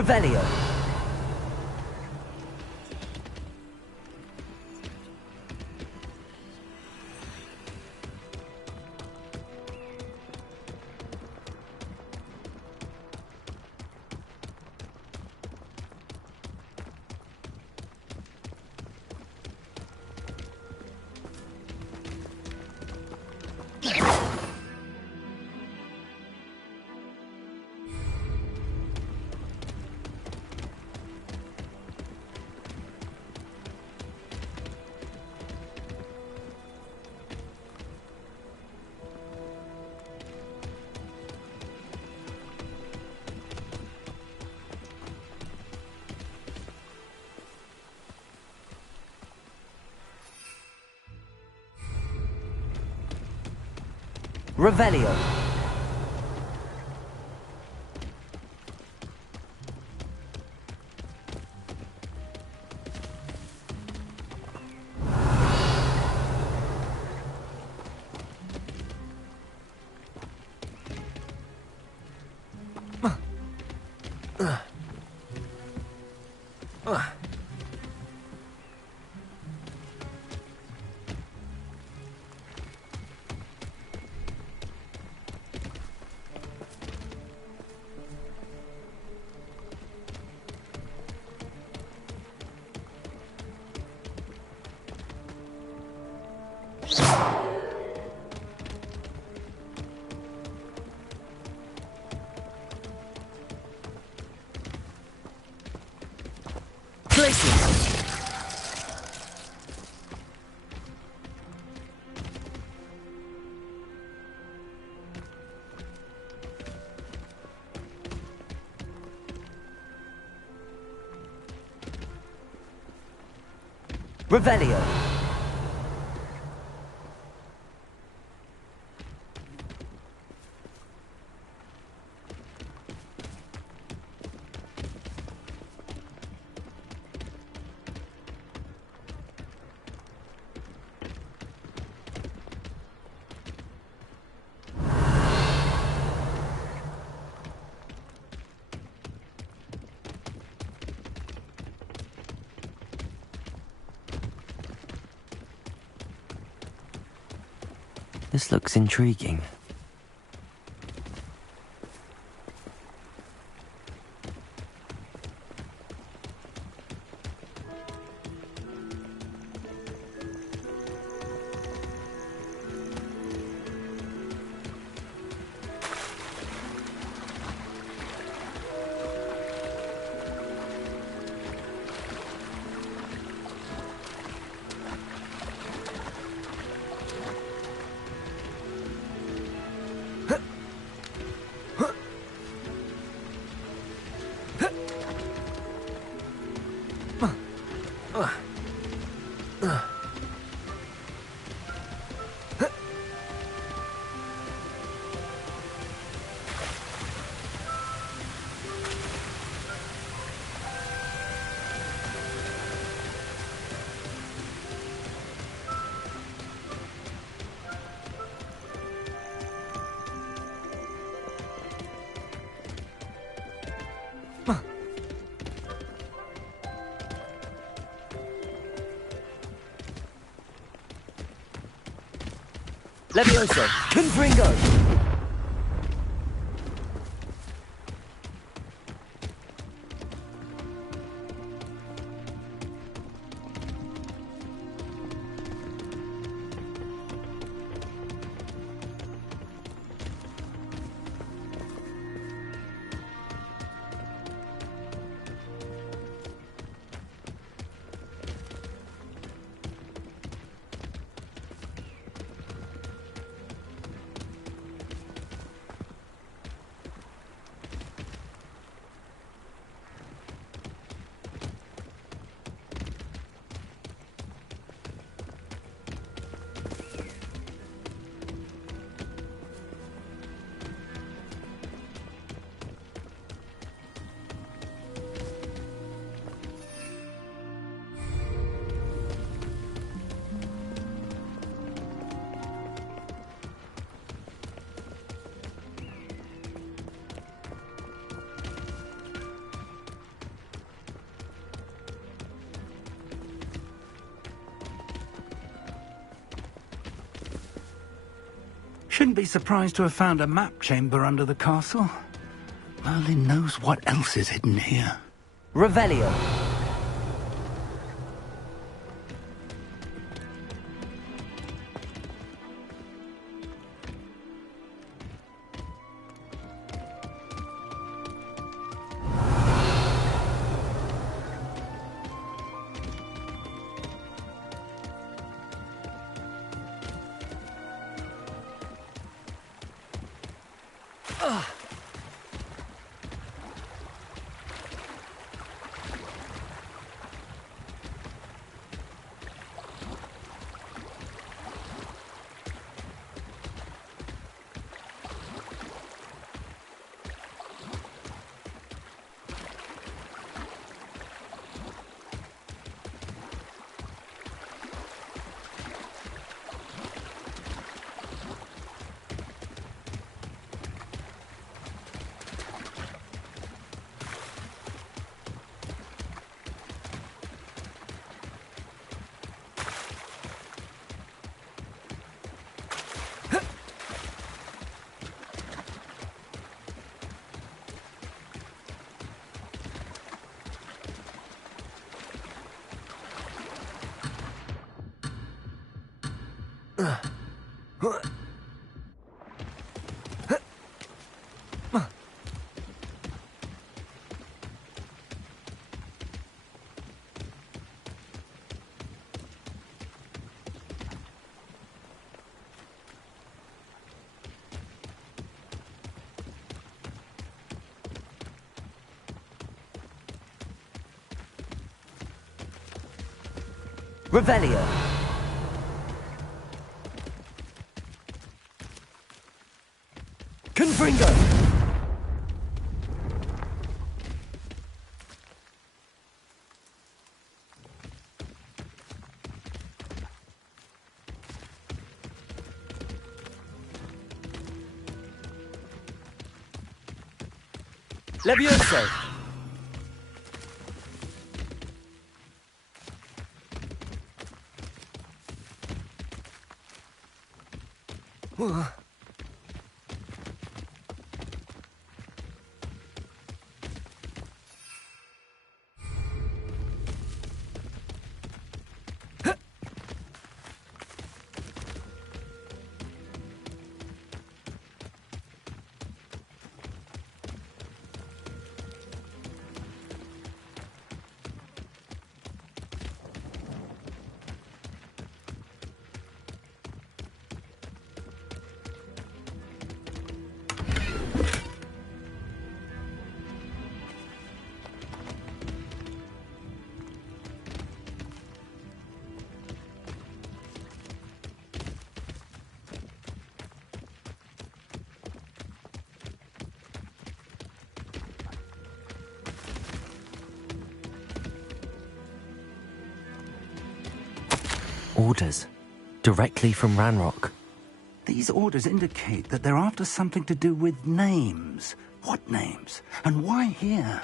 Revelio. Revelio. Revelio. This looks intriguing. Levioso. Confringo. Shouldn't be surprised to have found a map chamber under the castle. Merlin knows what else is hidden here. Revelio. Revelio. Confringo. Levioso. Orders. Directly from Ranrock. These orders indicate that they're after something to do with names. What names? And why here?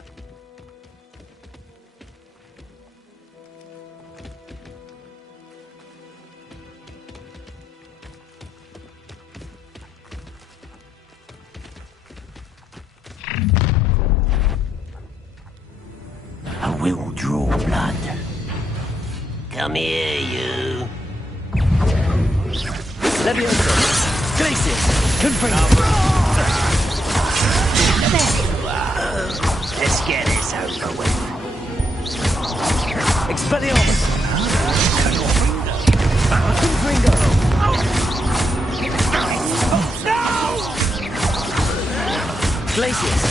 I will draw blood. Come here, you. Levioso. Glacius. Confringo. Let's get this over with. Expelliarmus. Confringo. No! Glacius.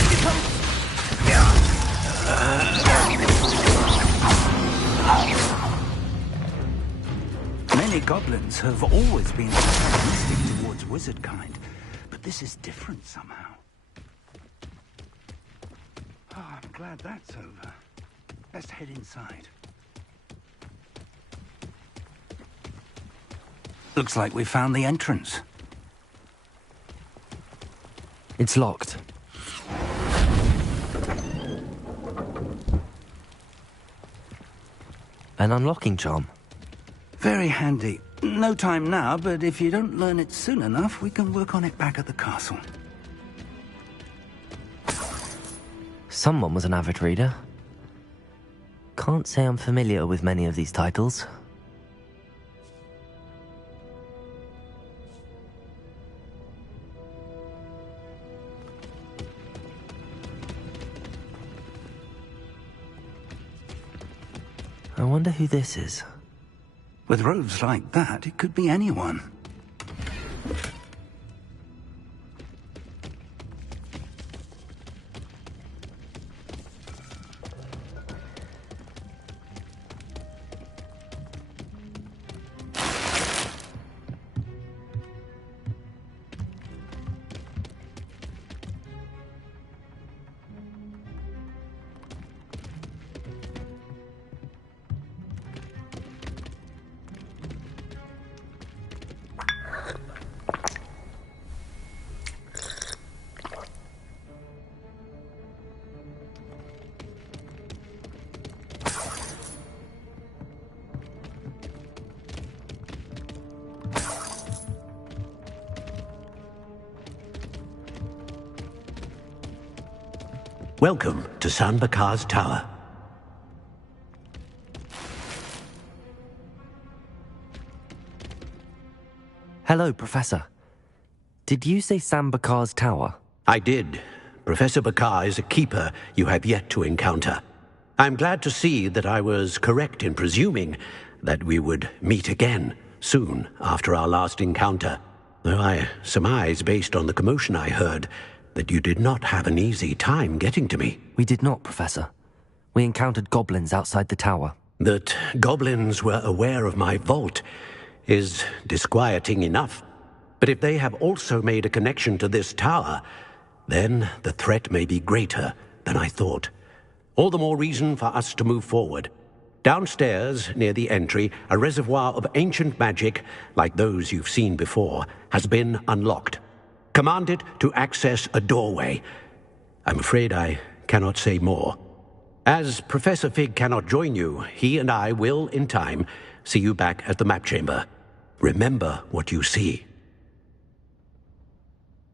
Many goblins have always been antagonistic towards wizard kind, but this is different somehow. Oh, I'm glad that's over. Let's head inside. Looks like we found the entrance. It's locked. An unlocking charm. Very handy. No time now, but if you don't learn it soon enough, we can work on it back at the castle. Someone was an avid reader. Can't say I'm familiar with many of these titles. I wonder who this is. With robes like that, it could be anyone. Welcome to San Bakar's Tower. Hello, Professor. Did you say San Bakar's Tower? I did. Professor Bakar is a keeper you have yet to encounter. I'm glad to see that I was correct in presuming that we would meet again soon after our last encounter, though I surmise, based on the commotion I heard, that you did not have an easy time getting to me. We did not, Professor. We encountered goblins outside the tower. That goblins were aware of my vault is disquieting enough. But if they have also made a connection to this tower, then the threat may be greater than I thought. All the more reason for us to move forward. Downstairs, near the entry, a reservoir of ancient magic, like those you've seen before, has been unlocked. Command it to access a doorway. I'm afraid I cannot say more. As Professor Fig cannot join you, he and I will, in time, see you back at the map chamber. Remember what you see.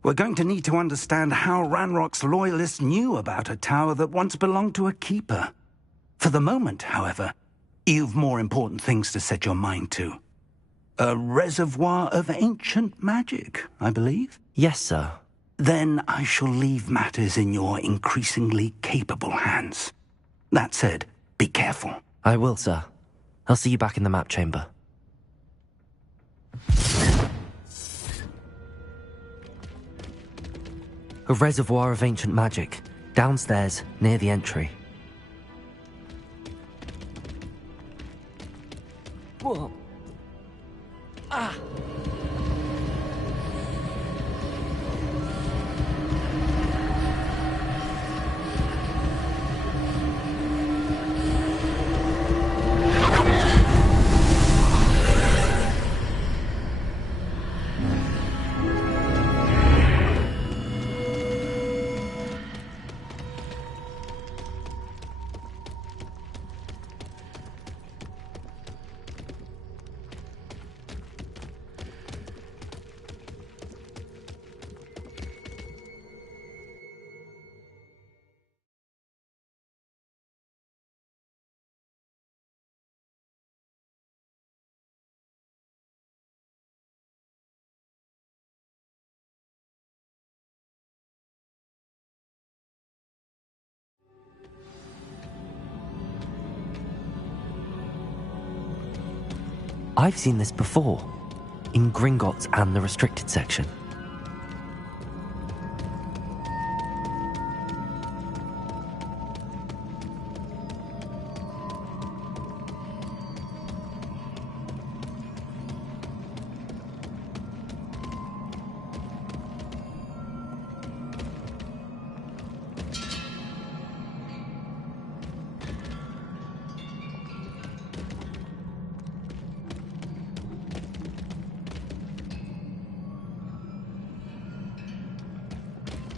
We're going to need to understand how Ranrock's loyalists knew about a tower that once belonged to a keeper. For the moment, however, you've more important things to set your mind to. A reservoir of ancient magic, I believe? Yes, sir. Then I shall leave matters in your increasingly capable hands. That said, be careful. I will, sir. I'll see you back in the map chamber. A reservoir of ancient magic, downstairs, near the entry. Whoa. Ah! I've seen this before, in Gringotts and the restricted section.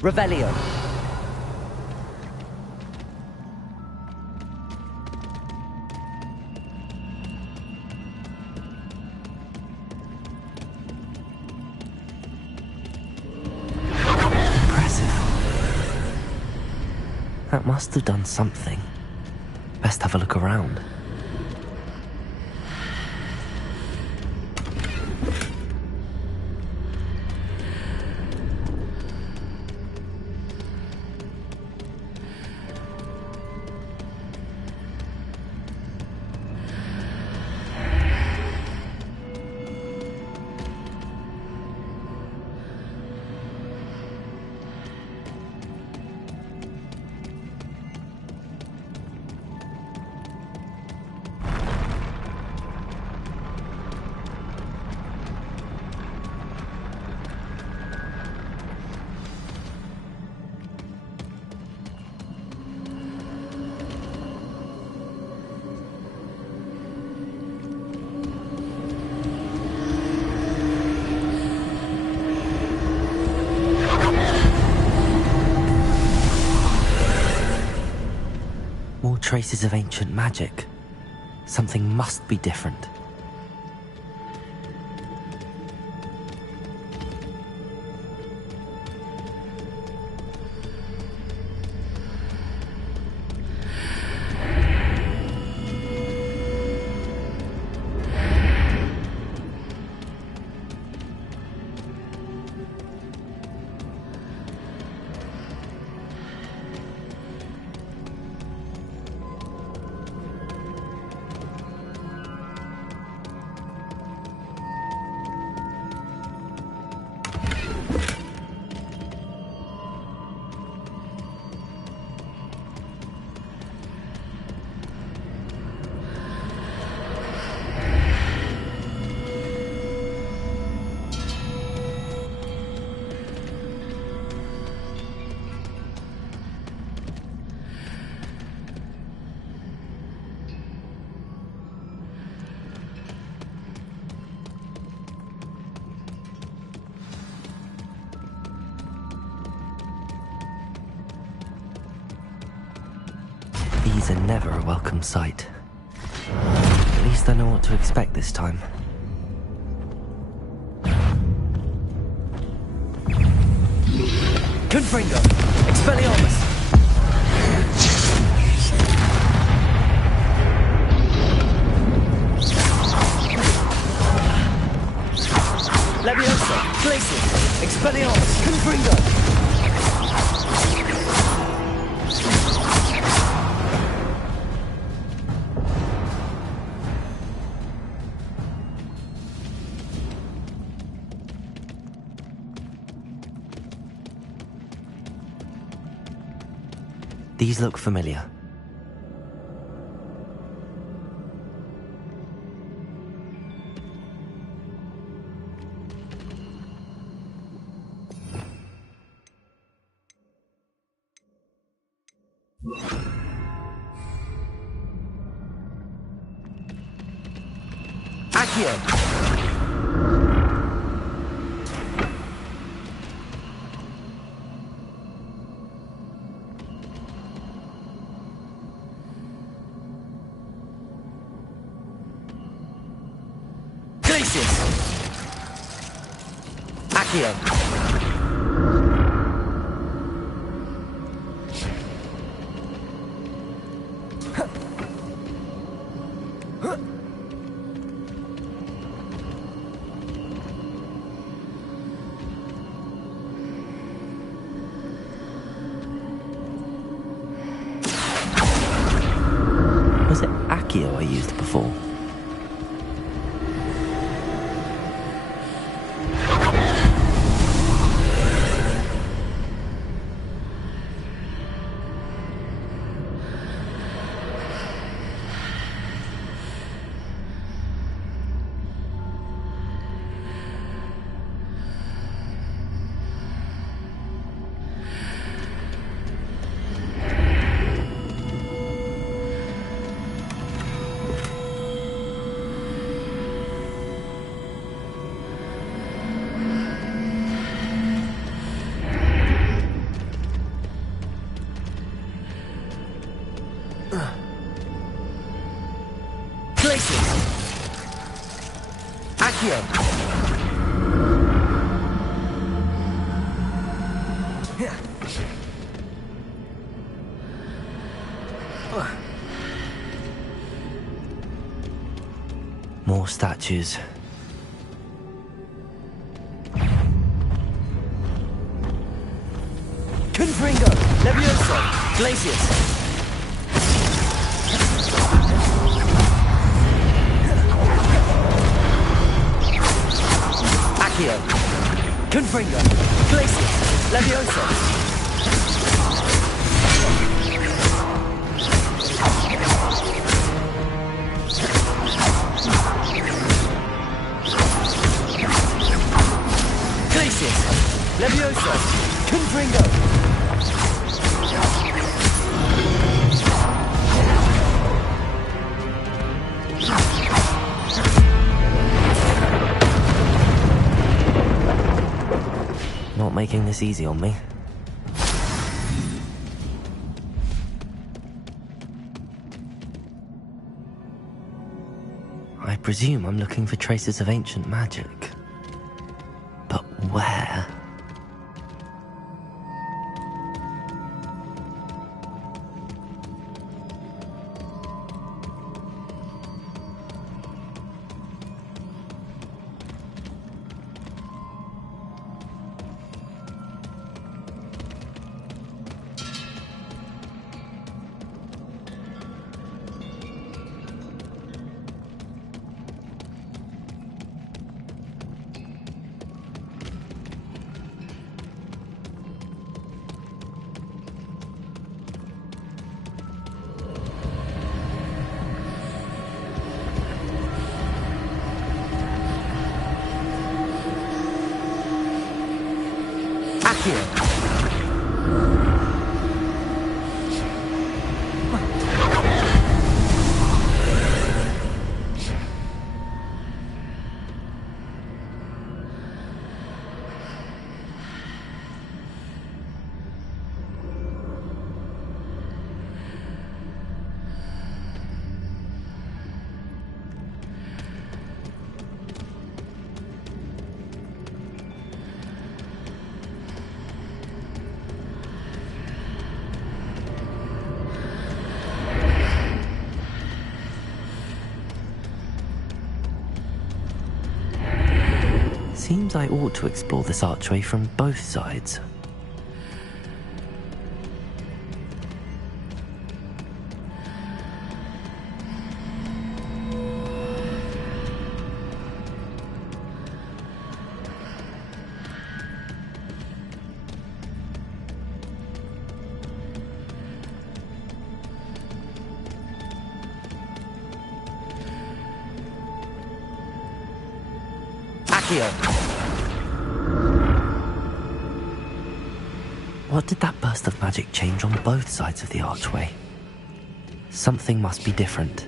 Revelio. That must have done something. Best have a look around. More traces of ancient magic. Something must be different. These are never a welcome sight. At least I know what to expect this time. Confringo! Expelliarmus! Leviosa! Glacius! Expelliarmus! Confringo! These look familiar. Accio! Accio! Was it Accio I used before? Accio! More statues. Confringo! Levioso! Glacius! Accio! Confringo! Glacius! Levioso! Glacius! Levioso! Confringo! Not making this easy on me. I presume I'm looking for traces of ancient magic. But where? Seems I ought to explore this archway from both sides. What did that burst of magic change on both sides of the archway? Something must be different.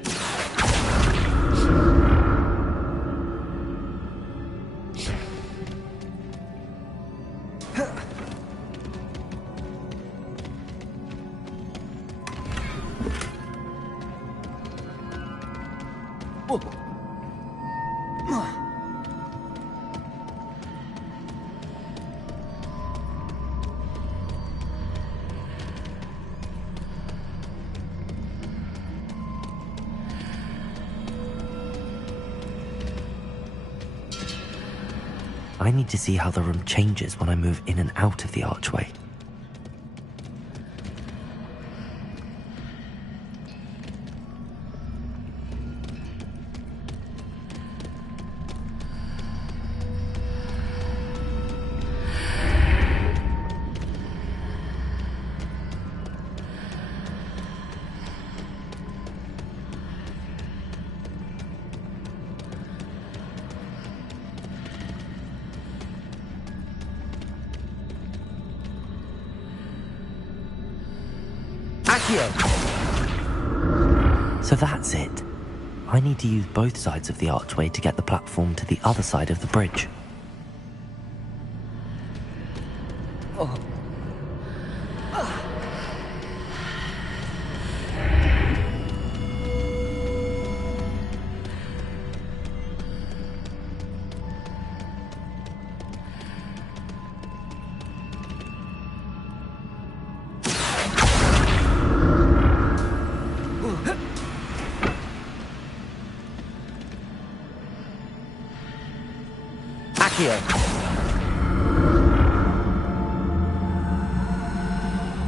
I need to see how the room changes when I move in and out of the archway. So that's it. I need to use both sides of the archway to get the platform to the other side of the bridge. Accio!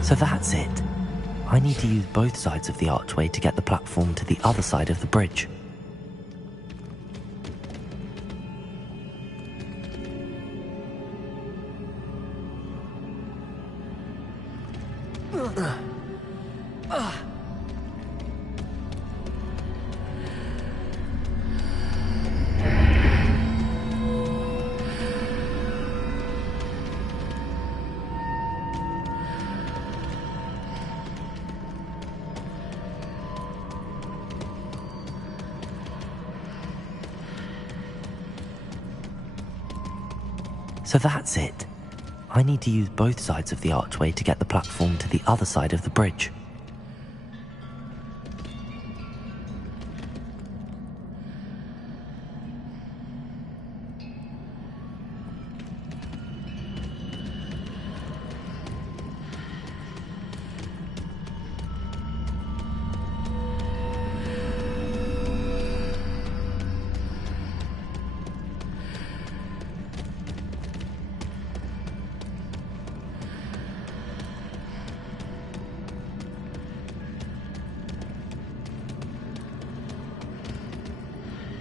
So that's it. I need to use both sides of the archway to get the platform to the other side of the bridge. So that's it. I need to use both sides of the archway to get the platform to the other side of the bridge.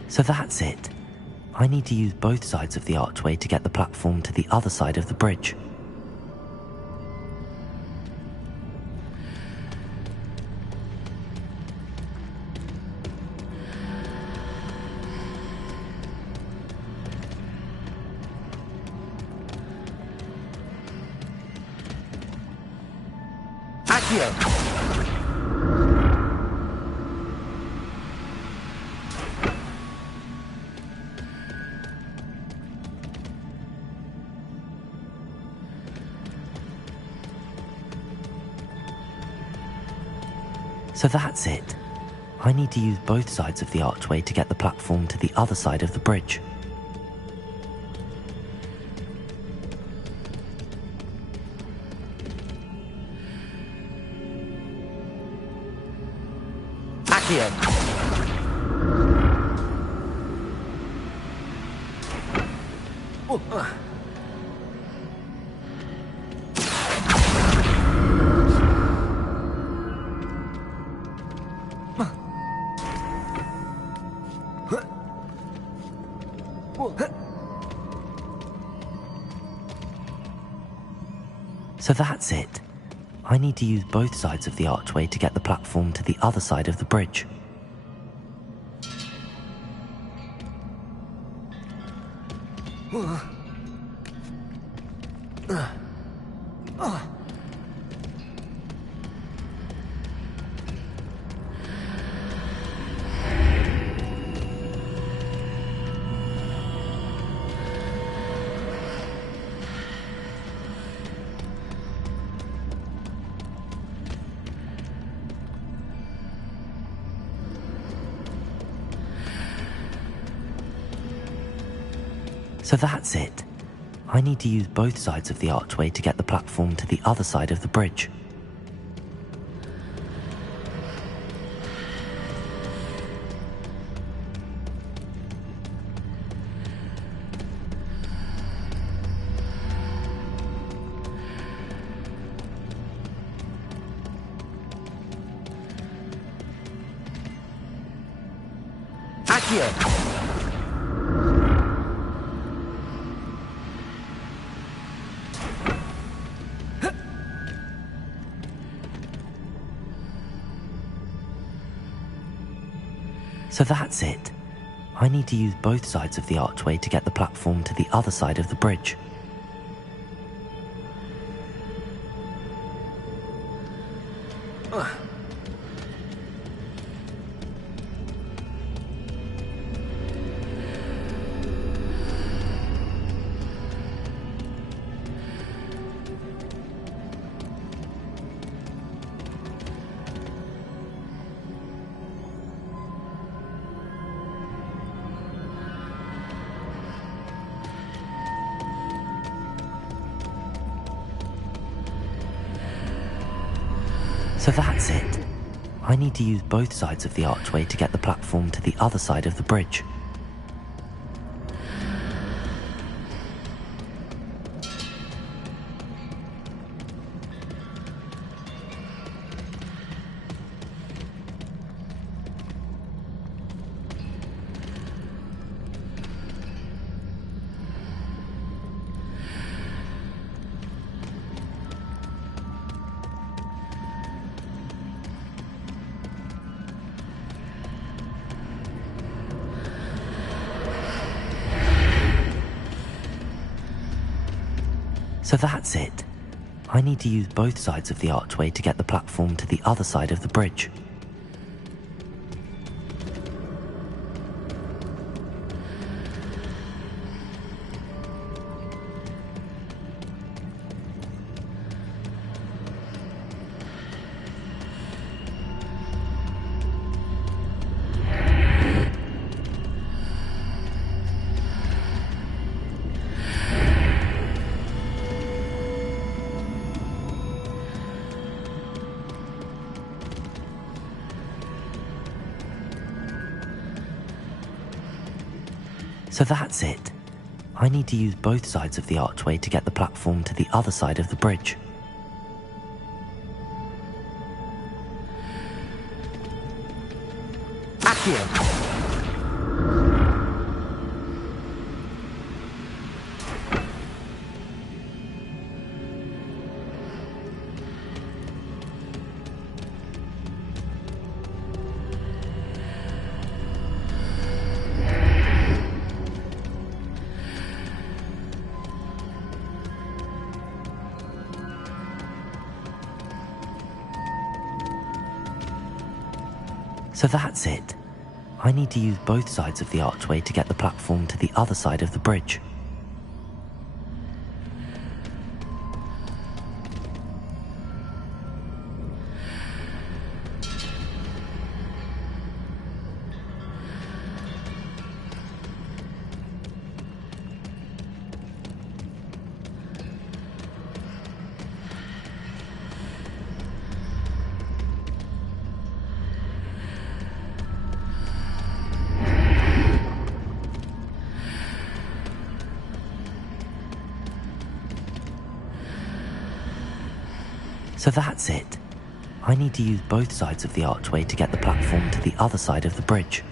So that's it. I need to use both sides of the archway to get the platform to the other side of the bridge. Accio! So that's it. I need to use both sides of the archway to get the platform to the other side of the bridge. Accio! So that's it. I need to use both sides of the archway to get the platform to the other side of the bridge. So that's it. I need to use both sides of the archway to get the platform to the other side of the bridge. Accio! So that's it. I need to use both sides of the archway to get the platform to the other side of the bridge. So that's it. I need to use both sides of the archway to get the platform to the other side of the bridge. So that's it. I need to use both sides of the archway to get the platform to the other side of the bridge. So that's it. I need to use both sides of the archway to get the platform to the other side of the bridge. Accio! So that's it. I need to use both sides of the archway to get the platform to the other side of the bridge. So that's it. I need to use both sides of the archway to get the platform to the other side of the bridge.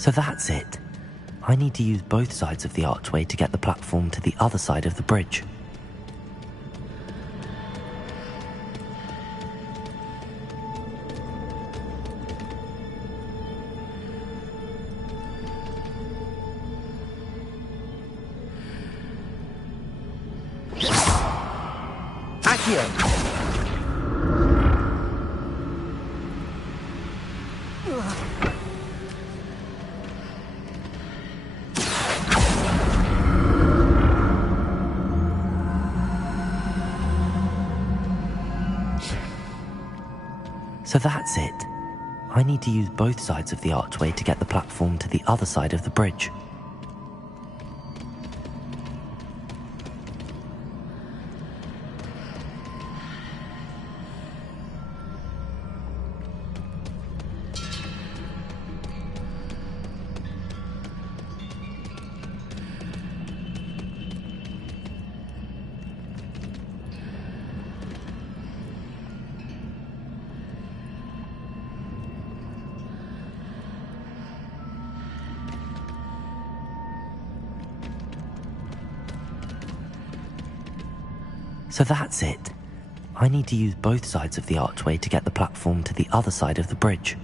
So that's it. I need to use both sides of the archway to get the platform to the other side of the bridge. Accio! So that's it. I need to use both sides of the archway to get the platform to the other side of the bridge. So that's it. I need to use both sides of the archway to get the platform to the other side of the bridge.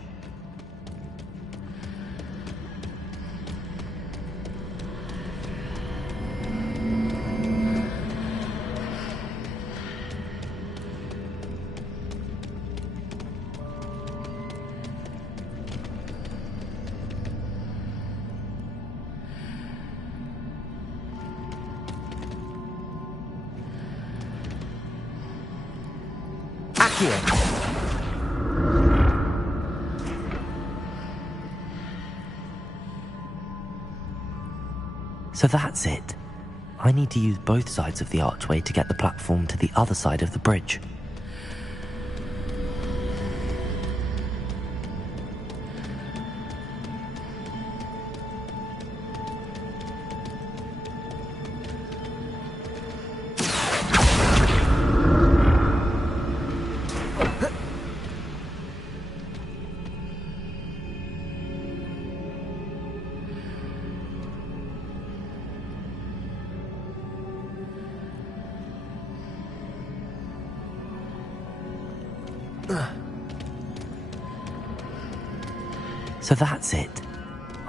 So that's it. I need to use both sides of the archway to get the platform to the other side of the bridge. So that's it.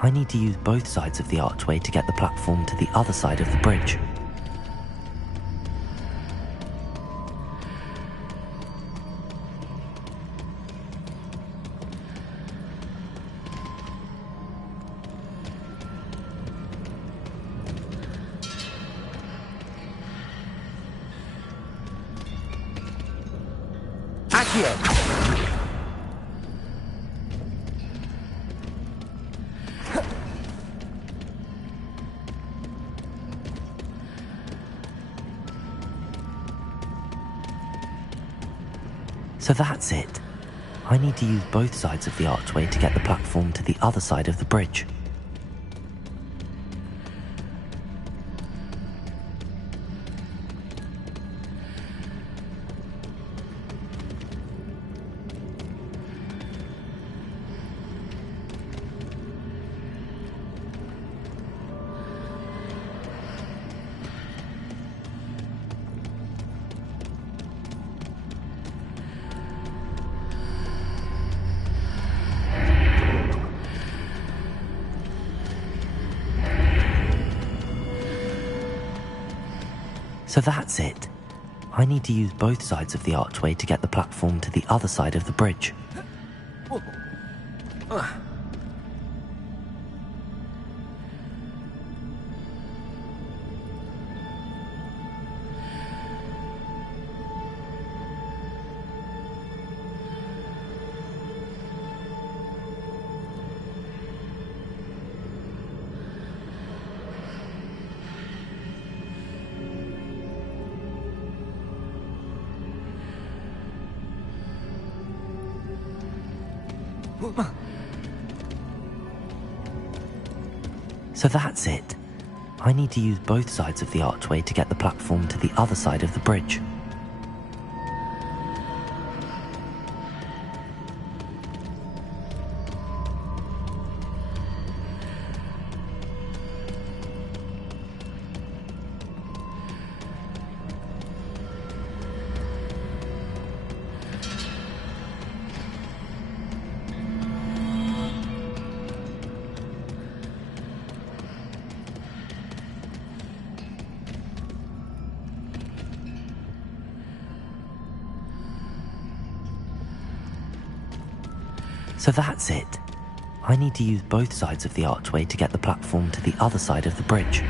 I need to use both sides of the archway to get the platform to the other side of the bridge. So that's it. I need to use both sides of the archway to get the platform to the other side of the bridge. So that's it. I need to use both sides of the archway to get the platform to the other side of the bridge. So that's it. I need to use both sides of the archway to get the platform to the other side of the bridge. So that's it. I need to use both sides of the archway to get the platform to the other side of the bridge.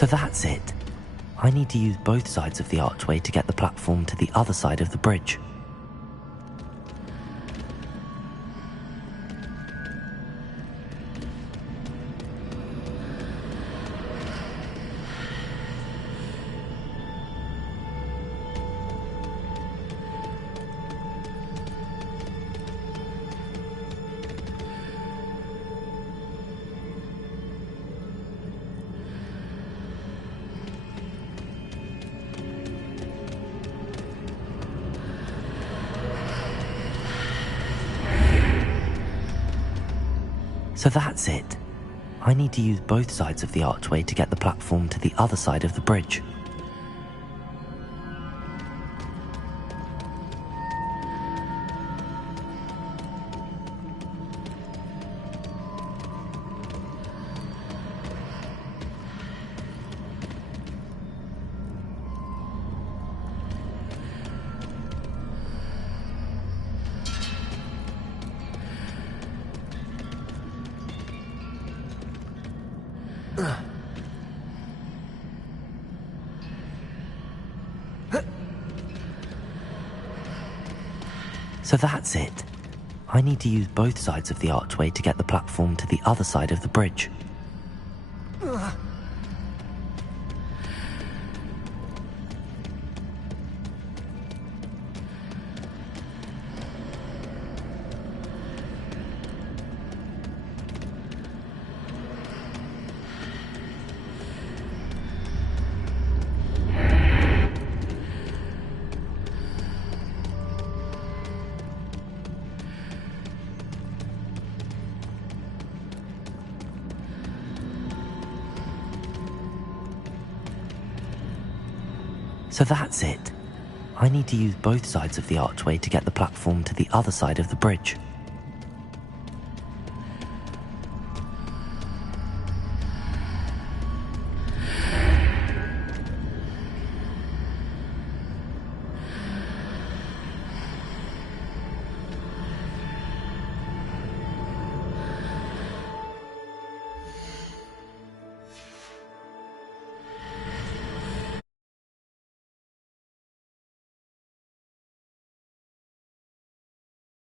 So that's it. I need to use both sides of the archway to get the platform to the other side of the bridge. So that's it. I need to use both sides of the archway to get the platform to the other side of the bridge. So that's it. I need to use both sides of the archway to get the platform to the other side of the bridge. So that's it. I need to use both sides of the archway to get the platform to the other side of the bridge.